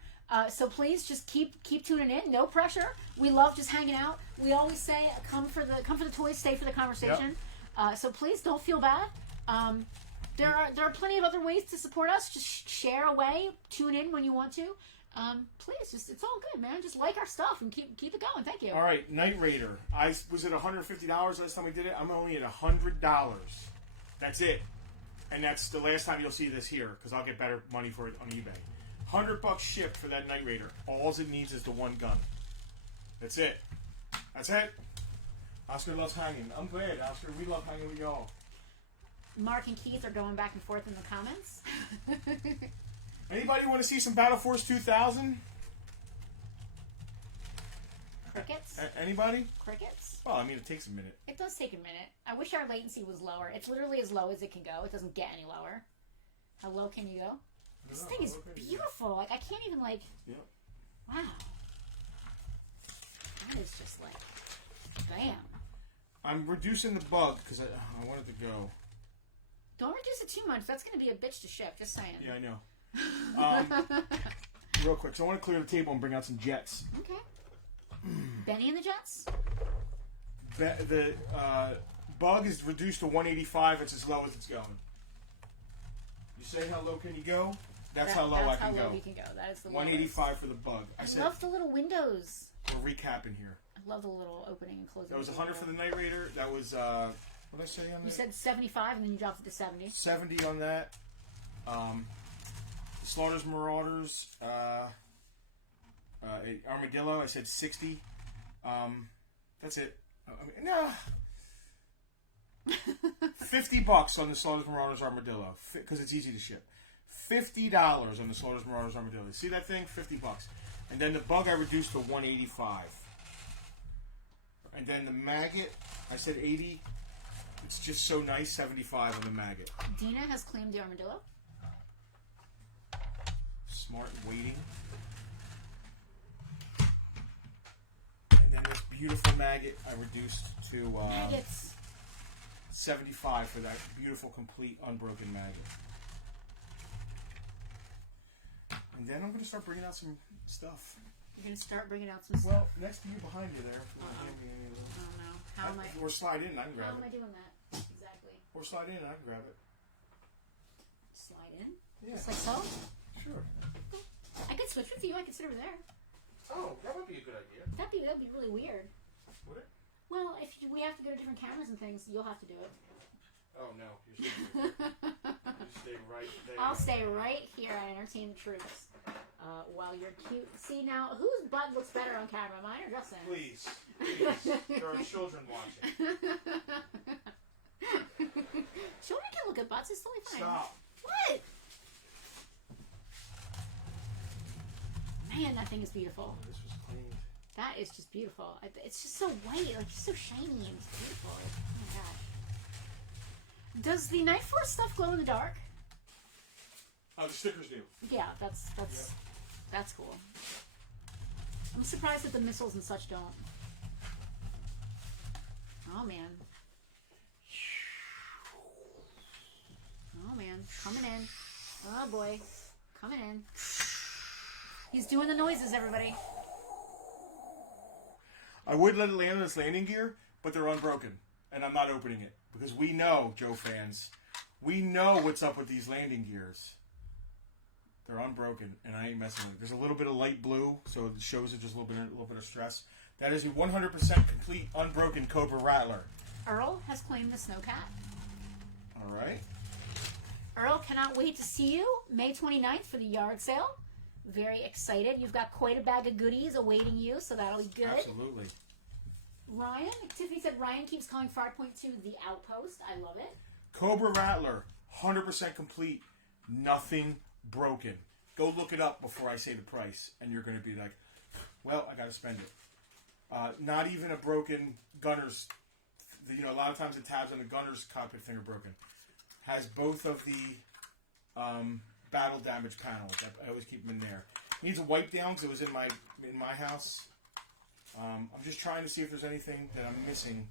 So please just keep tuning in. No pressure. We love just hanging out. We always say, come for the toys, stay for the conversation. Yep. So please don't feel bad. There are plenty of other ways to support us. Just share away. Tune in when you want to. Please, it's all good, man. Just like our stuff and keep it going. Thank you. All right, Night Raider. I was at $150 last time we did it. I'm only at $100. That's it. And that's the last time you'll see this here, because I'll get better money for it on eBay. $100 shipped for that Night Raider. All it needs is the one gun. That's it. That's it. Oscar loves hanging. I'm glad, Oscar. We love hanging with y'all. Mark and Keith are going back and forth in the comments. Anybody want to see some Battle Force 2000? Crickets? Anybody? Crickets? Well, I mean, it takes a minute. It does take a minute. I wish our latency was lower. It's literally as low as it can go. It doesn't get any lower. How low can you go? This thing is beautiful. Like, I can't even, like... Yep. Wow. That is just, like... Bam. I'm reducing the bug, because I want it to go. Don't reduce it too much. That's going to be a bitch to ship. Just saying. Yeah, I know. Real quick, so I want to clear the table and bring out some jets. Okay. Benny and the Jets? The bug is reduced to 185. It's as low as it's going. You say how low can you go? That's how low I can go. That's how low he can go. That is the 185 for the bug. I love the little windows. We're recapping here. I love the little opening and closing. That was 100 for the Night Raider. That was, what did I say on that? You said 75 and then you dropped it to 70. 70 on that. Slaughter's Marauders, Armadillo, I said 60. That's it. No. $50 on the Slaughter's Marauders Armadillo, because it's easy to ship. $50 on the Slaughter's Marauders Armadillo. See that thing? $50. And then the bug I reduced to 185. And then the maggot, I said 80. It's just so nice, 75 on the maggot. Dina has claimed the Armadillo. Smart waiting. And then this beautiful maggot I reduced to Maggots. 75 for that beautiful, complete, unbroken maggot. And then I'm going to start bringing out some stuff. You're going to start bringing out some stuff? Well, next to you, behind you there. Oh, no. How am I... Or slide in, I can grab it. How am I doing that? Exactly. Or slide in, I can grab it. Slide in? Yeah. Just like so? Sure. I could switch with you. I could sit over there. Oh, that would be a good idea. That'd be really weird. Would it? Well, if we have to go to different cameras and things, you'll have to do it. Oh, no. You stay right there. I'll stay right here and entertain the troops while you're cute. See, now, whose butt looks better on camera, mine or Justin? Please. There are children watching. Children can look at butts. It's totally fine. Stop. What? Man, that thing is beautiful. Oh, this was clean. That is just beautiful. It's just so white, like just so shiny and it's beautiful. Like, oh my god. Does the Night Force stuff glow in the dark? Oh, the stickers do. Yeah, that's cool. I'm surprised that the missiles and such don't. Oh man. Oh man, coming in. Oh boy, coming in. He's doing the noises, everybody. I would let it land on its landing gear, but they're unbroken. And I'm not opening it. Because we know, Joe fans, we know what's up with these landing gears. They're unbroken, and I ain't messing with it. There's a little bit of light blue, so it shows it just a little bit of stress. That is a 100% complete unbroken Cobra Rattler. Earl has claimed the Snowcat. All right. Earl, cannot wait to see you May 29th for the yard sale. Very excited. You've got quite a bag of goodies awaiting you, so that'll be good. Absolutely. Ryan, Tiffany said Ryan keeps calling Farpoint 2 the Outpost. I love it. Cobra Rattler, 100% complete, nothing broken. Go look it up before I say the price, and you're going to be like, well, I got to spend it. Not even a broken gunner's, a lot of times the tabs on the gunner's cockpit thing are broken. Has both of the battle damage panels. I always keep them in there. Needs a wipe down because it was in my house. I'm just trying to see if there's anything that I'm missing.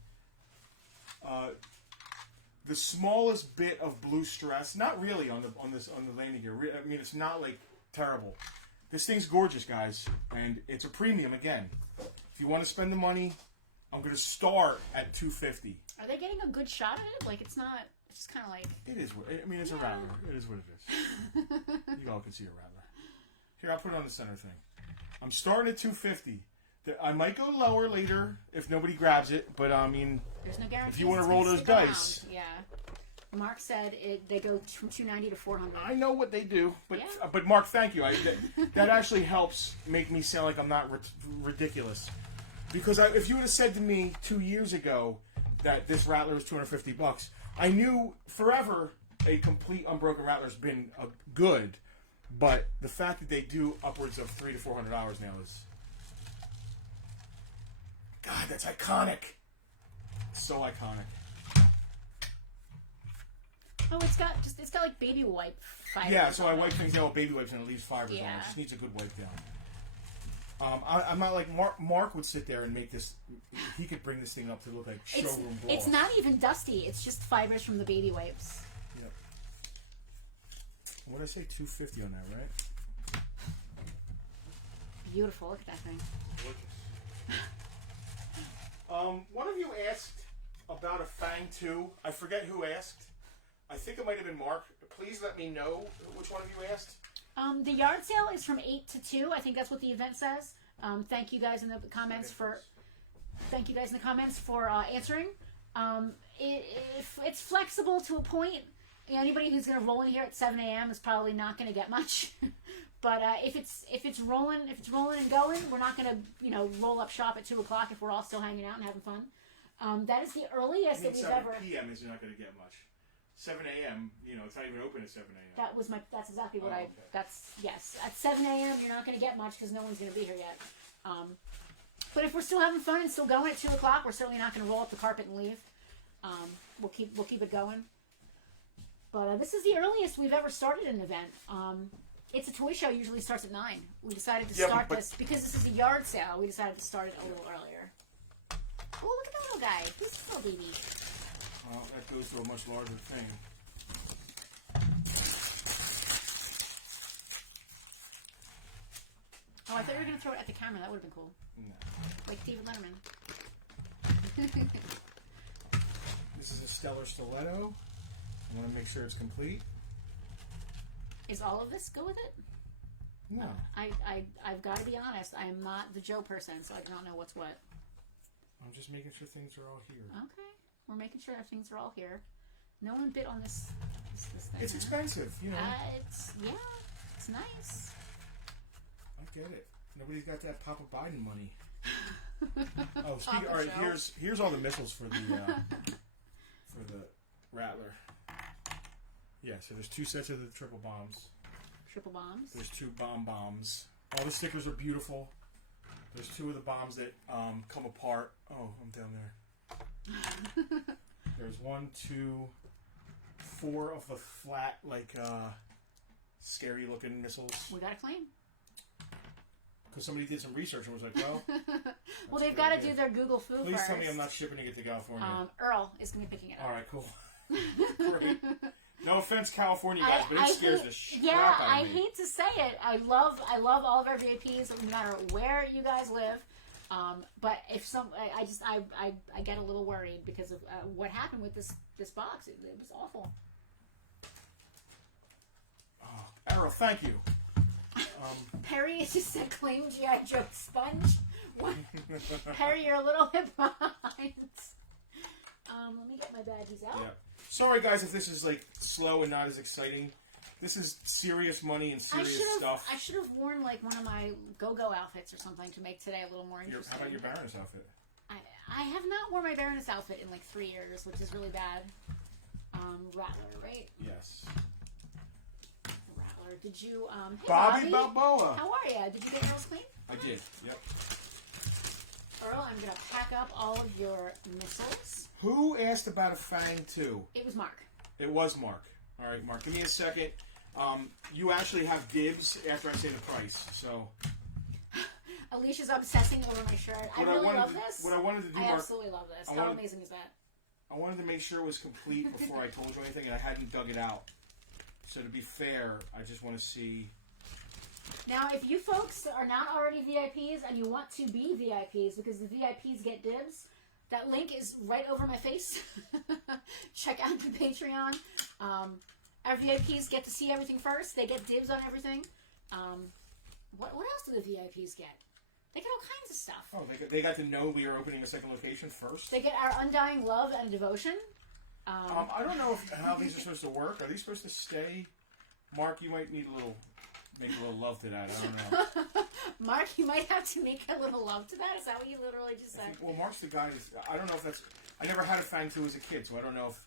The smallest bit of blue stress, not really on the landing gear. I mean, it's not like terrible. This thing's gorgeous, guys, and it's a premium again. If you want to spend the money, I'm going to start at $250. Are they getting a good shot at it? Like, it's not. It's just kind of like. It is. I mean, it's a Rattler. It is what it is. You all can see a Rattler. Here, I'll put it on the center thing. I'm starting at $250. I might go lower later if nobody grabs it, but I mean, there's no guarantee. if you want to roll those dice, yeah. Mark said they go from $290 to $400. I know what they do, but Yeah. but Mark, thank you. That actually helps make me sound like I'm not ridiculous. Because if you would have said to me 2 years ago that this Rattler was $250, I knew forever a complete unbroken Rattler's been good, but the fact that they do upwards of $300 to $400 now is, God, that's iconic. So iconic. Oh, it's got like baby wipe fibers. Yeah, so I wipe things down with baby wipes and it leaves fibers on it. Yeah. It just needs a good wipe down. I'm not like Mark would sit there and make this. He could bring this thing up to look like showroom gloss. It's not even dusty. It's just fibers from the baby wipes. Yep. What did I say? $250 on that, right? Beautiful. Look at that thing. Gorgeous. One of you asked about a Fang 2. I forget who asked. I think it might have been Mark. Please let me know which one of you asked. The yard sale is from 8 to 2. I think that's what the event says. Thank you guys in the comments for answering. It's flexible to a point. You know, anybody who's going to roll in here at 7 a.m. is probably not going to get much. But if it's rolling and going, we're not going to roll up shop at 2 o'clock if we're all still hanging out and having fun. That is the earliest that we've 7 ever. p.m. is you're not going to get much. 7 a.m. It's not even open at 7 a.m. That's exactly what okay. yes. At 7 a.m. you're not going to get much because no one's going to be here yet. But if we're still having fun and still going at 2 o'clock, we're certainly not going to roll up the carpet and leave. We'll keep it going. But this is the earliest we've ever started an event. It's a toy show. Usually starts at 9. We decided to start this because this is a yard sale. We decided to start it a little earlier. Oh, look at that little guy. Who's this little baby? Well, that goes to a much larger thing. Oh, I thought you were going to throw it at the camera. That would have been cool. No. Like David Letterman. This is a Stellar Stiletto. I want to make sure it's complete. Is all of this go with it? No. I've got to be honest. I am not the Joe person, so I do not know what's what. I'm just making sure things are all here. Okay. We're making sure things are all here. No one bid on this thing. It's expensive, It's nice. I get it. Nobody's got that Papa Biden money. Oh, Papa all right. Joe. Here's all the missiles for the Rattler. Yeah, so there's 2 sets of the triple bombs. Triple bombs. There's 2 bombs. All the stickers are beautiful. There's 2 of the bombs that come apart. Oh, I'm down there. There's 1, 2, 4 of the flat, scary looking missiles. We got a claim. Because somebody did some research and was like, well... Well, they've got to do their Google foo Please first. tell me I'm not shipping it to California. Earl is going to be picking it up. All right, cool. Great. No offense, California guys, but it scares the crap out of me. I hate to say it. I love all of our VIPs, no matter where you guys live. But if I get a little worried because of what happened with this box. It was awful. Oh, Errol, thank you. Perry just said claim G.I. Joe sponge. What? Perry, you're a little bit behind. Let me get my badges out. Yeah. Sorry, guys, if this is slow and not as exciting. This is serious money and serious stuff. I should have worn one of my go-go outfits or something to make today a little more interesting. How about your Baroness outfit? I have not worn my Baroness outfit in 3 years, which is really bad. Rattler, right? Yes. Rattler. Did you? Hey, Bobby Balboa. How are you? Did you get yours clean? I did. Yep. Earl, I'm gonna pack up all of your missiles. Who asked about a Fang 2? It was Mark. It was Mark. All right, Mark. Give me a second. You actually have dibs after I say the price. So. Alicia's obsessing over my shirt. I really love this. What I wanted to do, I Mark, absolutely love this. How amazing is that? I wanted to make sure it was complete before I told you anything, and I hadn't dug it out. So to be fair, I just want to see. Now, if you folks are not already VIPs and you want to be VIPs because the VIPs get dibs, that link is right over my face. Check out the Patreon. Our VIPs get to see everything first. They get dibs on everything. What else do the VIPs get? They get all kinds of stuff. Oh, they got to know we are opening a second location first. They get our undying love and devotion. I don't know how these are supposed to work. Are these supposed to stay? Mark, you might need make a little love to that. I don't know. Mark, you might have to make a little love to that. Is that what you literally just said? Well, Mark's the guy. I don't know if that's. I never had a Fang 2 as a kid, so I don't know if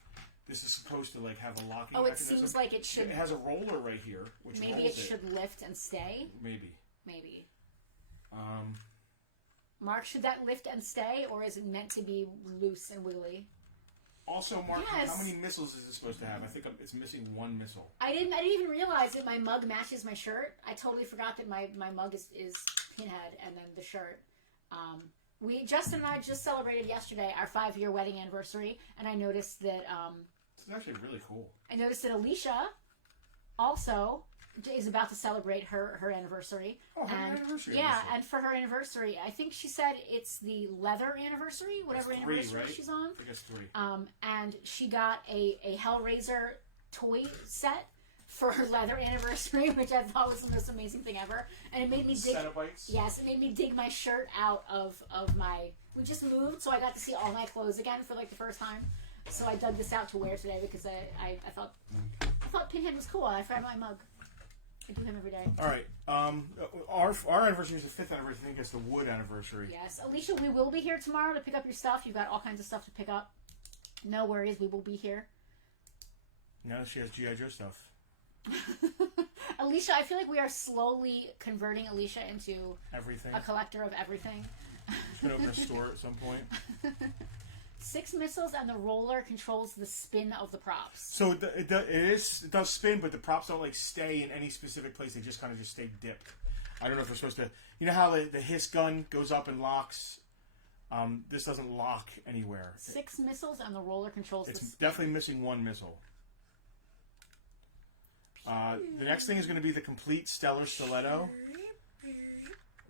this is supposed to like have a locking. Oh, it mechanism. seems like it should. It has a roller right here, which maybe rolls it should lift and stay. Maybe. Mark, should that lift and stay, or is it meant to be loose and wiggly? Also, Mark, Yes. how many missiles is it supposed to have? I think it's missing one missile. I didn't even realize that my mug matches my shirt. I totally forgot that my mug is Pinhead, and then the shirt. Justin and I just celebrated yesterday our 5-year wedding anniversary, and I noticed that. It's actually really cool. I noticed that Alicia also is about to celebrate her anniversary. Oh, happy anniversary! Yeah, Alicia. and for her anniversary, I think she said it's the leather anniversary, whatever That's 3, anniversary right? she's on. I think it's 3. And she got a Hellraiser toy set for her leather anniversary, which I thought was the most amazing thing ever. And it made me dig. Cenobites? Yes, it made me dig my shirt out of my. We just moved, so I got to see all my clothes again for like the first time. So I dug this out to wear today because I thought Pinhead was cool. I found my mug. I do him every day. All right. Our anniversary is the 5th anniversary. I think it's the Wood anniversary. Yes, Alicia, we will be here tomorrow to pick up your stuff. You've got all kinds of stuff to pick up. No worries, we will be here. Now she has G.I. Joe stuff. Alicia, I feel like we are slowly converting Alicia into Everything. a collector of everything. She's going to open a store at some point. 6 missiles and the roller controls the spin of the props. So it does spin, but the props don't like stay in any specific place. They just kind of stay dipped. I don't know if we're supposed to. You know how the hiss gun goes up and locks. This doesn't lock anywhere. 6 missiles and the roller controls. It's definitely missing one missile. The next thing is going to be the complete Stellar Stiletto.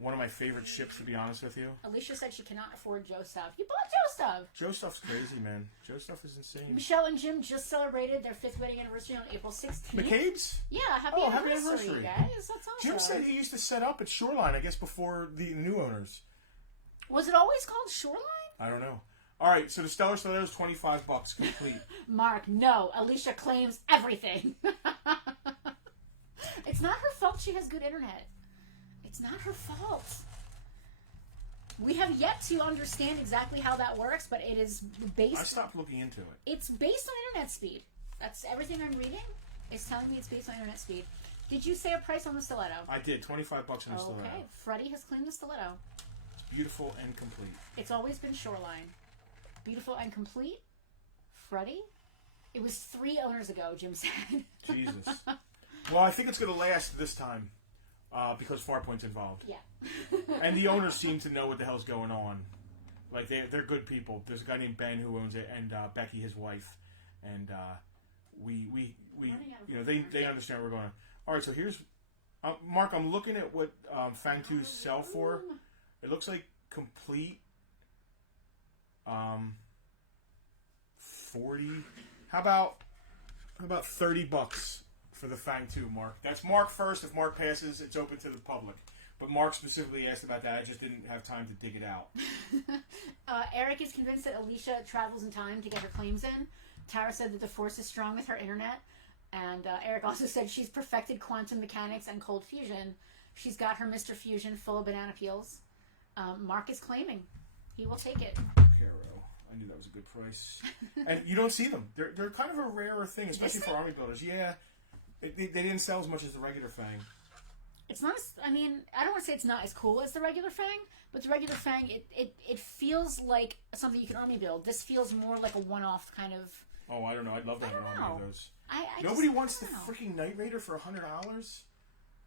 One of my favorite ships, to be honest with you. Alicia said she cannot afford Joe stuff. You bought Joe stuff. Joe stuff's crazy, man. Joe stuff is insane. Michelle and Jim just celebrated their 5th wedding anniversary on April 16th. McCabe's? Yeah, happy anniversary, guys. That's awesome. Jim said he used to set up at Shoreline, I guess, before the new owners. Was it always called Shoreline? I don't know. All right, so the Stellar Stiletto is $25 complete. Mark, no. Alicia claims everything. It's not her fault she has good internet. It's not her fault. We have yet to understand exactly how that works, but it is based... I stopped looking into it. It's based on internet speed. That's everything I'm reading is telling me it's based on internet speed. Did you say a price on the stiletto? I did. $25 on the stiletto. Okay. Freddie has claimed the stiletto. It's beautiful and complete. It's always been Shoreline. Beautiful and complete. Freddie? It was 3 owners ago, Jim said. Jesus. Well, I think it's going to last this time because Farpoint's involved. Yeah. And the owners seem to know what the hell's going on. Like, they're good people. There's a guy named Ben who owns it, and Becky, his wife. And we you know, they understand where we're going. All right, so here's... Mark, I'm looking at what Fang 2s sell for. It looks like complete... 40... How about $30 for the Fang 2, Mark? That's Mark first. If Mark passes, it's open to the public. But Mark specifically asked about that. I just didn't have time to dig it out. Eric is convinced that Alicia travels in time to get her claims in. Tara said that the Force is strong with her internet. And Eric also said she's perfected quantum mechanics and cold fusion. She's got her Mr. Fusion full of banana peels. Mark is claiming. He will take it. Caro. I knew that was a good price. And you don't see them. They're kind of a rarer thing, especially for army builders. Yeah. They didn't sell as much as the regular Fang. It's not as, I mean, I don't want to say it's not as cool as the regular Fang, but the regular Fang, it feels like something you can army build. This feels more like a one-off kind of... Oh, I don't know. I'd love to have an army of those. Nobody wants the freaking Night Raider for $100?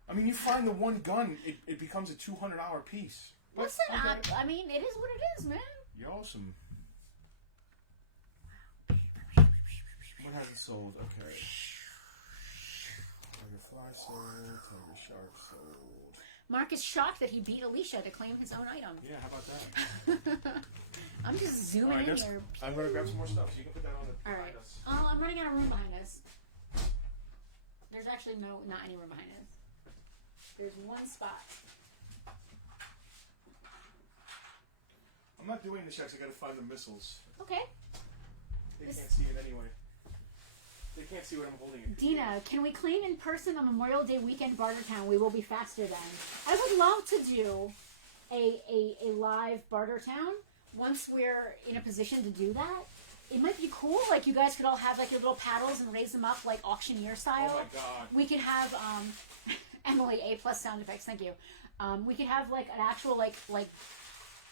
I mean, you find the one gun, it becomes a $200 piece. Listen, okay. I mean, it is what it is, man. You're awesome. What hasn't sold? Okay. Tiger Fly sold. Tiger Shark sold. Mark is shocked that he beat Alicia to claim his own item. Yeah, how about that? I'm just zooming in here. I'm going to grab some more stuff so you can put that on the behind us. I'm running out of room behind us. There's actually not any room behind us. There's one spot. I'm not doing the checks. I got to find the missiles. Okay. They can't see it anyway. They can't see what I'm holding. Dina, can we claim in person on Memorial Day weekend Bartertown? We will be faster then. I would love to do a live Bartertown once we're in a position to do that. It might be cool. Like, you guys could all have, like, your little paddles and raise them up, like, auctioneer style. Oh, my God. We could have, Emily, A+ sound effects, thank you. We could have, like, an actual, like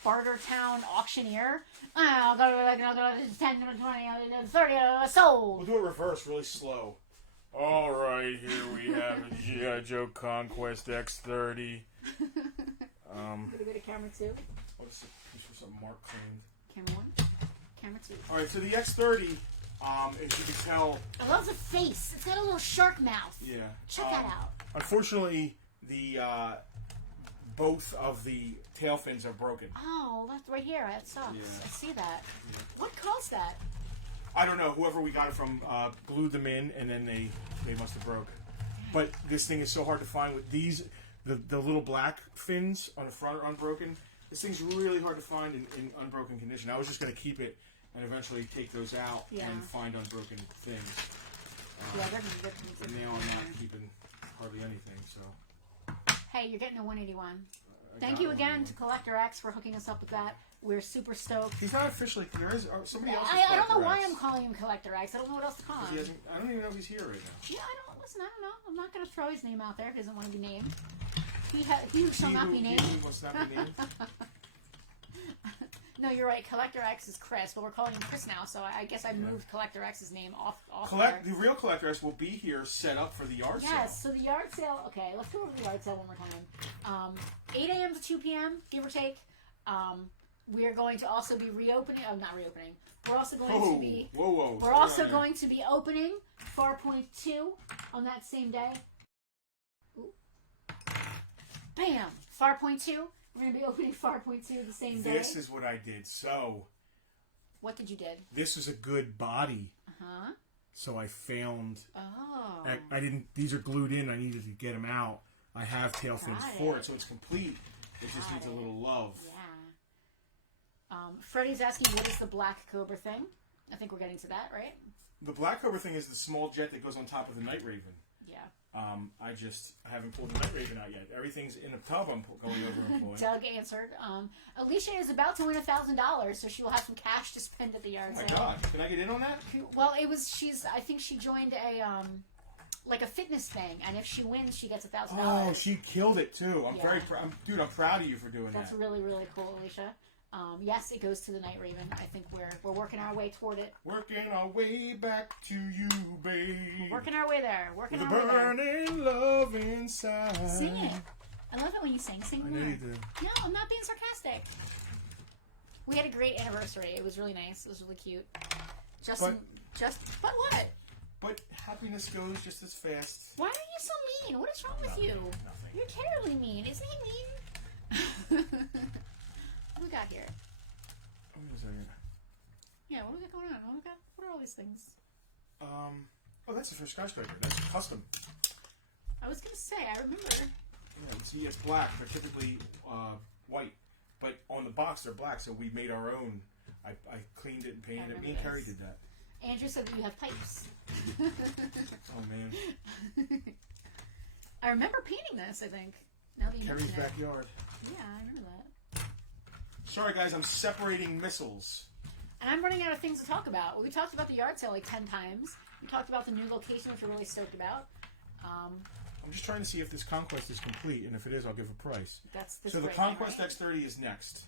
Bartertown auctioneer. Oh, go 10, 20, 30, sold. We'll do it reverse, really slow. All right, here we have a G.I. Joe Conquest X30. I'm going to go to camera 2. What's this for something Mark claimed? Camera 1. Camera 2. All right, so the X30, as you can tell... I love the face. It's got a little shark mouth. Yeah. Check that out. Unfortunately, the both of the tail fins are broken. Oh, that's right here. That sucks. Yeah. I see that. Yeah. What caused that? I don't know. Whoever we got it from glued them in, and then they must have broke. But this thing is so hard to find with these, the little black fins on the front are unbroken. This thing's really hard to find in unbroken condition. I was just going to keep it and eventually take those out and find unbroken things. Yeah, they're good. And now I'm not keeping hardly anything, so... Hey, you're getting a 181. Thank you again to Collector X for hooking us up with that. We're super stoked. He's not officially... There is somebody else. I don't know why I'm calling him Collector X. I don't know what else to call him. I don't even know if he's here right now. Yeah, I don't know. I'm not going to throw his name out there if he doesn't want to be named. He shall not be named. He must not be named. No, you're right. Collector X is Chris, but we're calling him Chris now, so I guess I moved Collector X's name off The real Collector X will be here set up for the yard sale. Yes, so the yard sale, okay, let's go over the yard sale one more time. 8 a.m. to 2 p.m., give or take. We are going to also be reopening, not reopening, we're also going to be, we're also going to be opening Farpoint 2 on that same day. Ooh. Bam! Farpoint 2. We're going to be opening Farpoint 2 the same day. This is what I did. So... What did you do? This was a good body. Uh-huh. So I found... Oh. I didn't... These are glued in. I needed to get them out. I have tail fins for it, so it's complete. It just needs a little love. Yeah. Freddie's asking, what is the Black Cobra thing? I think we're getting to that, right? The Black Cobra thing is the small jet that goes on top of the Night Raven. Yeah. I haven't pulled the Night Raven out yet. Everything's in a tub I'm going over and pulling. Doug answered. Alicia is about to win $1,000, so she will have some cash to spend at the yard sale. Oh my God. Can I get in on that? Well, I think she joined a fitness thing, and if she wins, she gets $1,000. Oh, she killed it too. I'm very proud. Dude, I'm proud of you for doing that. That's really, really cool, Alicia. Yes, it goes to the Night Raven. I think we're working our way toward it. Working our way back to you, babe. Working our way there. Working With our way there. burning love inside. Sing it. I love it when you sing. Sing I more. know you do. No, I'm not being sarcastic. We had a great anniversary. It was really nice. It was really cute. But what? But happiness goes just as fast. Why are you so mean? What is wrong with you? Nothing. You're terribly mean. Isn't he mean? What we got here? Wait a second. Yeah, what do we got going on? What are all these things? Oh, that's for skyscraper. That's custom. I was gonna say, I remember. Yeah, you see, it's black. They're typically white, but on the box they're black. So we made our own. I cleaned it and painted it. Me and Carrie did that. Andrew said that you have pipes. Oh man. I remember painting this. I think. Now that you Carrie's mention it. backyard. Yeah, I remember that. Sorry guys, I'm separating missiles. And I'm running out of things to talk about. We talked about the yard sale like 10 times. We talked about the new location, which we're really stoked about. I'm just trying to see if this Conquest is complete, and if it is, I'll give a price. So the Conquest X30 is next.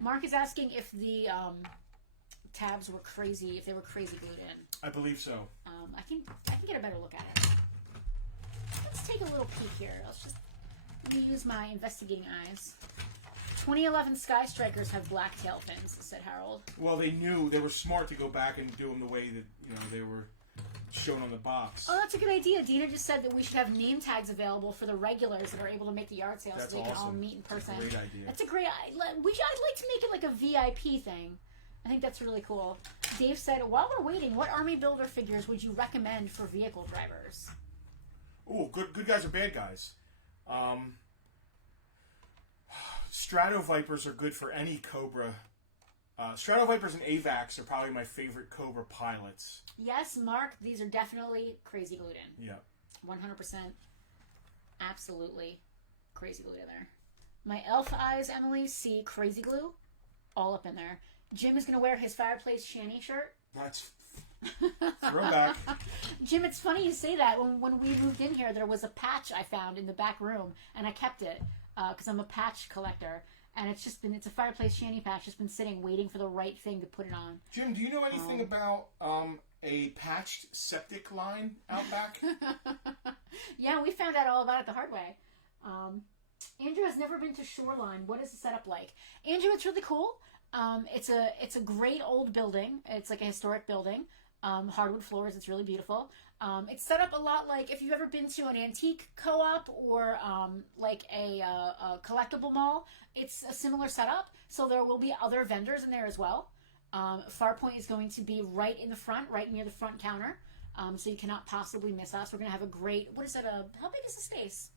Mark is asking if the tabs were crazy, if they were crazy glued in. I believe so. I can get a better look at it. Let's take a little peek here. Let me use my investigating eyes. 2011 Sky Strikers have black tail fins, said Harold. Well, they were smart to go back and do them the way that they were shown on the box. Oh, that's a good idea. Dina just said that we should have name tags available for the regulars that are able to make the yard sale, so we can all meet in person. That's a great idea. That's a great. I'd like to make it like a VIP thing. I think that's really cool. Dave said, while we're waiting, what Army Builder figures would you recommend for vehicle drivers? Ooh, good guys or bad guys? Strato Vipers are good for any Cobra Strato Vipers and AVAX are probably my favorite Cobra pilots. Yes, Mark, these are definitely crazy glued in. Yeah. 100%. Absolutely crazy glued in there. My elf eyes, Emily, see crazy glue all up in there. Jim is going to wear his fireplace shanty shirt. That's throwback. Jim, it's funny you say that. When we moved in here, there was a patch I found in the back room, and I kept it because I'm a patch collector. And it's a fireplace shanty patch. Just been sitting, waiting for the right thing to put it on. Jim, do you know anything about a patched septic line out back? Yeah, we found out all about it the hard way. Andrew has never been to Shoreline. What is the setup like? Andrew, it's really cool. It's a great old building. It's like a historic building. Hardwood floors. It's really beautiful. It's set up a lot like if you've ever been to an antique co-op or like a collectible mall. It's a similar setup. So there will be other vendors in there as well. Farpoint is going to be right in the front, right near the front counter. So you cannot possibly miss us. We're going to have a great, what is it? How big is the space?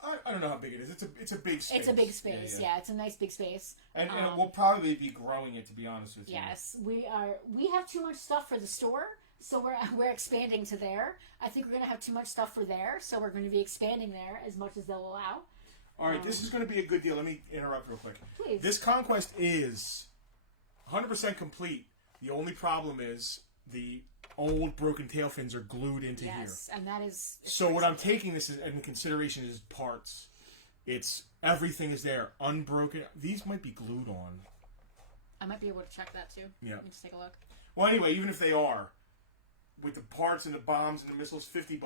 I don't know how big it is. It's a big space. It's a big space. Yeah, it's a nice big space. And we'll probably be growing it, to be honest with you. Yes, we are. We have too much stuff for the store, so we're expanding to there. I think we're going to have too much stuff for there, so we're going to be expanding there as much as they'll allow. All right, this is going to be a good deal. Let me interrupt real quick. Please. This conquest is 100% complete. The only problem is the old broken tail fins are glued into here. Yes, and that is... So what I'm taking this in consideration is parts. It's everything is there, unbroken. These might be glued on. I might be able to check that too. Yeah. Let me just take a look. Well, anyway, even if they are, with the parts and the bombs and the missiles, $50.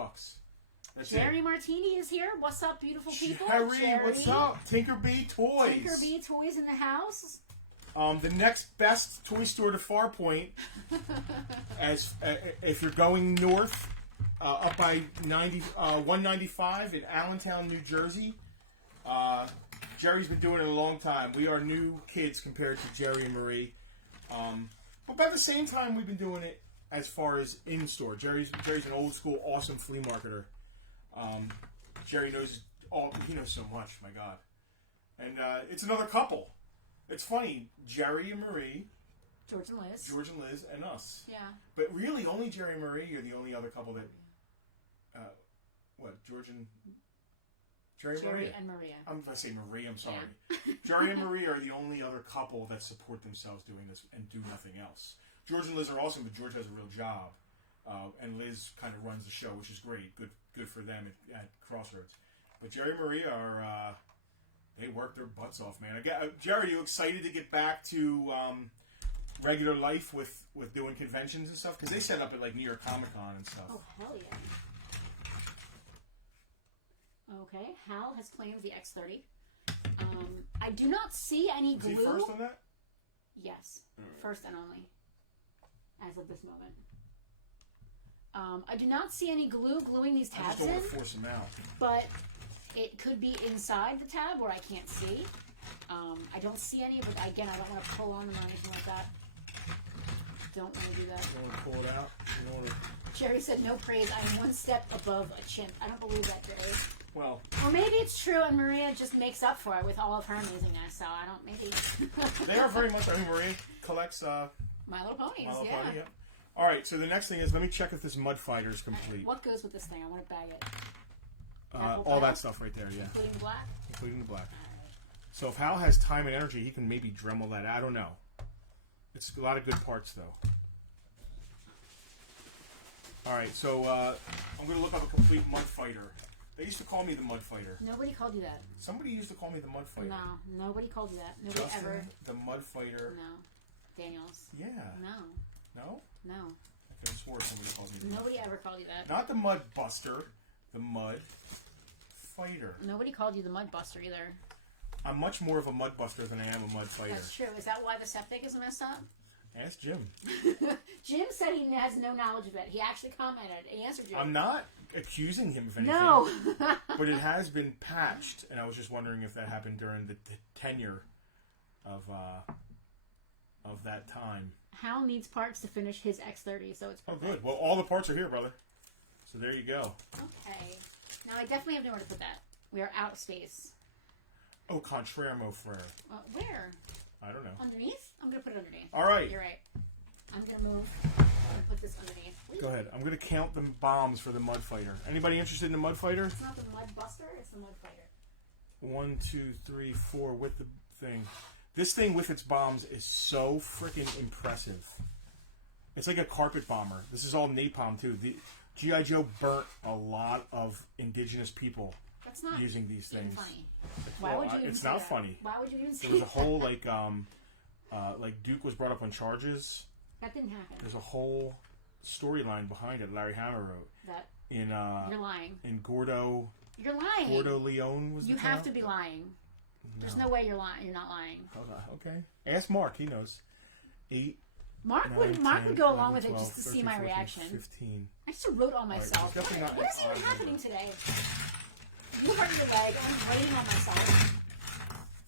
That's Jerry it. Martini is here. What's up, beautiful people? Jerry, what's up? Tinkerbee Toys. Tinkerbee Toys in the house. The next best toy store to Farpoint, as if you're going north, up by 195 in Allentown, New Jersey. Jerry's been doing it a long time. We are new kids compared to Jerry and Marie. But by the same time, we've been doing it as far as in-store. Jerry's an old-school, awesome flea marketer. Jerry knows he knows so much, my God. And it's another couple. It's funny, Jerry and Marie, George and Liz, and us. Yeah. But really, only Jerry and Marie are the only other couple that. Jerry and Maria. I'm going to say Marie. I'm sorry. Yeah. Jerry and Marie are the only other couple that support themselves doing this and do nothing else. George and Liz are awesome, but George has a real job, and Liz kind of runs the show, which is great. Good for them at Crossroads. But Jerry and Marie are. They work their butts off, man. Jerry, you excited to get back to regular life with doing conventions and stuff? Because they set up at like New York Comic Con and stuff. Oh, hell yeah. Okay, Hal has claimed the X30. I do not see any glue. Is he first on that? Yes, first and only. As of this moment. I do not see any glue gluing these tabs I just don't in. want to force them out. But it could be inside the tab where I can't see. I don't see any, but again, I don't want to pull on them or anything like that. Don't want to do that. You don't want to pull it out? You don't want to... Jerry said, no praise. I am one step above a chimp. I don't believe that, Jerry. Well... Or maybe it's true and Maria just makes up for it with all of her amazingness, so I don't... Maybe... They are very much... I mean, Maria collects... My Little Ponies, My Little yeah. Pony, yeah. Alright, so the next thing is, let me check if this Mud Fighter is complete. What goes with this thing? I want to bag it. All that stuff right there, yeah. Including black? Including the black. So if Hal has time and energy, he can maybe Dremel that. I don't know. It's a lot of good parts, though. Alright, so I'm going to look up a complete Mud Fighter. They used to call me the Mud Fighter. Nobody called you that. Somebody used to call me the Mud Fighter. No, nobody called you that. Nobody Justin, ever. the Mud Fighter. No. Daniels. Yeah. No. No? No. I could have swore somebody called me the Nobody ever called you that. Not the Mud Buster. The Mud Fighter. Nobody called you the Mud Buster either. I'm much more of a Mud Buster than I am a Mud Fighter. That's true. Is that why the septic is messed up? Ask Jim. Jim said he has no knowledge of it. He actually commented. He answered you. I'm not accusing him of anything. No. But it has been patched, and I was just wondering if that happened during the tenure of that time. Hal needs parts to finish his X30, so it's Oh, perfect. good. Well, all the parts are here, brother. So there you go. Okay. Now, I definitely have nowhere to put that. We are out of space. Oh, contraire, mon frere. Where? I don't know. Underneath? I'm going to put it underneath. All right. You're right. I'm going to move. I'm going to put this underneath. Go ahead. I'm going to count the bombs for the Mud Fighter. Anybody interested in the Mud Fighter? It's not the Mud Buster, it's the Mud Fighter. 1, 2, 3, 4 with the thing. This thing with its bombs is so freaking impressive. It's like a carpet bomber. This is all napalm too. The G.I. Joe burnt a lot of indigenous people That's not using these things. funny. Why would you even It's say not that? funny. Why would you even say There was a that? whole like Duke was brought up on charges. That didn't happen. There's a whole storyline behind it. Larry Hammer wrote That in you're lying. in Gordo You're lying. Gordo Leone was. You the have town? to be lying. There's no way you're lying. You're not lying. Okay. Ask Mark. He knows. 8. Mark 9, would 10, go 11, along with it 12, just to 13, see my 14, reaction. 15. I just wrote all myself. Right, definitely not What is even arguing. happening today? You hurt your leg. I'm writing on myself.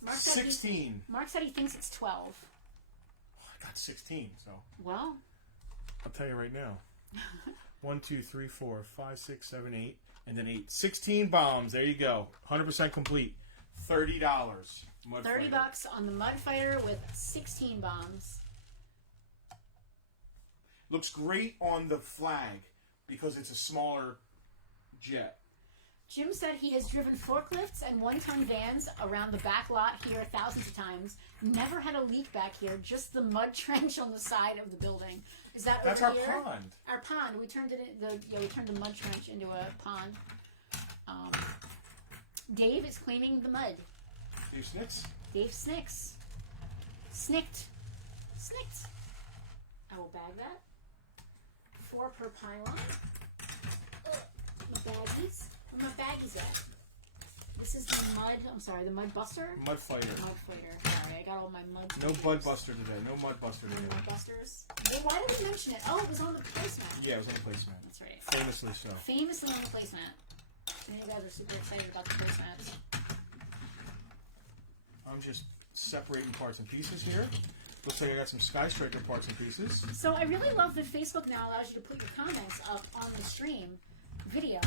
Mark said 16. Mark said he thinks it's 12. I got 16. So Well, I'll tell you right now. 1, 2, 3, 4, 5, 6, 7, 8, and then 8. 16 bombs. There you go. 100% complete. $30. Mud $30 Fighter. on the Mud Fighter with 16 bombs. Looks great on the flag because it's a smaller jet. Jim said he has driven forklifts and one-ton vans around the back lot here thousands of times. Never had a leak back here, just the mud trench on the side of the building. Is that That's over our here? pond. Our pond. We turned we turned the mud trench into a pond. Dave is claiming the mud. Dave Snicks? Dave Snicks. Snicked. Snicked. I will bag that. 4 per pylon. My baggies. Where my baggies at? This is the mud. I'm sorry, the Mud Buster. Mud Fighter. Mud Fighter. Sorry, I got all my mud. No baggies. Bud Buster today. No Mud Buster No today. Mud Busters. Well, why did we mention it? Oh, it was on the placemat. Yeah, it was on the placemat. That's right. Famously so. Famously on the placemat. And you guys are super excited about the placemats. I'm just separating parts and pieces here. Looks like I got some Sky Striker parts and pieces. So I really love that Facebook now allows you to put your comments up on the stream video.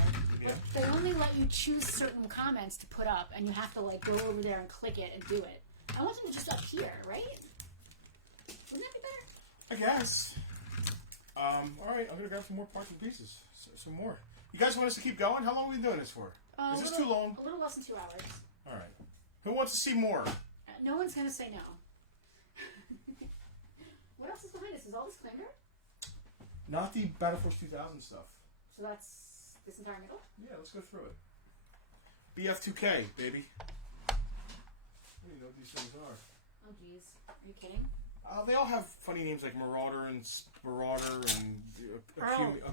Yeah. They only let you choose certain comments to put up, and you have to like go over there and click it and do it. I want them to just appear, right? Wouldn't that be better? I guess. All right, I'm gonna grab some more parts and pieces. Some more. You guys want us to keep going? How long are we doing this for? Is this too long? A little less than 2 hours. All right. Who wants to see more? No one's gonna say no. What else is behind us? Is all this Clanger? Not the Battle Force 2000 stuff. So that's this entire middle? Yeah, let's go through it. BF2K, baby. I don't even know what these things are. Oh jeez. Are you kidding? They all have funny names like Marauder and Marauder and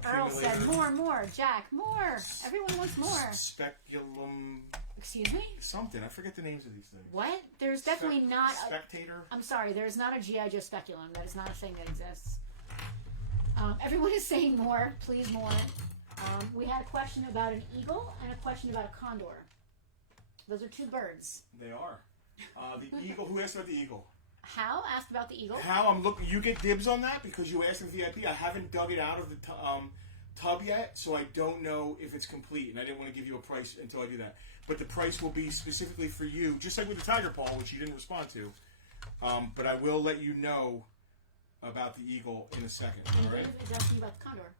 Earl said more, Jack, more. Everyone wants more. Speculum. Excuse me? Something. I forget the names of these things. What? There's definitely not a... Spectator? I'm sorry, there's not a G.I. Joe Speculum. That is not a thing that exists. Everyone is saying more. Please more. We had a question about an eagle and a question about a condor. Those are 2 birds. They are. The eagle. Who asked about the eagle? Hal asked about the eagle. Hal, I'm looking. You get dibs on that because you asked in VIP. I haven't dug it out of the tub yet, so I don't know if it's complete, and I didn't want to give you a price until I do that. But the price will be specifically for you, just like with the tiger paw, which you didn't respond to. But I will let you know about the eagle in a second. And All right. Dave is asking about the condor.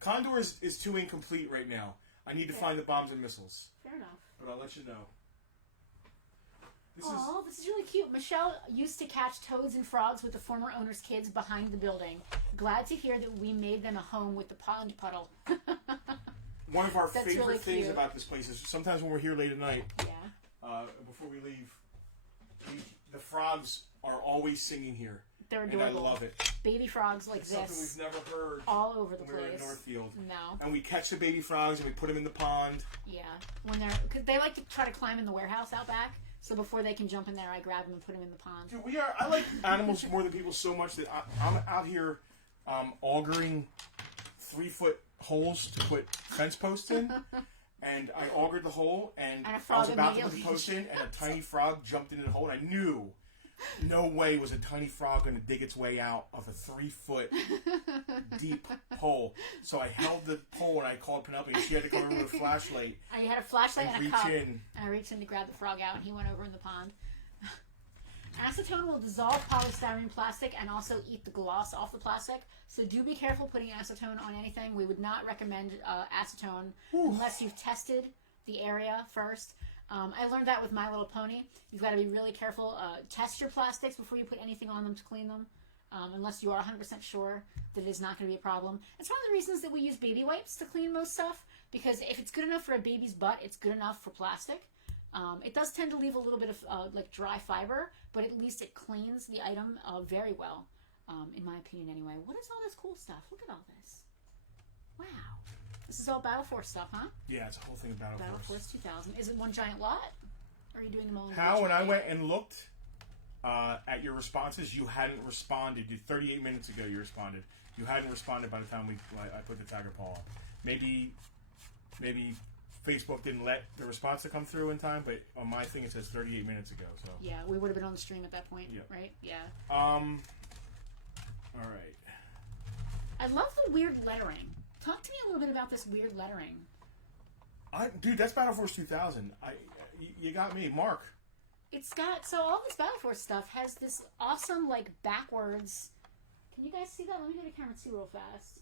Condor is too incomplete right now. I need to find the bombs and missiles, Fair enough. but I'll let you know. This is really cute. Michelle used to catch toads and frogs with the former owner's kids behind the building. Glad to hear that we made them a home with the pond puddle. One of our That's favorite really things cute. about this place is sometimes when we're here late at night, Yeah. before we leave, the frogs are always singing here. They're And I adorable. love it. Baby frogs like It's something this. we've never heard All over the when we were in place. Northfield. No. And we catch the baby frogs and we put them in the pond. Yeah. When cause they like to try to climb in the warehouse out back. So before they can jump in there, I grab them and put them in the pond. Dude, I like animals more than people so much that I'm out here augering 3-foot holes to put fence posts in. And I augured the hole, and And a I frog was about to put immediately the post in, and a tiny frog jumped into the hole, and I knew no way was a tiny frog going to dig its way out of a 3-foot deep hole. So I held the pole, and I called Penelope, and she had to come over with a flashlight. I had a flashlight and a reach cup. in. And I reached in to grab the frog out, and he went over in the pond. Acetone will dissolve polystyrene plastic and also eat the gloss off the plastic. So do be careful putting acetone on anything. We would not recommend acetone unless you've tested the area first. I learned that with My Little Pony. You've got to be really careful. Test your plastics before you put anything on them to clean them. Unless you are 100% sure that it is not going to be a problem. It's one of the reasons that we use baby wipes to clean most stuff. Because if it's good enough for a baby's butt, it's good enough for plastic. It does tend to leave a little bit of like dry fiber, but at least it cleans the item very well, in my opinion anyway. What is all this cool stuff? Look at all this. Wow. This is all Battle Force stuff, huh? Yeah, it's a whole thing of Battle Force 2000. Is it one giant lot? Or are you doing them all in How, when I went and looked at your responses, you hadn't responded. 38 minutes ago you responded. You hadn't responded by the time I put the Tiger Paw up. Maybe Facebook didn't let the response to come through in time, but on my thing it says 38 minutes ago. So yeah, we would have been on the stream at that point, right? Yeah. All right. I love the weird lettering. Talk to me a little bit about this weird lettering. Dude, that's Battle Force 2000. You got me, Mark. It's got all this Battle Force stuff has this awesome like backwards. Can you guys see that? Let me go to camera 2 real fast.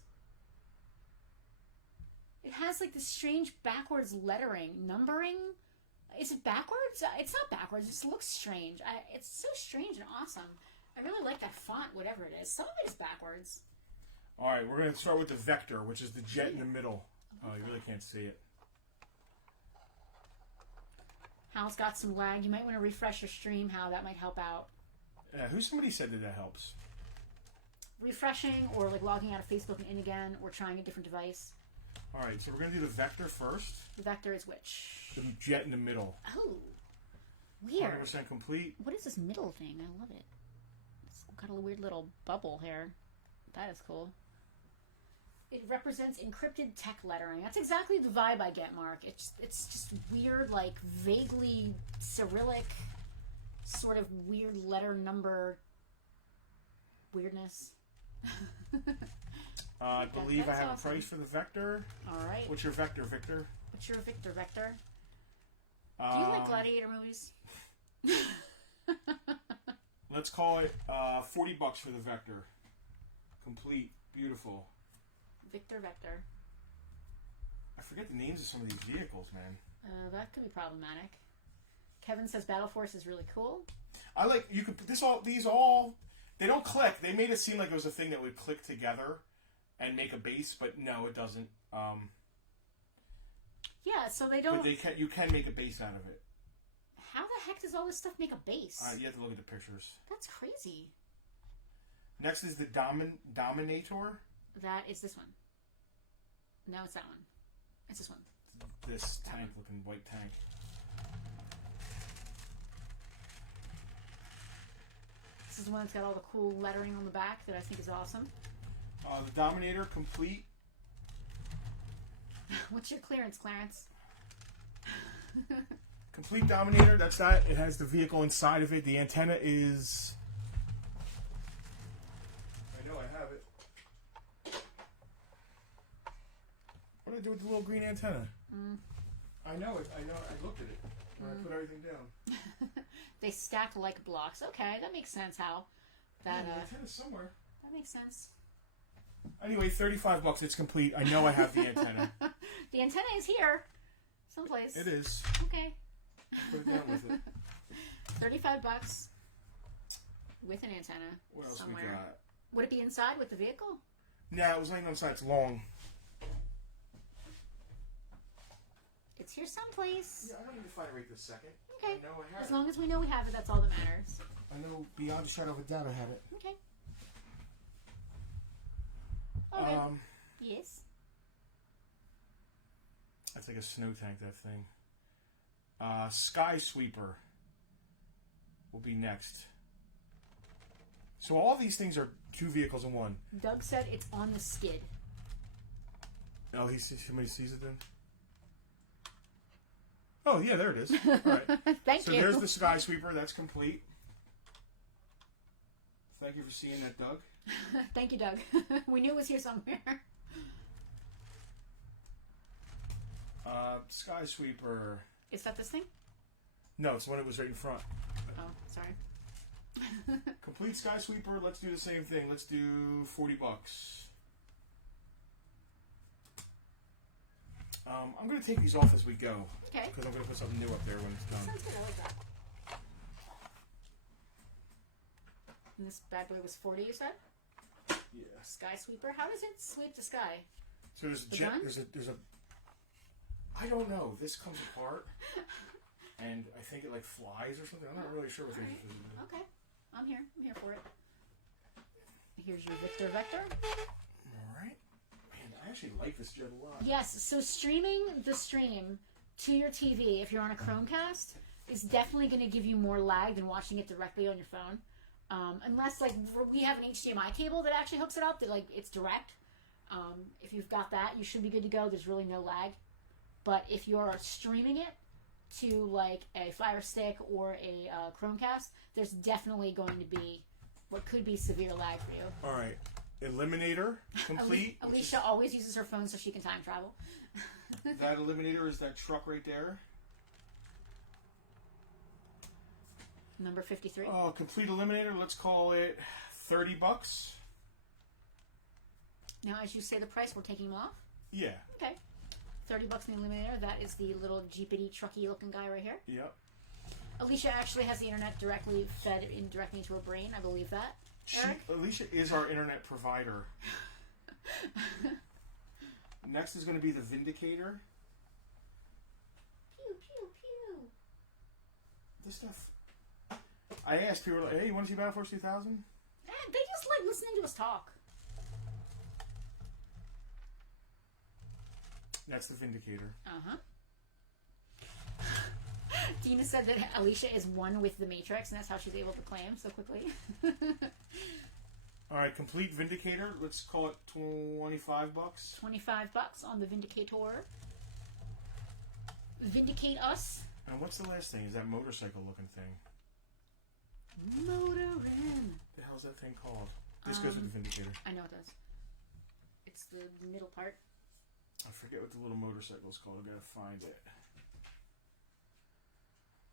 It has like this strange backwards lettering, numbering. Is it backwards? It's not backwards. It just looks strange. It's so strange and awesome. I really like that font, whatever it is. Some of it is backwards. All right, we're going to start with the Vector, which is the jet in the middle. Oh, you really can't see it. Hal's got some lag. You might want to refresh your stream, Hal. That might help out. Somebody said that helps. Refreshing or like logging out of Facebook and in again or trying a different device. All right, so we're going to do the Vector first. The Vector is which? The jet in the middle. Oh, weird. 100% complete. What is this middle thing? I love it. It's got a weird little bubble here. That is cool. It represents encrypted tech lettering. That's exactly the vibe I get, Mark. It's just weird, like vaguely Cyrillic, sort of weird letter number weirdness. I believe I have awesome. a price for the Vector. All right. What's your Vector, Victor? What's your Vector? Do you like gladiator movies? Let's call it $40 for the Vector. Complete. Beautiful. Vector. I forget the names of some of these vehicles, man. That could be problematic. Kevin says Battle Force is really cool. I like, you could put these all, they don't click. They made it seem like it was a thing that would click together and make a base, but no, it doesn't. Yeah, so they don't. But you can make a base out of it. How the heck does all this stuff make a base? You have to look at the pictures. That's crazy. Next is the Dominator. That is this one. No, it's that one. It's this one. This tank-looking white tank. This is the one that's got all the cool lettering on the back that I think is awesome. The Dominator complete. What's your clearance, Clarence? Complete Dominator. That's that. It has the vehicle inside of it. The antenna is. I know I have it. What did I do with the little green antenna? I know it. I looked at it. I put everything down. They stack like blocks. Okay, that makes sense. How? That the antenna's somewhere. That makes sense. Anyway, $35. It's complete. I know I have the antenna. The antenna is here, someplace. It is. Okay. Put it down with it. $35 with an antenna. What else somewhere. we got? Would it be inside with the vehicle? Nah, it was laying on the side. It's long. It's here someplace. Yeah, I don't need to find it right this second. Okay. I know I have As long as we know we have it, that's all that matters. I know beyond a shadow of a doubt I have it. Okay. Okay. Yes. That's like a snow tank, that thing. Sky Sweeper will be next. So all these things are two vehicles in one. Doug said it's on the skid. Oh, somebody sees it then? Oh, yeah, there it is. All right. Thank you. So there's the Sky Sweeper. That's complete. Thank you for seeing that, Doug. Thank you, Doug. We knew it was here somewhere. Sky Sweeper. Is that this thing? No, it's the one that was right in front. Oh, sorry. Complete Sky Sweeper. Let's do the same thing. Let's do $40. I'm going to take these off as we go. Okay. Because I'm going to put something new up there when it's done. Sounds good. I like that. And this bad boy was 40, you said? Yeah. Sky Sweeper. How does it sweep the sky? So there's The gun? there's a. I don't know. This comes apart, and I think it like flies or something. I'm not really sure what it is. Okay. I'm here for it. Here's your Victor Vector. All right. Man, I actually like this jet a lot. Yes, so streaming the stream to your TV, if you're on a Chromecast, is definitely going to give you more lag than watching it directly on your phone. Unless, like, we have an HDMI cable that actually hooks it up, that, like, it's direct. If you've got that, you should be good to go. There's really no lag. But if you're streaming it to, like, a Fire Stick or a Chromecast, there's definitely going to be what could be severe lag for you. All right. Eliminator complete. Alicia always uses her phone so she can time travel. That Eliminator is that truck right there. Number 53. Oh, complete Eliminator. Let's call it $30. Now, as you say the price, we're taking them off? Yeah. Okay. $30 in the Illuminator. That is the little jeepity trucky looking guy right here. Yep. Alicia actually has the internet directly fed directly into her brain. I believe that. Eric? Alicia is our internet provider. Next is going to be the Vindicator. Pew, pew, pew. This stuff. I asked people, like, hey, you want to see Battle Force 2000? They just like listening to us talk. That's the Vindicator. Uh-huh. Dina said that Alicia is one with the Matrix, and that's how she's able to claim so quickly. All right, complete Vindicator. Let's call it $25. $25 on the Vindicator. Vindicate us. And what's the last thing? Is that motorcycle-looking thing? Motorin. The hell's that thing called? This goes with the Vindicator. I know it does. It's the middle part. I forget what the little motorcycle is called. I gotta find it.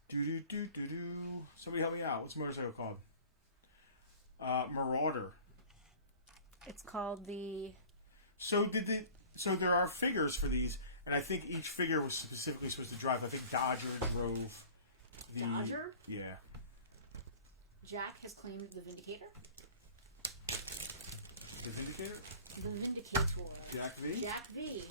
Do. Somebody help me out. What's the motorcycle called? Marauder. It's called the... So there are figures for these, and I think each figure was specifically supposed to drive. I think Dodger drove the... Dodger? Yeah. Jack has claimed the Vindicator. The Vindicator? The Vindicator. Jack V? Jack V.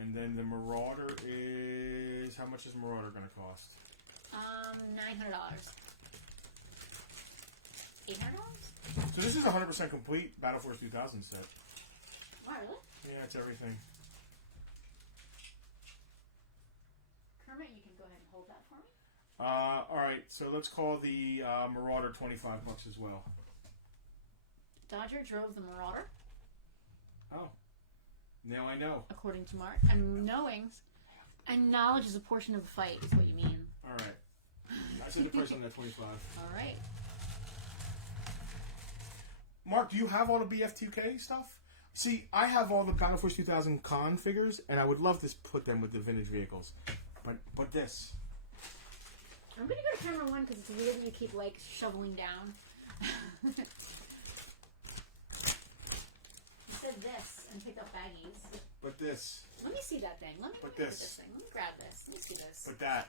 And then the Marauder is... How much is Marauder going to cost? $900. $800? So this is 100% complete Battle Force 2000 set. Wow, really? Yeah, it's everything. Kermit, you can go ahead and hold that for me. Alright, so let's call the Marauder $25 as well. Dodger drove the Marauder. Oh. Now I know. According to Mark. And knowledge is a portion of the fight, is what you mean. Alright. I see the price on that 25. Alright. Mark, do you have all the BF2K stuff? See, I have all the Battle Force 2000 con figures, and I would love to put them with the vintage vehicles. But this. I'm gonna go to camera 1 because it's weird that you keep, like, shoveling down. You said this and picked up baggies. But this. Let me see that thing. Let me But look at this. this thing. Let me grab this. Let me see this. But that.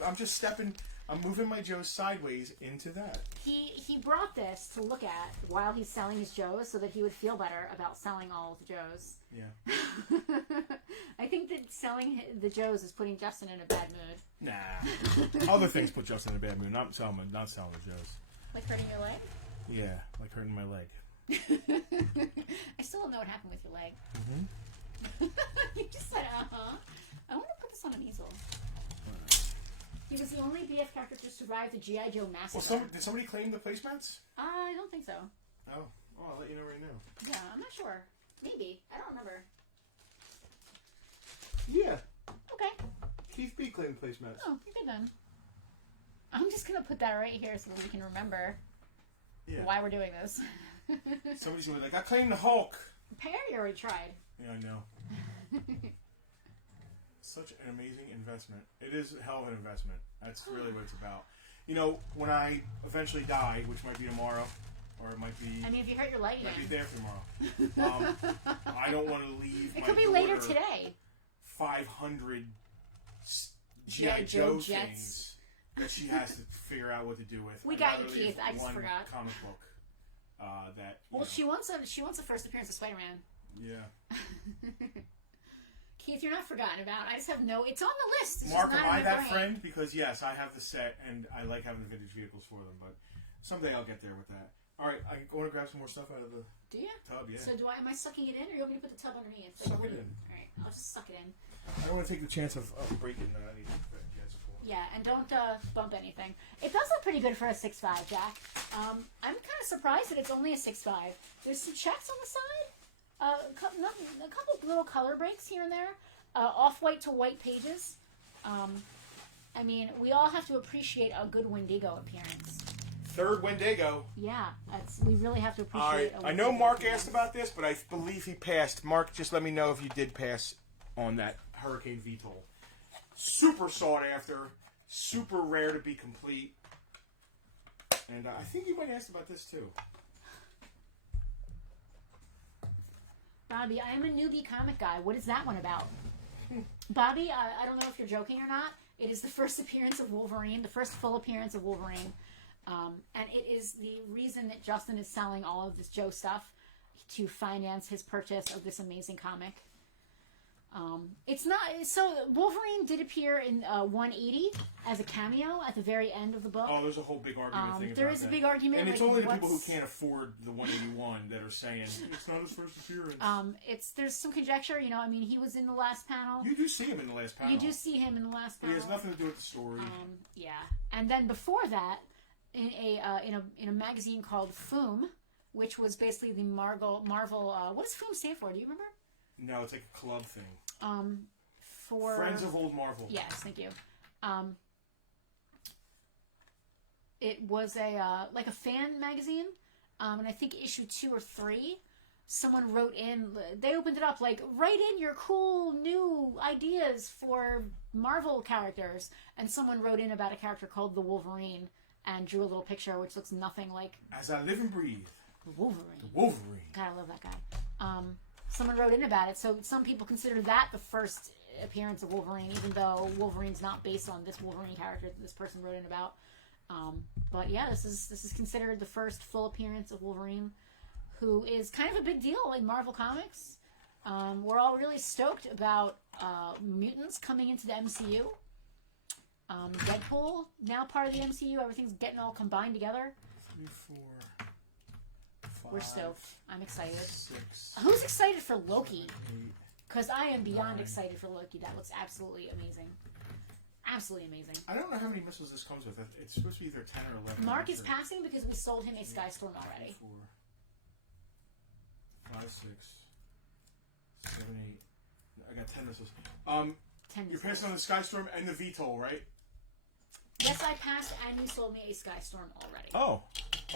I'm just stepping. I'm moving my Joes sideways into that. He brought this to look at while he's selling his Joes so that he would feel better about selling all of the Joes. Yeah. I think that selling the Joes is putting Justin in a bad mood. Nah. Other things put Justin in a bad mood. Not selling the Joes. Like hurting your leg? Yeah, like hurting my leg. I still don't know what happened with your leg. Mm-hmm. You just said, uh-huh. I want to put this on an easel. He was the only BF character to survive the G.I. Joe massacre. Well, did somebody claim the placemats? I don't think so. Oh, I'll let you know right now. Yeah, I'm not sure. Maybe. I don't remember. Yeah. Okay. Keith B claimed placemats. Oh, you're good then. I'm just going to put that right here so that we can remember why we're doing this. Somebody's going to be like, I claim the Hulk. Perry already tried. Yeah, I know. such an amazing investment. It is a hell of an investment. That's really what it's about. You know, when I eventually die, which might be tomorrow, or it might be... I mean, if you hurt your leg again. Might be there tomorrow. I don't want to leave It my could be later today. 500 G.I. G.I. Joe Joe jets. things that she has to figure out what to do with. We I'd got you, rather leave Keith. I just one forgot. comic book that... Well, she wants a first appearance of Spider-Man. Yeah. Keith, you're not forgotten about. I just have no... It's on the list. It's Mark, just am not I in my that brain. friend? Because, yes, I have the set, and I like having the vintage vehicles for them, but someday I'll get there with that. All right, I want to grab some more stuff out of the Do you? tub, yeah. So am I sucking it in, or you want me to put the tub underneath? Suck it in. All right, I'll just suck it in. I don't want to take the chance of breaking any jets for. Yeah, and don't bump anything. It does look pretty good for a 6'5", Jack. I'm kind of surprised that it's only a 6'5". There's some checks on the side. A couple little color breaks here and there. Off-white to white pages. I mean, we all have to appreciate a good Wendigo appearance. Third Wendigo. Yeah, we really have to appreciate. All right, a I know Wendigo Mark appearance. asked about this, but I believe he passed. Mark, just let me know if you did pass on that Hurricane VTOL. Super sought after, super rare to be complete, and I think you might ask about this too. Bobby, I am a newbie comic guy. What is that one about? Bobby, I don't know if you're joking or not. It is the first appearance of Wolverine, the first full appearance of Wolverine. And it is the reason that Justin is selling all of this Joe stuff to finance his purchase of this amazing comic. It's not... So, Wolverine did appear in 180 as a cameo at the very end of the book. Oh, there's a whole big argument thing there about is a that. big argument. And it's like, only the people who can't afford the 181 that are saying, it's not his first appearance. There's some conjecture, you know, I mean, he was in the last panel. You do see him in the last panel. You do see him in the last But panel. he has nothing to do with the story. Yeah. And then before that, in a magazine called Foom, which was basically the Marvel. What does Foom stand for? Do you remember? No, it's like a club thing. For Friends of Old Marvel. Yes, thank you. It was like a fan magazine, and I think issue 2 or 3. Someone wrote in. They opened it up like, write in your cool new ideas for Marvel characters, and someone wrote in about a character called the Wolverine. And drew a little picture which looks nothing like As I Live and Breathe. Wolverine. The Wolverine. God, I love that guy. Someone wrote in about it, so some people consider that the first appearance of Wolverine, even though Wolverine's not based on this Wolverine character that this person wrote in about. But yeah, this is considered the first full appearance of Wolverine, who is kind of a big deal in Marvel Comics. We're all really stoked about mutants coming into the MCU. Deadpool, now part of the MCU. Everything's getting all combined together. 3, 4, 5. We're stoked. I'm excited. 6. Who's excited for Loki? 8. Because I am beyond 9. excited for Loki. That looks absolutely amazing. Absolutely amazing. I don't know how many missiles this comes with. It's supposed to be either 10 or 11. Mark is passing because we sold him a Skystorm already. 4, 5, 6, 7, 8. I got 10 missiles. 10 You're passing on the Skystorm and the VTOL, right? Yes, I passed, and you sold me a Skystorm already. Oh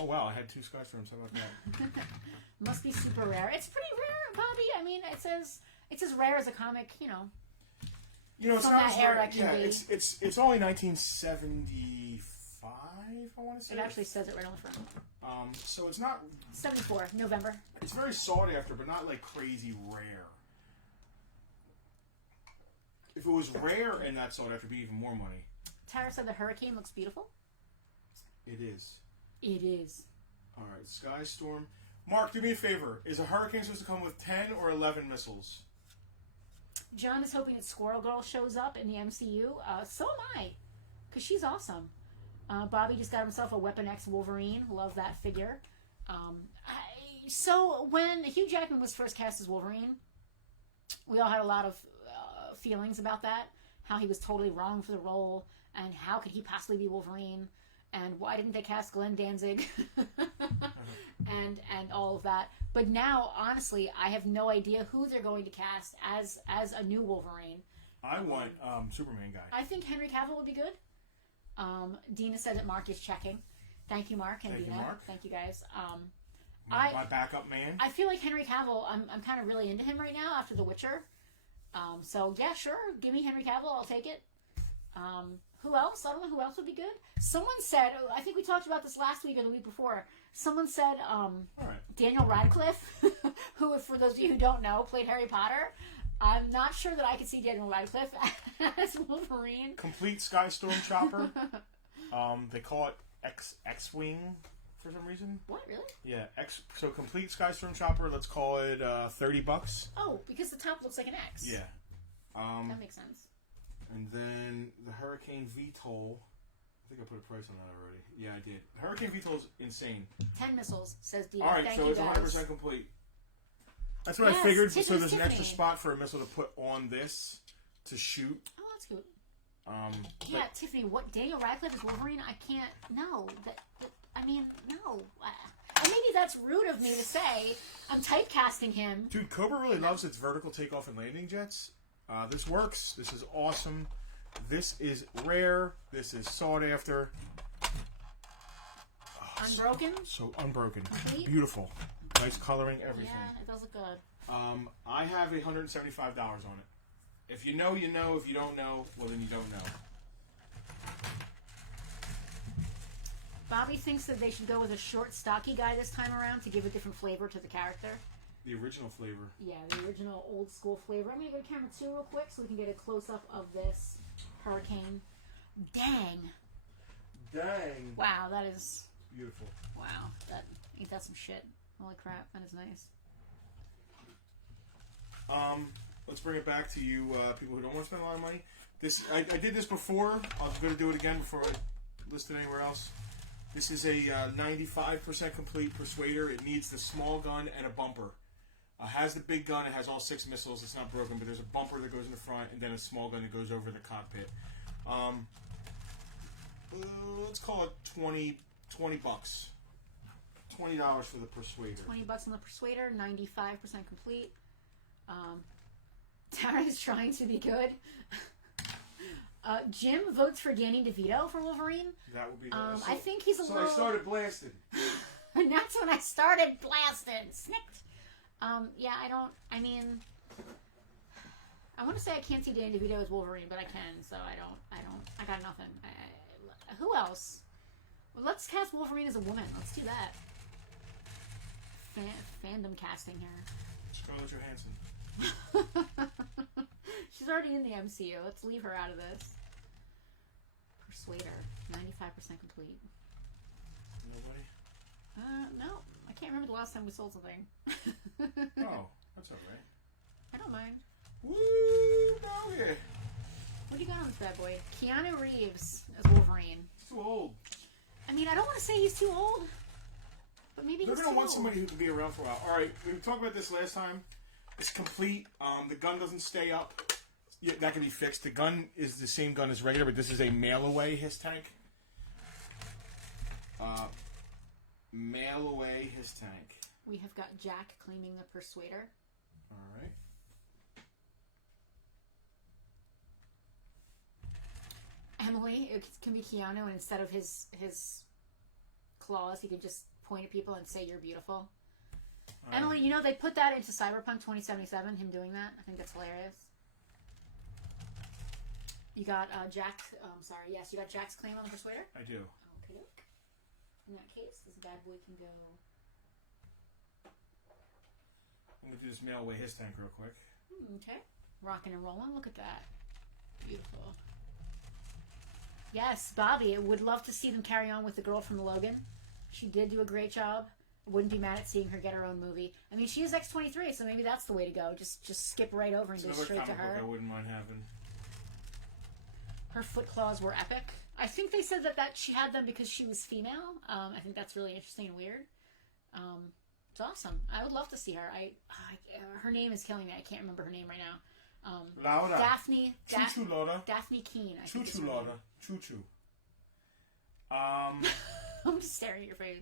wow! I had 2 Skystorms. How about that? Must be super rare. It's pretty rare, Bobby. I mean, it's as rare as a comic, you know. You know, it's From not that as era rare. can Yeah, be. it's only 1975. I want to say It actually says it right on the front. So it's not. 74, November. It's very sought after, but not like crazy rare. If it was rare and not sought after, it'd be even more money. Tara said the Hurricane looks beautiful. It is. It is. All right, Skystorm. Mark, do me a favor. Is a Hurricane supposed to come with 10 or 11 missiles? John is hoping that Squirrel Girl shows up in the MCU. So am I, because she's awesome. Bobby just got himself a Weapon X Wolverine. Love that figure. So when Hugh Jackman was first cast as Wolverine, we all had a lot of feelings about that. How he was totally wrong for the role, and how could he possibly be Wolverine, and why didn't they cast Glenn Danzig, and all of that. But now, honestly, I have no idea who they're going to cast as a new Wolverine. I want Superman guy. I think Henry Cavill would be good. Dina said that Mark is checking. Thank you, Mark, and Thank you, Dina. Mark. Thank you, guys. My backup man. I feel like Henry Cavill. I'm kind of really into him right now after The Witcher. So yeah, sure. Give me Henry Cavill. I'll take it. Who else? I don't know who else would be good. Someone said, I think we talked about this last week or the week before. Someone said, Daniel Radcliffe, who, for those of you who don't know, played Harry Potter. I'm not sure that I could see Daniel Radcliffe as Wolverine. Complete Sky Storm Chopper. They call it X-Wing for some reason. What, really? Yeah, so complete Sky Storm Chopper, let's call it $30. Oh, because the top looks like an X. Yeah. That makes sense. And then the Hurricane VTOL. I think I put a price on that already. Yeah, I did. Hurricane VTOL is insane. 10 missiles, says D. Alright, so it's 100% complete. That's what I figured. So there's an extra spot for a missile to put on this to shoot. Oh, that's good. Yeah, Tiffany, what, Daniel Radcliffe is Wolverine? I can't, no. I mean, no. And maybe that's rude of me to say. I'm typecasting him. Dude, Cobra really loves its vertical takeoff and landing jets. This works. This is awesome. This is rare. This is sought after. Unbroken? So unbroken. Complete? Beautiful. Nice coloring, everything. Yeah, it does look good. I have $175 on it. If you know, you know. If you don't know, well, then you don't know. Bobby thinks that they should go with a short, stocky guy this time around to give a different flavor to the character. The original flavor. Yeah, the original old school flavor. I'm going to go to camera 2 real quick so we can get a close-up of this Hurricane. Dang. Dang. Wow, that is... Beautiful. Wow. Ain't that some shit. Holy crap, that is nice. Let's bring it back to you people who don't want to spend a lot of money. I did this before. I'm going to do it again before I list it anywhere else. This is a 95% complete Persuader. It needs the small gun and a bumper. Has the big gun. It has all 6 missiles. It's not broken, but there's a bumper that goes in the front and then a small gun that goes over the cockpit. Let's call it $20. $20 for the Persuader. $20 on the Persuader. 95% complete. Tara is trying to be good. Jim votes for Danny DeVito for Wolverine. That would be nice. I think he's a little... So I started blasting. And that's when I started blasting. Snicked. Yeah, I mean... I want to say I can't see Danny DeVito as Wolverine, but I can, so I got nothing. Who else? Well, let's cast Wolverine as a woman. Let's do that. Fandom casting here. Scarlett Johansson. She's already in the MCU. Let's leave her out of this. Persuader. 95% complete. Nobody? No. I can't remember the last time we sold something. Oh, that's alright. I don't mind. Woo! No, yeah. What do you got on this bad boy? Keanu Reeves as Wolverine. He's too old. I mean, I don't want to say he's too old, but maybe he's too old. They're going to want somebody who can be around for a while. Alright, we talked about this last time. It's complete. The gun doesn't stay up. Yeah, that can be fixed. The gun is the same gun as regular, but this is a mail-away his tank. Mail-away his tank. We have got Jack claiming the Persuader. Alright. Emily, it can be Keanu, and instead of his claws, he could just point at people and say, "You're beautiful." Emily, you know, they put that into Cyberpunk 2077, him doing that. I think that's hilarious. You got Jack, yes, you got Jack's claim on the Persuader? I do. Okay. In that case, this bad boy can go... I'm going to do this mail away his tank real quick. Okay. Rocking and rolling. Look at that. Beautiful. Yes, Bobby, I would love to see them carry on with the girl from Logan. She did do a great job. I wouldn't be mad at seeing her get her own movie. I mean, she is X-23, so maybe that's the way to go. Just skip right over and go straight to her. I wouldn't mind having. Her foot claws were epic. I think they said that she had them because she was female. I think that's really interesting and weird. It's awesome. I would love to see her. Her name is killing me. I can't remember her name right now. Laura. Daphne. Choo-choo, Laura. Daphne Keene. Choo-choo, Laura. Choo-choo. I'm just staring at your face.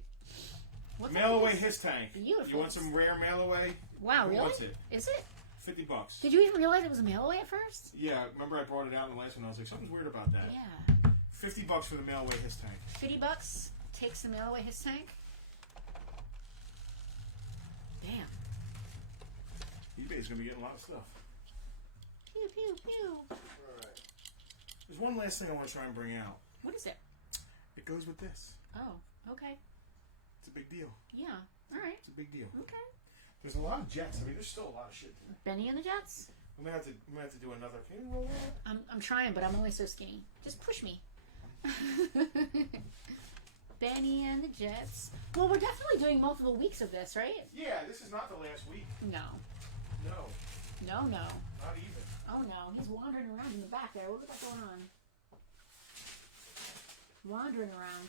Mail away his tank. Beautiful. You want some rare mail away? Wow, really? Who wants it? Is it? $50. Did you even realize it was a mail away at first? Yeah, remember I brought it out in the last one. I was like, something's weird about that. Yeah. $50 for the mail away his tank. $50 takes the mail away his tank. Damn. eBay's gonna be getting a lot of stuff. Pew, pew, pew. Alright. There's one last thing I want to try and bring out. What is it? It goes with this. Oh, okay. It's a big deal. Yeah. All right. It's a big deal. Okay. There's a lot of Jets. I mean, there's still a lot of shit there. Benny and the Jets? We might have to do another. Can you roll that? I'm trying, but I'm only so skinny. Just push me. Benny and the Jets. Well, we're definitely doing multiple weeks of this, right? Yeah, this is not the last week. No. No. No, no. Not even. Oh, no. He's wandering around in the back there. What we got going on? Wandering around.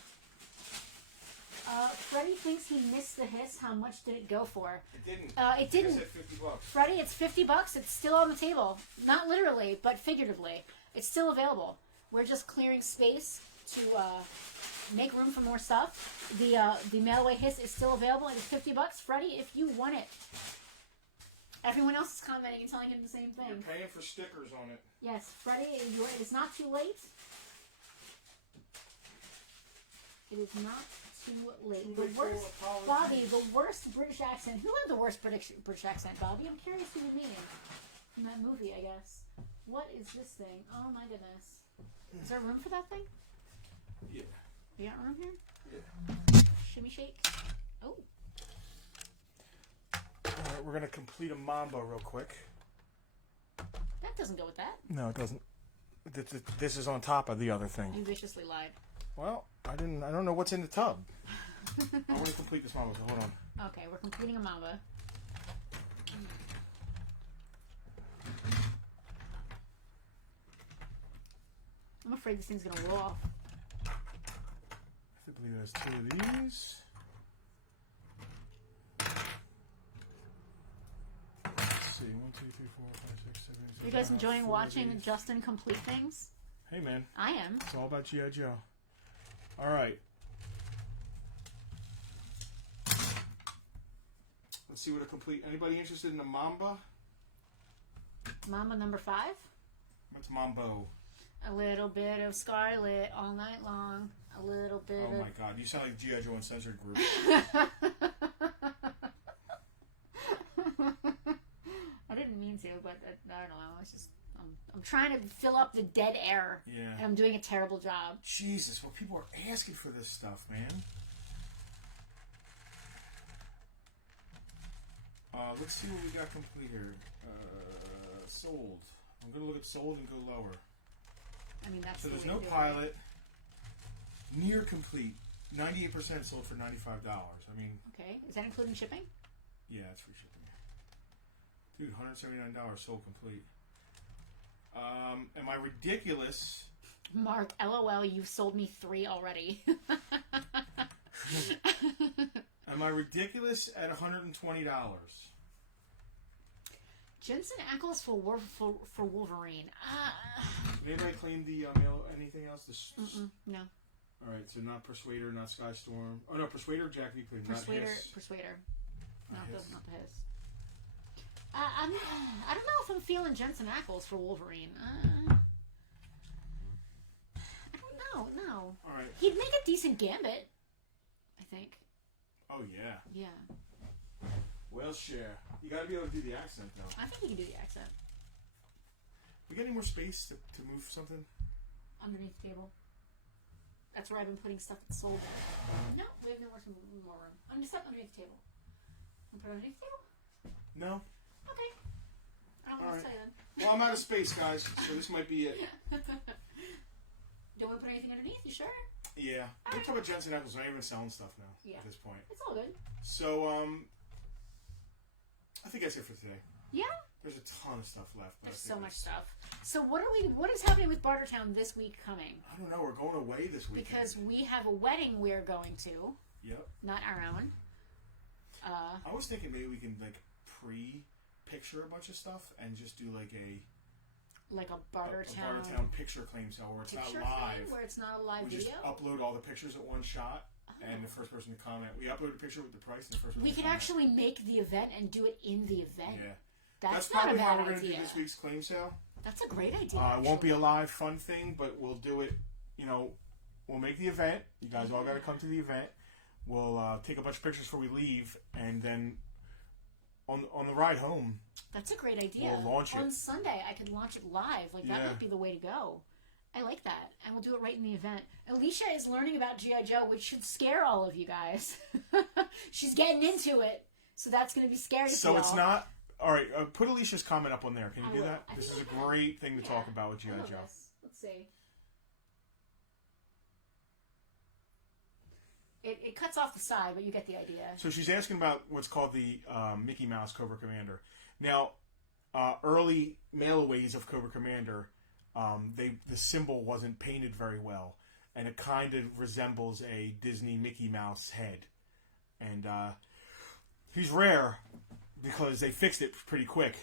Freddie thinks he missed the hiss. How much did it go for? It didn't. It didn't. I said $50. Freddie, it's $50. It's still on the table. Not literally, but figuratively. It's still available. We're just clearing space to make room for more stuff. The mail-away hiss is still available, and it's $50. Freddie, if you want it. Everyone else is commenting and telling him the same thing. You're paying for stickers on it. Yes, Freddie, it is not too late. It is not too late. Bobby, the worst British accent. Who had the worst British accent, Bobby? I'm curious who you're meaning. In that movie, I guess. What is this thing? Oh my goodness. Is there room for that thing? Yeah. You got room here? Yeah. Shimmy shake. Oh. Alright, we're going to complete a Mamba real quick. That doesn't go with that. No, it doesn't. This is on top of the other thing. You viciously lied. Well, I don't know what's in the tub. I want to complete this Mamba, so hold on. Okay, we're completing a Mamba. I'm afraid this thing's gonna roll off. I believe there's 2 of these. Let's see, 1, 2, 3, 4, 5, 6, 7, 8, You guys 9, enjoying 4 watching of these. Justin complete things? Hey man, I am. it's all about G.I. Joe. Alright. Let's see what a complete. Anybody interested in the Mamba? Mamba number 5. What's Mambo? A little bit of Scarlet all night long. A little bit Oh of... my god, you sound like G.I. Joe Uncensored Group. I didn't mean to, but I don't know. It's just I'm trying to fill up the dead air. Yeah. And I'm doing a terrible job. Jesus, well, people are asking for this stuff, man. Let's see what we got complete here. Sold. I'm going to look at sold and go lower. I mean, that's So the there's way no to do it. pilot. Near complete. 98% sold for $95. I mean... Okay. Is that including shipping? Yeah, it's free shipping. Dude, $179 sold complete. Am I ridiculous? Mark, LOL, you've sold me 3 already. Am I ridiculous at $120? Jensen Ackles for Wolverine. Did anybody claim the mail? Anything else? No. All right, so not Persuader, not Skystorm. Oh no, Persuader, Jack V. claimed, Persuader. not Hiss. Persuader. Not Not Hiss. the Hiss. I don't know if I'm feeling Jensen Ackles for Wolverine. I don't know. No. All right. He'd make a decent Gambit, I think. Oh yeah. Yeah. Well, share. You got to be able to do the accent though. I think he can do the accent. We got any more space to move something? Underneath the table. That's where I've been putting stuff that's sold. No, we have no more room. I'm just up underneath the table. Want to put it underneath the table? No. Okay. I don't know what to tell you then. Well, I'm out of space, guys, so this might be it. Don't want to put anything underneath? You sure? Yeah. We're talking about Jensen Ackles. They're not even selling stuff now at this point. It's all good. So, I think that's it for today. Yeah. There's a ton of stuff left. There's so much stuff. So what is happening with Bartertown this week coming? I don't know. We're going away this weekend. Because we have a wedding we're going to. Yep. Not our own. I was thinking maybe we can like pre-picture a bunch of stuff and just do like a Bartertown picture claim sale where it's not picture live. thing, where it's not a live We video. just upload all the pictures at one shot, and the first person to comment. We upload a picture with the price, and the first person. We to could comment. actually make the event and do it in the event. Yeah. That's not probably a how bad we're going to idea. do this week's claim sale. That's a great idea. It won't be a live fun thing, but we'll do it. You know, we'll make the event. You guys all got to come to the event. We'll take a bunch of pictures before we leave, and then on the ride home. That's a great idea. We'll launch it. On Sunday, I could launch it live. Like, that Yeah. might be the way to go. I like that. And we'll do it right in the event. Alicia is learning about G.I. Joe, which should scare all of you guys. She's getting into it. So that's going to be scary to So y'all. it's not... All right, put Alicia's comment up on there. Can you I do will. that? I This is think a great thing to talk about with I G.I. love Joe. this. Let's see. It cuts off the side, but you get the idea. So she's asking about what's called the Mickey Mouse Cobra Commander. Now, early mailaways of Cobra Commander, the symbol wasn't painted very well, and it kind of resembles a Disney Mickey Mouse head. And he's rare because they fixed it pretty quick.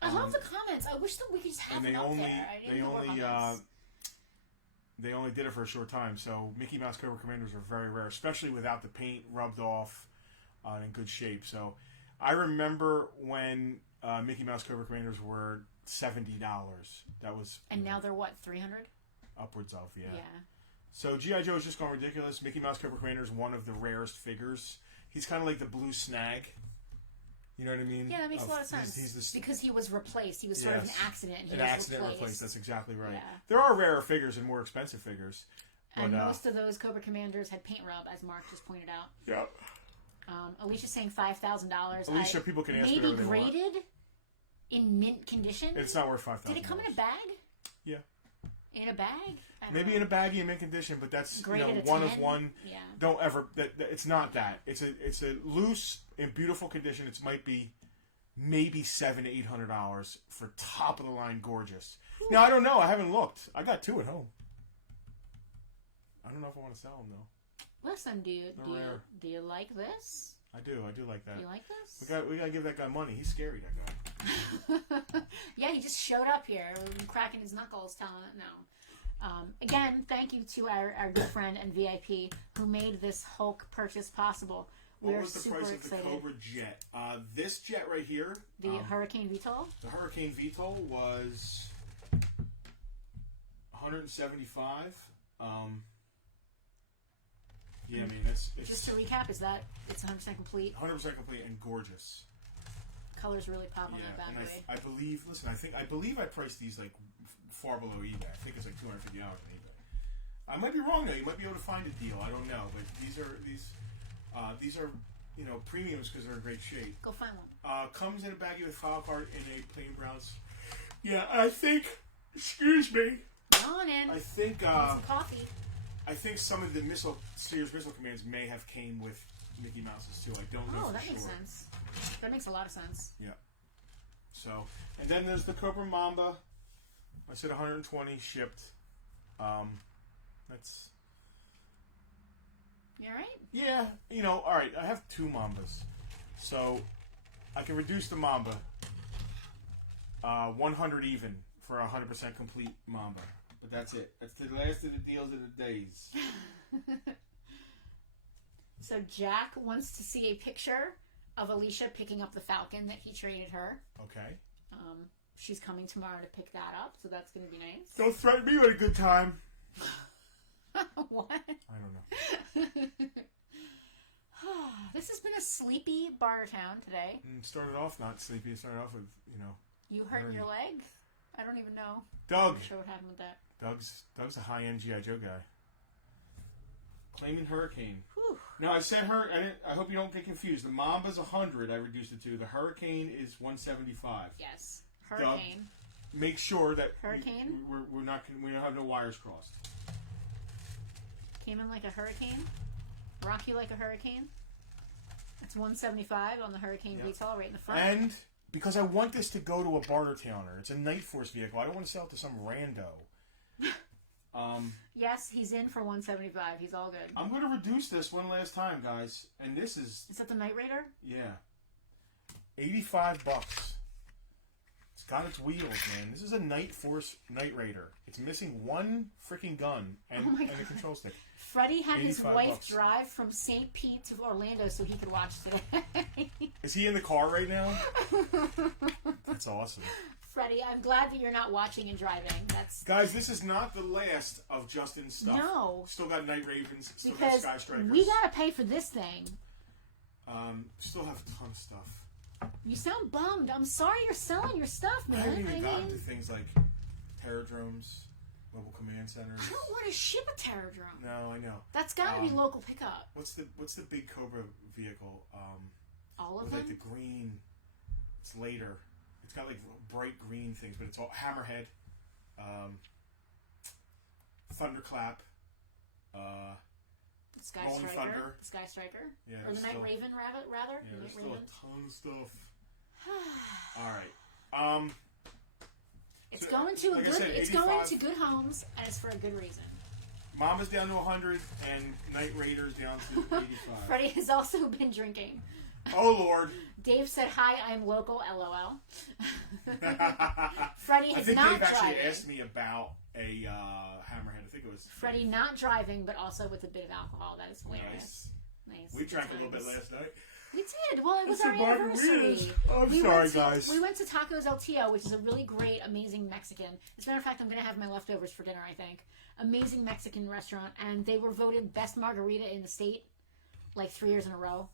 I love the comments. I wish that we could just have them up there. I didn't work on this. They only did it for a short time, so Mickey Mouse Cobra Commanders are very rare, especially without the paint rubbed off and in good shape. So I remember when Mickey Mouse Cobra Commanders were $70. That was... And now they're what, 300? Upwards of, yeah. Yeah. So G.I. Joe is just gone ridiculous. Mickey Mouse Cobra Commander is one of the rarest figures. He's kind of like the blue snag. You know what I mean? Yeah, that makes a lot of sense. Because he was replaced. He was sort of an accident. And he was replaced. That's exactly right. Yeah. There are rarer figures and more expensive figures. And most of those Cobra Commanders had paint rub, as Mark just pointed out. Yep. Alicia's saying $5,000. Alicia, people can ask maybe whatever they want. graded in mint condition. It's not worth $5,000. Did it come in a bag? Yeah. In a bag? Maybe in a baggie in mint condition, but that's graded one 10? of one. Yeah. Don't ever. It's not that. It's a loose in beautiful condition. It might be maybe $700 to $800 for top of the line gorgeous. Now I don't know. I haven't looked. I got two at home. I don't know if I want to sell them though. Listen, do you like this? I do like that. You like this? We gotta give that guy money. He's scary, that guy. Yeah, he just showed up here, cracking his knuckles, telling it no. Again, thank you to our good friend and VIP who made this Hulk purchase possible. What was the price of the Cobra jet? This jet right here, the Hurricane VTOL. The Hurricane VTOL was $175. Yeah, I mean it's just to recap, it's 100% complete. 100% complete and gorgeous. Colors really pop on that bad boy. I believe. Listen, I believe I priced these like far below eBay. I think it's like $250 on eBay. I might be wrong though. You might be able to find a deal. I don't know, but these are premiums because they're in great shape. Go find one. Comes in a baggie with file card in a plain brown. Yeah, I think. Excuse me. Go on in. I think. Some coffee. I think some of the Sears missile commands may have came with Mickey Mouse's too. I don't know. Oh, that makes sense. That makes a lot of sense. Yeah. So, and then there's the Cobra Mamba. I said 120 shipped. That's. You alright? Yeah, all right. I have two Mambas, so I can reduce the Mamba 100 even for a 100% complete Mamba. But that's it. That's the last of the deals of the days. So Jack wants to see a picture of Alicia picking up the Falcon that he traded her. Okay. She's coming tomorrow to pick that up, so that's going to be nice. Don't threaten me with a good time. What? I don't know. This has been a sleepy Bartertown today. Started off not sleepy. Started off with, You hurt your leg? I don't even know. Doug. I'm not sure what happened with that. Doug's a high-end G.I. Joe guy. Claiming Hurricane. Whew. Now, I said I hope you don't get confused. The Mamba's 100, I reduced it to. The Hurricane is 175. Yes. Hurricane. Doug, make sure that Hurricane? we don't have no wires crossed. Came in like a hurricane. Rock you like a hurricane. It's 175 on the Hurricane VTOL right in the front. And because I want this to go to a Bartertowner. It's a Night Force vehicle. I don't want to sell it to some rando. Yes, he's in for 175. He's all good. I'm going to reduce this one last time, guys. And this is... Is that the Night Raider? Yeah. $85. It's got its wheels, man. This is a Night Force Night Raider. It's missing one freaking gun and a control stick. Freddie had his wife $85. drive from St. Pete to Orlando so he could watch today. Is he in the car right now? That's awesome. Freddie, I'm glad that you're not watching and driving. That's Guys, this is not the last of Justin's stuff. No. Still got Night Ravens. Still because got Sky Strikers. we gotta pay for this thing. Still have a ton of stuff. You sound bummed. I'm sorry you're selling your stuff, man. I haven't even gotten to things like aerodromes, mobile command centers. I don't want to ship a Terradrome. No, I know. That's got to be local pickup. What's the big Cobra vehicle? All of with them? like the green. It's later. It's got like bright green things, but it's all Hammerhead, Thunderclap, Sky Rolling Striker. Thunder. Sky Striker. Yeah, Or the there's Night Raven, rather. Yeah, The there's Night still Raven. a ton of stuff. All right. It's so, going to like I said, it's 85. going to good homes, and it's for a good reason. Mama's down to 100, and Night Raider's down to 85. Freddie has also been drinking. Oh Lord. Dave said, "Hi, I'm local." LOL. Freddie I is think not Dave actually driving. asked me about a Hammerhead. I think it was Freddie not driving, but also with a bit of alcohol. That is hilarious. Nice. We drank a Good little bit times. last night. We did. Well, it was Some our anniversary. margaritas. Oh, I'm We sorry, went to- guys. We went to Tacos El Tio, which is a really great, amazing Mexican. As a matter of fact, I'm going to have my leftovers for dinner, I think. Amazing Mexican restaurant, and they were voted best margarita in the state, like 3 years in a row.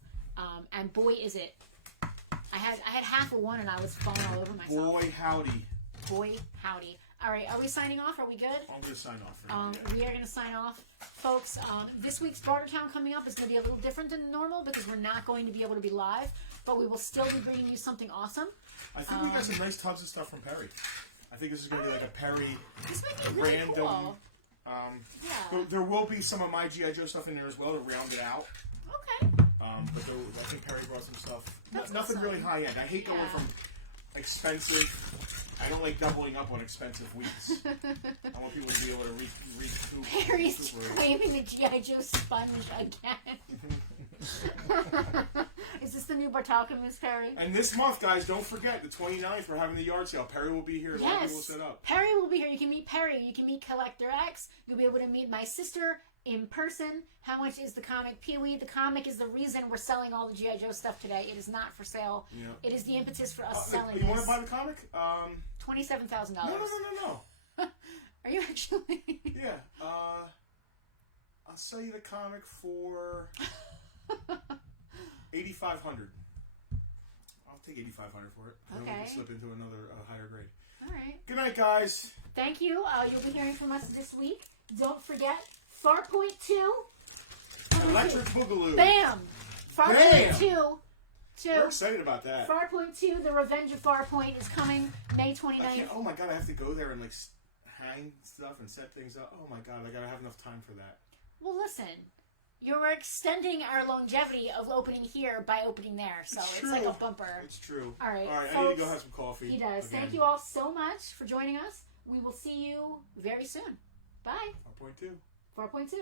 And boy, is it! I had half of one, and I was falling all over myself. Boy howdy. Boy, howdy! All right, are we signing off? Are we good? I'm gonna sign off for now. We are going to sign off. Folks, this week's Bartertown coming up is going to be a little different than normal because we're not going to be able to be live, but we will still be bringing you something awesome. I think we got some nice tubs of stuff from Perry. I think this is gonna be like a Perry This might be really random. cool. Yeah. There will be some of my G.I. Joe stuff in there as well to round it out. Okay. But I think Perry brought some stuff. That's Nothing awesome. really high end. I hate going Yeah. from expensive. I don't like doubling up on expensive weeks. I want people to be able to recoup. Harry's recuperate. claiming the G.I. Joe sponge again. Is this the new Bartalkamus, Perry? And this month, guys, don't forget the 29th. We're having the yard sale. Perry will be here. A lot of people will Yes. set up. Perry will be here. You can meet Perry. You can meet Collector X. You'll be able to meet my sister in person. How much is the comic Pee-wee? The comic is the reason we're selling all the G.I. Joe stuff today. It is not for sale. Yeah. It is the impetus for us selling You want this. to buy the comic? $27,000. No. Are you actually? Yeah. I'll sell you the comic for $8,500. I'll take $8,500 for it. Then we Okay. can slip into another higher grade. All right. Good night, guys. Thank you. You'll be hearing from us this week. Don't forget, Farpoint 2. Electric Boogaloo. Bam! Farpoint Bam! 2. We're excited about that. Farpoint 2, The Revenge of Farpoint, is coming May I 29th. can't, oh my god, I have to go there and like hang stuff and set things up. Oh my god, I gotta have enough time for that. Well, listen. You're extending our longevity of opening here by opening there, so it's like a bumper. It's true. All right, I need to folks, go have some coffee. He does. again. Thank you all so much for joining us. We will see you very soon. Bye. 4.2. 4.2.